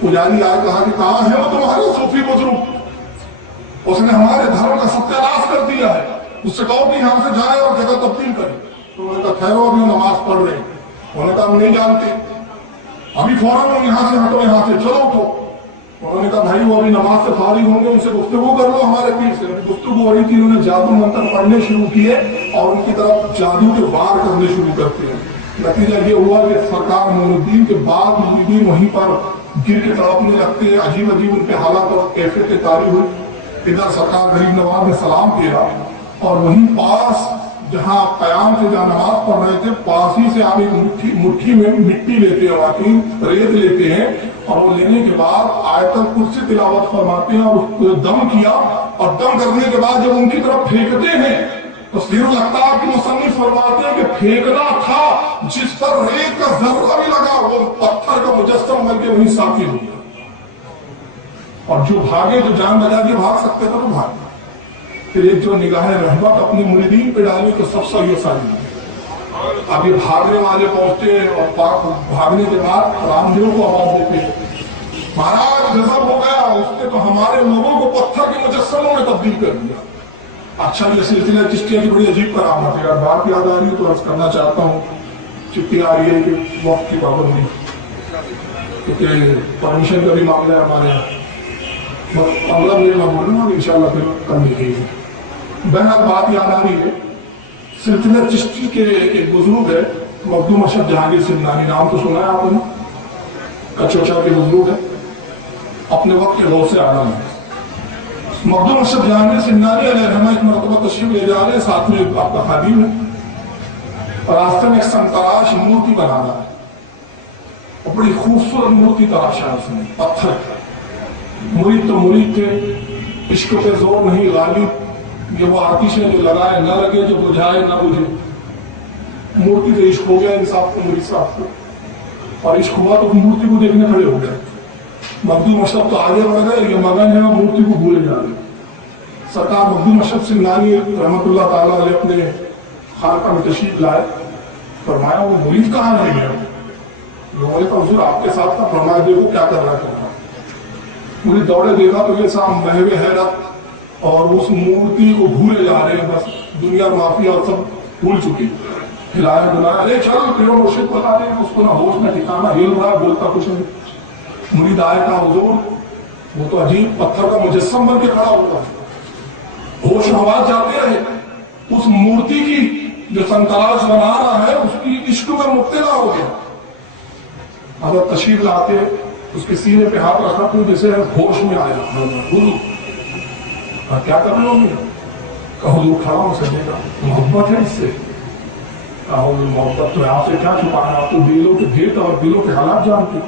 پجاری آئے کہا کہ کہاں ہے وہ تمہارے صوفی بزرگ، اس نے ہمارے دھرم کا ستیہ ناش کر دیا ہے، اس سے کہو کہ یہاں سے جائے اور جگہ تبدیل کرے. تو انہوں نے کہا ٹھہرو ابھی نماز پڑھ رہے ہیں. انہوں نے کہا ہم نہیں جانتے، ابھی فوراً یہاں سے ہٹو، یہاں سے چلو. تو انہوں نے کہا بھائی وہ ابھی نماز سے فارغ ہوں گے، ان سے گفتگو کر لو ہمارے پیر سے. گفتگو ہو رہی تھی، انہوں نے جادو منتر پڑھنے شروع کیے اور ان کی طرف جادو کے وار کرنے شروع کرتے ہیں. نتیجہ یہ ہوا کہ سرکار معین الدین کے بعد مریدین وہیں پر گر کے تڑپنے لگتے ہیں. عجیب عجیب ان کے حالات اور کیفیت طاری ہوئی. ادھر سرکار غریب نواز نے سلام کیا اور وہیں پاس جہاں قیام سے جہاں نماز پڑھ رہے تھے پاس ہی سے آپ ایک مٹھی میں مٹی لیتے ہیں، واقعی ریت لیتے ہیں اور وہ لینے کے بعد آیت الکرسی تلاوت فرماتے ہیں اور اس کو دم کیا اور دم کرنے کے بعد جب ان کی طرف پھینکتے ہیں تو سیر الاقطاب کی مصنف فرماتے ہیں کہ پھینکنا تھا جس پر ریت کا ذرہ بھی لگا وہ پتھر کا مجسم بن کے وہیں ساقی ہو گیا. اور جو بھاگے، جو جان بچا کے بھاگ سکتے تھے وہ بھاگے. پھر ایک جو نگاہ رحمت اپنی مریدین پہ ڈالی تو سب صحیح و سالم. اب یہ بھاگنے والے پہنچتے ہیں اور بھاگنے کے بعد رام دیو کو آواز دیتے ہیں مہاراج غضب ہو گیا، اس نے تو ہمارے لوگوں کو پتھر کے مجسموں میں تبدیل کر دیا. اچھا یہ سلسلہ چشتیہ کی بڑی عجیب کرامت ہے. اگر بات یاد آ رہی ہے تو عرض کرنا چاہتا ہوں. چٹھی آ رہی ہے کہ وقت کی پابندی کیونکہ پرمیشن کا بھی معاملہ ہے ہمارے یہاں. 15 منٹ میں بولوں گا انشاءاللہ پھر کل لکھیں گے. بہرحال بات یاد آ رہی ہے. سلسلہ چشتی کے ایک بزرگ ہے مخدوم اشرف جہانگیر سمنانی، نام تو سنا ہے آپ نے، کچوچا کے بزرگ ہے، اپنے وقت کے غوث اعظم ہے. مخدوم اشرف جہانگیر سمنانی علیہ رحمہ ایک مرتبہ تشریف لے جا رہے ہیں، ساتھ میں آپ کا خادم ہے اور راستے میں ایک سنتراش مورتی بنانا ہے اور بڑی خوبصورت مورتی تراشا ہے اس نے پتھر کا. مرید تو مرید تھے، عشق پہ زور نہیں غالب، یہ وہ آتش ہے جو لگائے نہ لگے، جو بجھائے نہ بجھے. مورتی سے عشق ہو گیا انصاف کو، مرید صاحب کو، اور عشق ہوا تو مورتی کو دیکھنے کھڑے ہو گئے. مخدوم اشرف تو آگے بڑھ گئے، یہ مگن ہے مورتی کو بھولے جا رہے. سرکار مخدوم اشرف سمنانی رحمۃ اللہ تعالیٰ علیہ اپنے خانقاہ میں تشریف لائے. فرمایا وہ مرید کہاں رہ گیا؟ لوگوں نے کہا حضور آپ کے ساتھ تھا. فرمایا دیکھو کیا کر رہا ہے. مجھے دوڑے دیکھا تو یہ صاحب محو حیرت اور اس مورتی کو بھولے جا رہے ہیں. بس دنیا معافی اور سب بھول چکی. ہلایا بلایا ارے چل پیرو مرشد بتا دیں، اس کو نہ ہوش نہ ٹھکانا، ہل رہا بولتا کچھ نہیں. مرید آئے کہا حضور وہ تو عجیب پتھر کا مجسم بن کے کھڑا ہوا، ہوش آواز جاتے رہے. اس مورتی کی جو سنتراش بنا رہا ہے اس کی عشق میں مبتلا ہو گیا. حضرت تشریف لاتے اس کے سینے پہ ہاتھ رکھا تو جیسے ہوش میں آیا. حضور کیا کر رہے ہو؟ کہا حضور کھڑا ہوں سجدے کا، محبت ہے اس سے. کہا حضور محبت تو آپ سے کیا چھپانا، آپ تو دلوں کے بھیت اور دلوں کے حالات جانتے.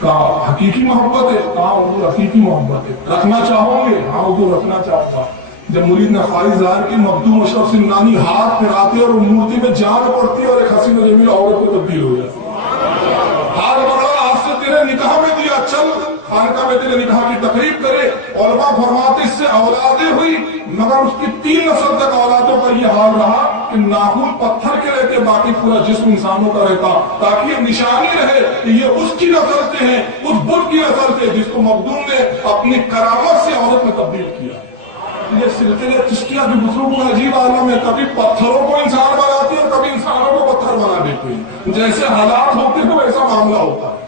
کہا حقیقی محبت ہے. کہا حضور حقیقی محبت ہے. رکھنا چاہو گے؟ ہاں حضور رکھنا چاہتا. جب مرید نے خواہش ظاہر کی مخدوم اشرف سمنانی ہاتھ پھیراتے اور مورتی میں جان پڑتی اور ایک حسین و جمیل عورت میں تبدیل ہو جاتی. ہاتھ بڑھا، آج سے تیرے نکاح میں دیا، چل خانقاہ میں تیرے نکاح کی تقریب کرے. علماء فرماتے اس سے اولادیں ہوئی مگر اس کی 3 نسل تک اولادوں کا یہ حال رہا کہ ناخن پتھر کے رہتے، باقی پورا جسم انسانوں کا رہتا، تاکہ یہ نشانی رہے کہ یہ اس کی نسل سے ہیں، اس بت کی نسل سے جس کو مخدوم نے اپنی کرامت سے عورت میں تبدیل کیا. یہ سلسلے چشتیہ کے بزرگوں کا عجیب عالم ہے. کبھی پتھروں کو انسان بناتی ہے اور کبھی انسانوں کو پتھر بنا دیتے ہیں. جیسے حالات ہوتے ہیں ویسا معاملہ ہوتا ہے.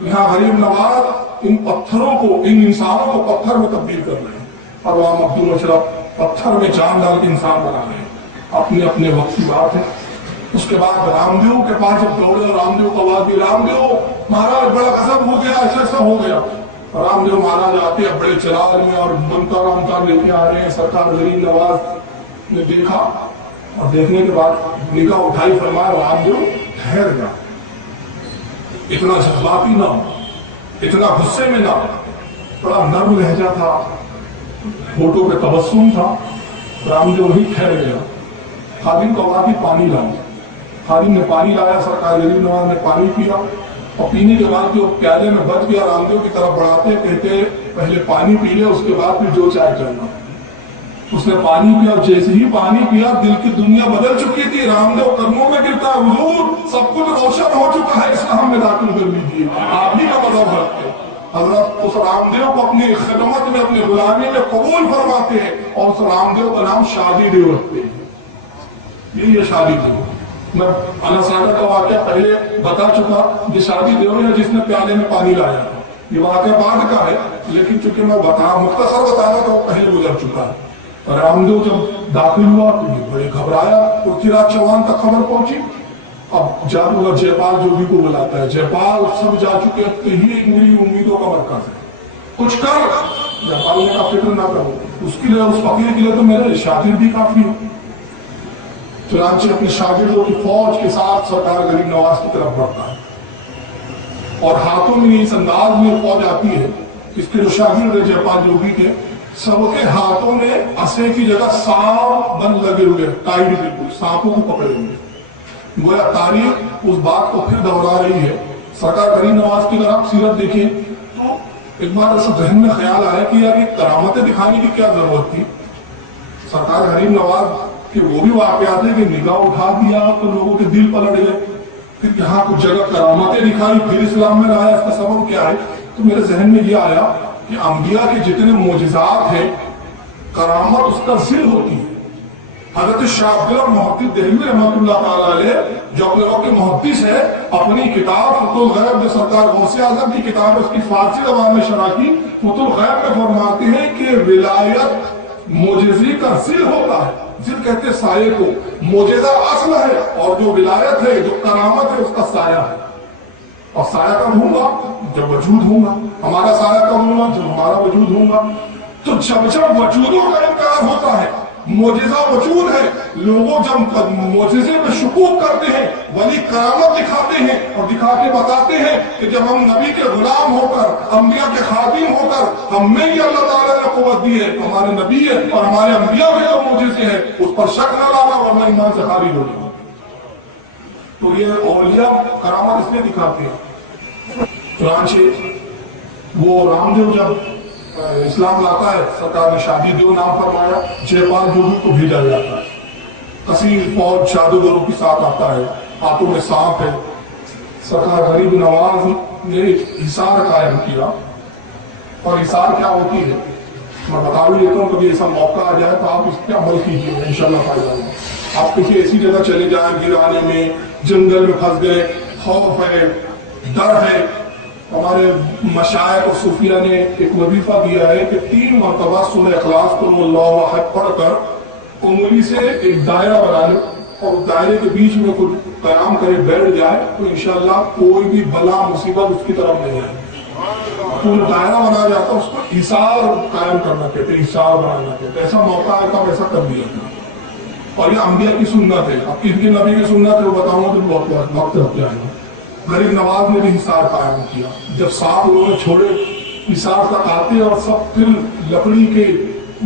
یہاں غریب نواز ان پتھروں کو، ان انسانوں کو پتھر میں تبدیل کر رہے ہیں اور وہاں مخدوم اشرف پتھر میں جان ڈال کے انسان بنا رہے ہیں. اپنے اپنے وقت کی بات ہے. اس کے بعد رام دیو کے پاس جب دوڑے، رام دیو کو آواز دی، رام دیو महाराज बड़ा गजब हो गया, ऐसा हो गया। रामदेव महाराज आते हैं बड़े चलाल में और मंत्र रामता लेके आ रहे हैं। सरकार गरीब नवाज ने देखा और देखने के बाद निगाह उठाई, फरमाया रामदेव ठहर जा, इतना जज्बाती ना हो, इतना गुस्से में ना। बड़ा नर्म लहजा था, फोटो पे तबस्सुम था। रामदेव वही ठहर गया। खादिम को कहा कि पानी लाओ। खादिम ने पानी लाया, सरकार गरीब नवाज ने पानी पिया और पीने के बाद जो प्याले में बच गया, रामदेव की तरफ बढ़ाते कहते पहले पानी पी ले, उसके बाद फिर जो चाय करना। उसने पानी पिया और जैसे ही पानी पिया दिल की दुनिया बदल चुकी थी। रामदेव कदमों में गिरता, हुजूर सब कुछ रोशन हो चुका है, इस्लाम में दाखिल कर लीजिए, आप ही का मदद रखते। हजरत उस रामदेव को अपनी खिदमत में, अपनी गुलामी में कबूल फरमाते हैं और उस रामदेव का नाम शादी देव रखते हैं। ये शादी देव, मैं अनसादा का वाक्य पहले बता चुका, ये शादी देव है जिसने प्याले में पानी लाया था। ये वाक्य बाद का है, लेकिन चूंकि मैं मुख्तसर बताना तो पहले गुजर चुका है। रामदेव जब दाखिल हुआ तो ये बड़े घबराया। पृथ्वीराज चौहान तक खबर पहुंची। अब जादूगर जयपाल जोगी को बुलाता है। जयपाल सब जा चुके, तो ही मेरी उम्मीदों का मरकज है, कुछ कर। जयपाल ने कहा फिक्र ना करो, उसके लिए, उस फकीर के लिए तो मेरे शागिर्द भी काफी है। चुनांचे अपने शागिर्दों की फौज के साथ सरकार गरीब नवाज की तरफ बढ़ता है और हाथों में इस अंदाज में फौज आती है। इसके जो शागिर्द है जयपाल जोगी के, सबके हाथों में असे की जगह सांप बंद लगे हुए, टाइट बिल्कुल, सांपों को पकड़े हुए। गोया तारीख उस बात को फिर दोहरा रही है। सरकार गरीब नवाज की अगर आप सीरत देखें तो एक बार ऐसा जहन में ख्याल आया कि यार ये करामतें दिखाने की क्या जरूरत थी। सरकार गरीब नवाज के वो भी वाकयात है कि निगाह उठा दिया तो लोगों के दिल पलट गए, फिर यहाँ कुछ जगह करामतें दिखाई, फिर इस्लाम में लाया। इसका सबब क्या है? तो मेरे जहन में ये आया कि अंबिया के जितने मोजिज़ात हैं, करामत उसका जिल होती है। हजरत शाह अब्दुल्ला मुहद्दिस देहलवी रहमतुल्लाह ताला अलैह, जो अपने वक्त के मुहद्दिस है, अपनी किताब फतुल गैब जो सरकार गौसे आजम की किताब है, उसकी फारसी ज़बान में शरह की फतुल गैब में फरमाते हैं कि विलायत मोजिज़े का जिल होता है। जिल कहते साये को, मोजिज़ा असल है और जो विलायत है, जो करामत है, उसका साया है। और साया कब होगा? जब वजूद होगा। हमारा साया कब होगा? जब हमारा वजूद होगा। तो जब जब वजूदों का इनकार होता है, मोजिज़ा वजूद है, लोगों जब मोजिज़े पे शुकूक करते हैं, वली करामत दिखाते हैं और दिखा के बताते हैं कि जब हम नबी के गुलाम होकर, अंबिया के खादिम होकर, हमें ही अल्लाह ताला ने कुव्वत दी है, हमारे नबी है और हमारे अंबिया में जो मोजिज़े हैं उस पर शक न लाना, वरना ईमान से खारिज हो जाएगा। तो ये औलिया करामत इसलिए दिखाते हैं। चुनांचे वो रामदेव जब इस्लाम लाता है, सरकार ने शादी देव नाम फरमाया, जयपाल जोगी को भेजा जाता है। कसीर फौज जादूगरों के साथ आता है, हाथों में सांप है। सरकार गरीब नवाज ने हिसार कायम किया। और हिसार क्या होती है मैं बता भी देता हूँ, कभी ऐसा मौका आ जाए तो आप इस पर अमल कीजिए, इंशाल्लाह फायदा होगा। आप किसी ऐसी जगह चले जाएं गिराने में, जंगल में फंस गए, खौफ है, डर है। हमारे मशाइख और सूफिया ने एक वजीफा दिया है कि 3 मरतबा सूरह इखलास को अल्लाहु अहद पढ़कर उंगली से एक दायरा बना ले और उस दायरे के बीच में कुछ कयाम करे, बैठ जाए तो इंशाअल्लाह कोई भी बला मुसीबत उसकी तरफ नहीं आए। पूरा दायरा बनाया जाता है, उसको हिसार कायम करना कहते हैं, हिसार बनाना कहते हैं। ऐसा मौका है कब ऐसा कर दिया था। और ये अंबिया की सुन्नत है। अब किसी नबी की सुन्नत है वो बताऊंगा तो बहुत वक्त लग जाएगा। गरीब नवाज ने भी हिसार कायम किया। जब 7 लोगों ने छोड़े, हिसार तक आते और सब फिर लकड़ी के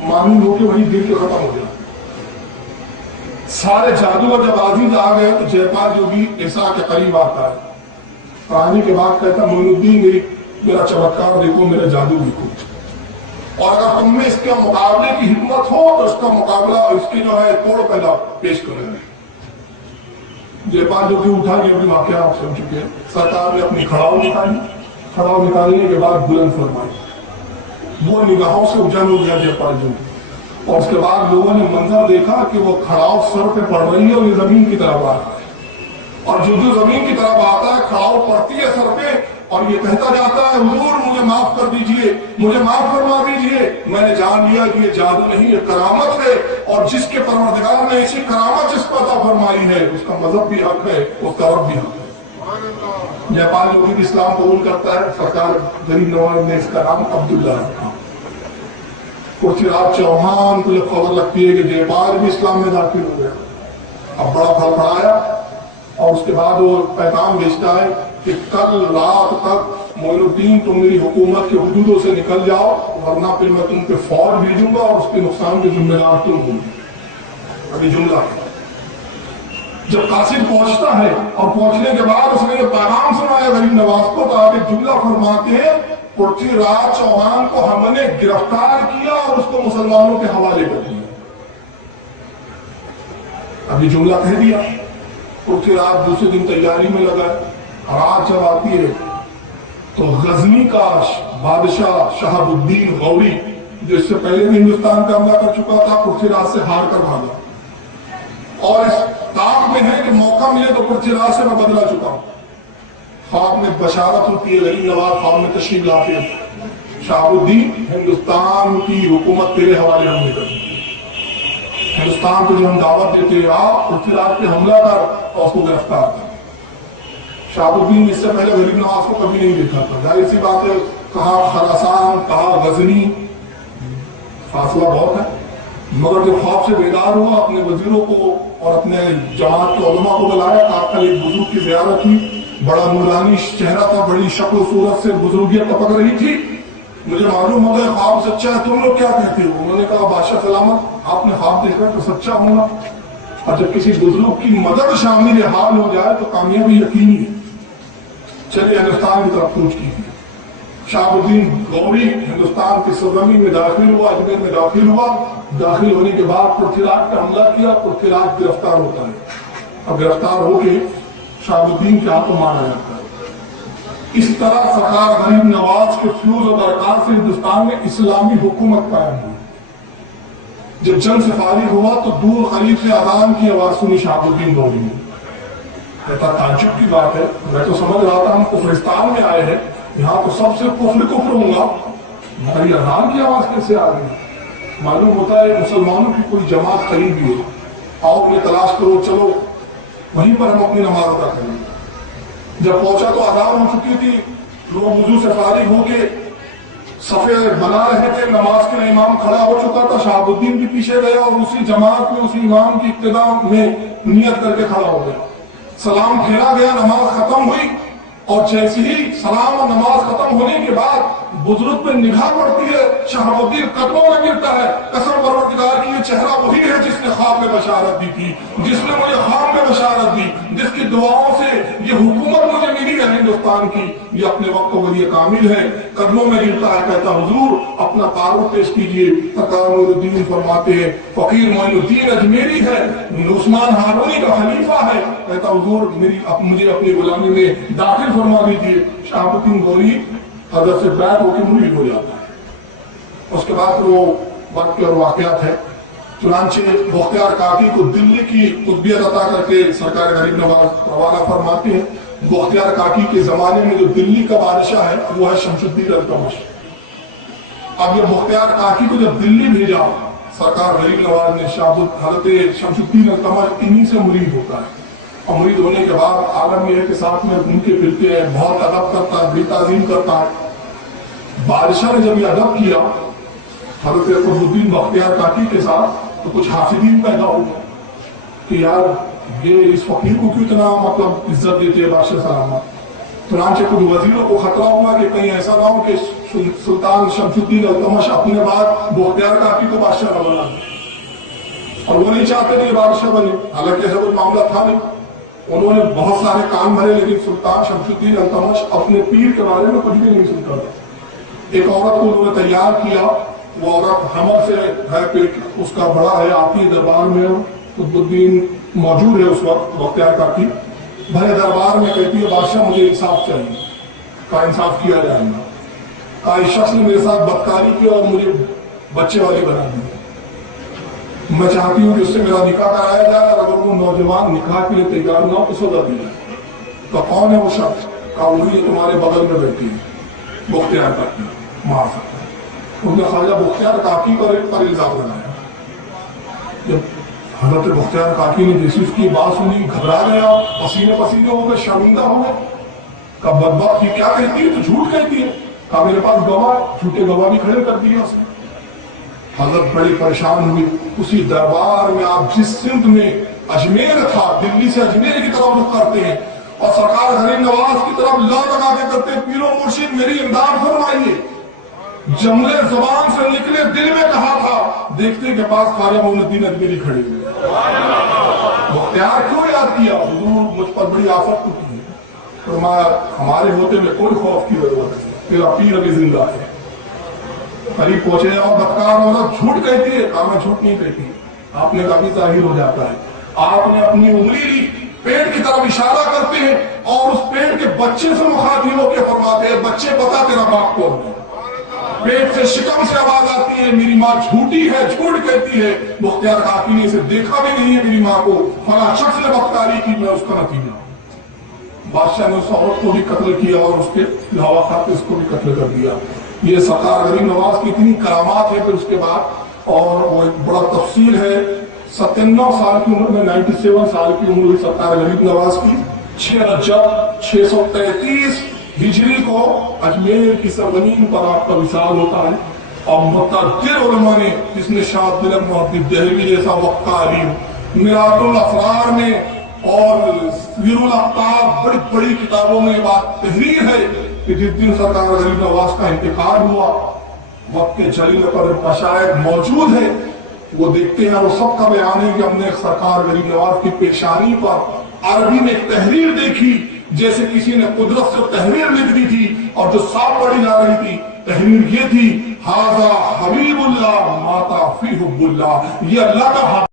मानून होके वही गिर के खत्म हो गया। सारे जादूगर जब आजीज आ गए तो जयपाल जोगी ऐसा के करीब आता है। आने के बाद कहता मोइनुद्दीन मेरा चमत्कार देखो, मेरा जादू देखो, और अगर तुम में इसके मुकाबले की हिम्मत हो तो इसका मुकाबला, इसकी जो है तोड़ पैदा पेश करें। जयपाल जोगी उठा, ये भी वाकया आप सुन चुके हैं। सरकार ने अपनी खड़ाऊ निकाली, खड़ाऊ निकालने के बाद बुलंद फरमाई। वो निगाहों से उजल हो गया जयपाल जोगी। और उसके बाद लोगों ने मंजर देखा कि वो खड़ाऊ सर पे पड़ रही है और ये जमीन की तरफ आ रहा है। और जो जमीन की तरफ आता है, खड़ाऊ पड़ती है सर पे और ये कहता जाता है, हुजूर मुझे माफ कर दीजिए, मुझे माफ फरमा दीजिए, मैंने जान लिया कि ये जादू नहीं, ये करामत है। और जिसके परवरदिगार ने ऐसी करामत जिस पर अता फरमाई है, उसका मजहब भी हक है, उसका रब भी हक है। नेपाल जो भी इस्लाम कबूल करता है, सरकार गरीब नवाज ने इसका नाम अब्दुल्ला रखा। पृथ्वीराज चौहान को जब खबर लगती है कि नेपाल भी इस्लाम में दाखिल हो गया, अब बड़ा फड़फड़ाया और उसके बाद वो पैगाम भेजता है कि कल रात तक मोइनुद्दीन तुम मेरी हुकूमत के हुदूदों से निकल जाओ, वरना फिर मैं तुम पे फौज भेजूंगा और उसके नुकसान के जिम्मेदार तुम होंगे। अभी जुमला जब कासिम पहुंचता है और पहुंचने के बाद उसने ये पैगाम सुनाया गरीब नवाज को, तो आप एक जुमला फरमाते हैं, पृथ्वीराज चौहान को हमने गिरफ्तार किया और उसको मुसलमानों के हवाले कर दिया। अभी जुमला कह दिया। पृथ्वीराज दूसरे दिन तैयारी में लगा। रात जब आती है तो गजनी का बादशाह शहाबुद्दीन गौरी, जो इससे पहले भी हिंदुस्तान पे हमला कर चुका था, पृथ्वीराज से हार कर भागा और इस ताक में है कि मौका मिले तो पृथ्वीराज से मैं बदला चुका हूं। ख्वाब में बशारत होती है, गरीब नवाज ख्वाब में तशरीफ लाते हैं, शहाबुद्दीन हिंदुस्तान की हुकूमत तेरे हवाले हमने कर दी, हिंदुस्तान को जो हम दावत देते आप पृथ्वीराज पे हमला कर और उसको गिरफ्तार कर। शहाबुद्दीन इससे पहले गरीब नवाज को कभी नहीं देखा था। जाहिर सी बात है, कहा खरासान, कहा गजनी, फासला बहुत है, मगर जो ख्वाब से बेदार हुआ, अपने वजीरों को और अपने जमात के उलमा को बुलाया। कल एक बुजुर्ग की ज़ियारत हुई, बड़ा नूरानी चेहरा था, बड़ी शक्ल सूरत से बुजुर्गियत टपक रही थी। मुझे मालूम हो गया ख्वाब सच्चा है, तुम लोग क्या कहते हो? उन्होंने कहा बादशाह सलामत, आपने ख्वाब देखा तो सच्चा होगा, और जब किसी बुजुर्ग की मदद शामिल हाल हो जाए तो कामयाबी यकीनी है। चलिए हिंदुस्तान की तरफ कूच की। शहाबुद्दीन गौरी हिंदुस्तान की सरजमी में दाखिल हुआ, अजमेर में दाखिल हुआ। दाखिल होने के बाद पृथ्वीराज पे हमला किया, पृथ्वीराज गिरफ्तार होता है। अब गिरफ्तार होके शहाबुद्दीन के हाथों मारा जाता है। इस तरह सरकार गरीब नवाज के फ्यूज और दरकार से हिंदुस्तान में इस्लामी हुकूमत कायम हुई। जब जंग से फारिग हुआ तो दूर करीब से अजान की आवाज सुनी शहाबुद्दीन गौरी ने। कहता ताज्जुब की बात है, मैं तो समझ रहा था हम कुफरिस्तान में आए हैं, यहाँ तो सबसे कुफ्र होगा, हमारी अजान की आवाज कैसे आ गई? मालूम होता है मुसलमानों की कोई जमात करीबी है, आओ अपने तलाश करो, चलो वहीं पर हम अपनी नमाज अदा करेंगे। जब पहुंचा तो अजान हो चुकी थी, लोग वुजू से फारिग होके सफे बना रहे थे, नमाज के लिए इमाम खड़ा हो चुका था। शहाबुद्दीन भी पीछे गया और उसी जमात में उसी इमाम की इब्तिदा में नियत करके खड़ा हो गया। सलाम फेरा गया, नमाज खत्म हुई और जैसे ही सलाम और नमाज खत्म होने के बाद बुजुर्ग पे निगाह पड़ती है, शहाबुद्दीन कदमों में गिरता है। कसम परवरदिगार की, ये चेहरा वही है जिसने ख्वाब में बशारत दी थी, जिसने मुझे ख्वाब में बशारत दी, जिसकी दुआओं से ये हुकूमत मुझे मिली है हिंदुस्तान की, ये अपने वक्त वली कामिल है। कदमों में गिरता है, कहता हुजूर अपना तारुफ पेश कीजिए। तकामुद्दीन फरमाते हैं फकीर मोइनुद्दीन अजमेरी है, उस्मान हारूनी का खलीफा है। कहता हुजूर मुझे अपनी गुलामी में दाखिल फरमा दीजिए। शहाबुद्दीन गौरी हजरत से बैठ होकर मुरीद हो जाता है। उसके बाद वो वक्त और वाकयात है। चुनांचे बख्तियार काकी को दिल्ली की कुतबियत अता करके सरकार गरीब नवाज रवाना फरमाते हैं। बख्तियार काकी के जमाने में जो दिल्ली का बादशाह है वो है शमशुद्दीन अल्तमश। अब ये बख्तियार काकी को जब दिल्ली भेजा सरकार गरीब नवाज ने, हजरत शमशुद्दीन अल्तमश इन्हीं से मुरीद होता है। और मुरीद होने के बाद आलम यह है कि साथ में घूमते फिरते हैं, बहुत अदब करता है, बड़ी ताजीम करता है। बादशाह ने जब ये अदब किया हजरत कुतुबुद्दीन बख्तियार काकी के साथ, तो कुछ हाफिदीन पैदा हो गए कि यार ये इस फकीर को क्यों इतना मतलब इज्जत देते हैं बादशाह सलामत। चुनांचे कुछ वजीरों को खतरा हुआ कि कहीं ऐसा ना हो कि सुल्तान शमशुद्दीन अल्तमश अपने बाद बख्तियार काकी को बादशाह न बना दे, और वो नहीं चाहते थे बादशाह बने। हालांकि ऐसा कोई मामला था नहीं, उन्होंने बहुत सारे काम भरे, लेकिन सुल्तान शमशुद्दीन अल्तमश अपने पीर के बारे में कुछ भी नहीं सुनता था। एक औरत को उन्होंने तैयार किया, वो औरत हमर से है, पेट उसका बड़ा है, आती है दरबार में, कुतुबुद्दीन मौजूद है उस वक्त बख्तियार काकी, भरे दरबार में कहती है बादशाह मुझे इंसाफ चाहिए। का इंसाफ किया जाएगा? का इस शख्स ने मेरे साथ बदकारी की और मुझे बच्चे वाली बना दी, मैं चाहती हूँ कि उससे मेरा निकाह कराया जाए, और अगर वो नौजवान निकाह के लिए तैयार ना हो तो सजा दी जाए। तो कौन है वो शख्स? का वही तुम्हारे बगल में बैठी है बख्तियार काकी, माफ है। उन्होंने ख्वाजा बख्तियार काकी पर इल्जाम लगाया। जब हजरत मुख्तियार काकी ने जैसी उसकी बात सुनी घबरा गया, पसीने पसीने हो गए, शर्मिंदा हो गए। कहा बदबख्त ये क्या कहती है, तो झूठ कहती है। कहा मेरे पास गवाह, झूठे गवाह भी खड़े कर दिए उसने। हजरत बड़ी परेशान हुई। उसी दरबार में आप जिस सिंध में अजमेर था, दिल्ली से अजमेर की तरफ रुख करते हैं और सरकार गरीब नवाज की तरफ ला लगा के करते, पीरो मुर्शिद मेरी इमदाद फरमाइए। जमले जुबान से निकले, दिल में कहा था, देखते के पास ख्वाजा मोइनुद्दीन अजमेरी खड़े हुए। मुख्तियार क्यों याद किया, हुजूर मुझ पर बड़ी आफत टूटी है, तो हमारे होते में कोई खौफ की जरूरत नहीं, तेरा पीर अभी जिंदा है। करीब पहुंचे और बदकार औरत झूठ कहती है, कहा मैं झूठ नहीं कहती। आपने काफी जाहिर हो जाता है। आपने अपनी उंगली ली, पेट की तरफ इशारा करते हैं और उस पेट के बच्चे से मुखातिब होकर फरमाते हैं, बच्चे बता तेरा बाप कौन है। पेट से शिकम से आवाज आती है, मेरी माँ झूठी है, झूठ कहती है। मुख्तियार काकी ने इसे देखा भी नहीं है मेरी माँ को, फला शख्स ने बदकारी की, मैं उसका नतीजा। बादशाह ने उस औरत को भी कत्ल किया और उसके अलावा खाते उसको भी कत्ल कर दिया। ये सरकार गरीब नवाज की इतनी करामात है। फिर उसके बाद और वो एक बड़ा तफसील है, 97 साल की उम्र में, 97 साल की उम्र हुई सरकार गरीब नवाज की। 6 रजब 633 हिजरी को अजमेर की सरजमीन पर आपका विसाल होता है और मुतअद्दिद उलमा ने, जिसने शाह अब्दुल मुहद्दिद दहलवी जैसा वक्ता अलीम, मिरातुल अफरार में और सीरुल अफ्ताब, बड़ी बड़ी किताबों में बात तहरीर है कि जिस दिन सरकार गरीब नवाज का इंतकाल हुआ, वक्त के जलील पर मशाइख मौजूद है, वो देखते हैं, वो सबका बयान है कि हमने सरकार गरीब नवाज की पेशानी पर अरबी में एक तहरीर देखी, जैसे किसी ने कुदरत से तहरीर लिख दी थी और जो साफ पढ़ी जा रही थी, तहरीर ये थी, हाजा हबीबुल्लाह माता फी हुब्बुल्लाह, ये अल्लाह का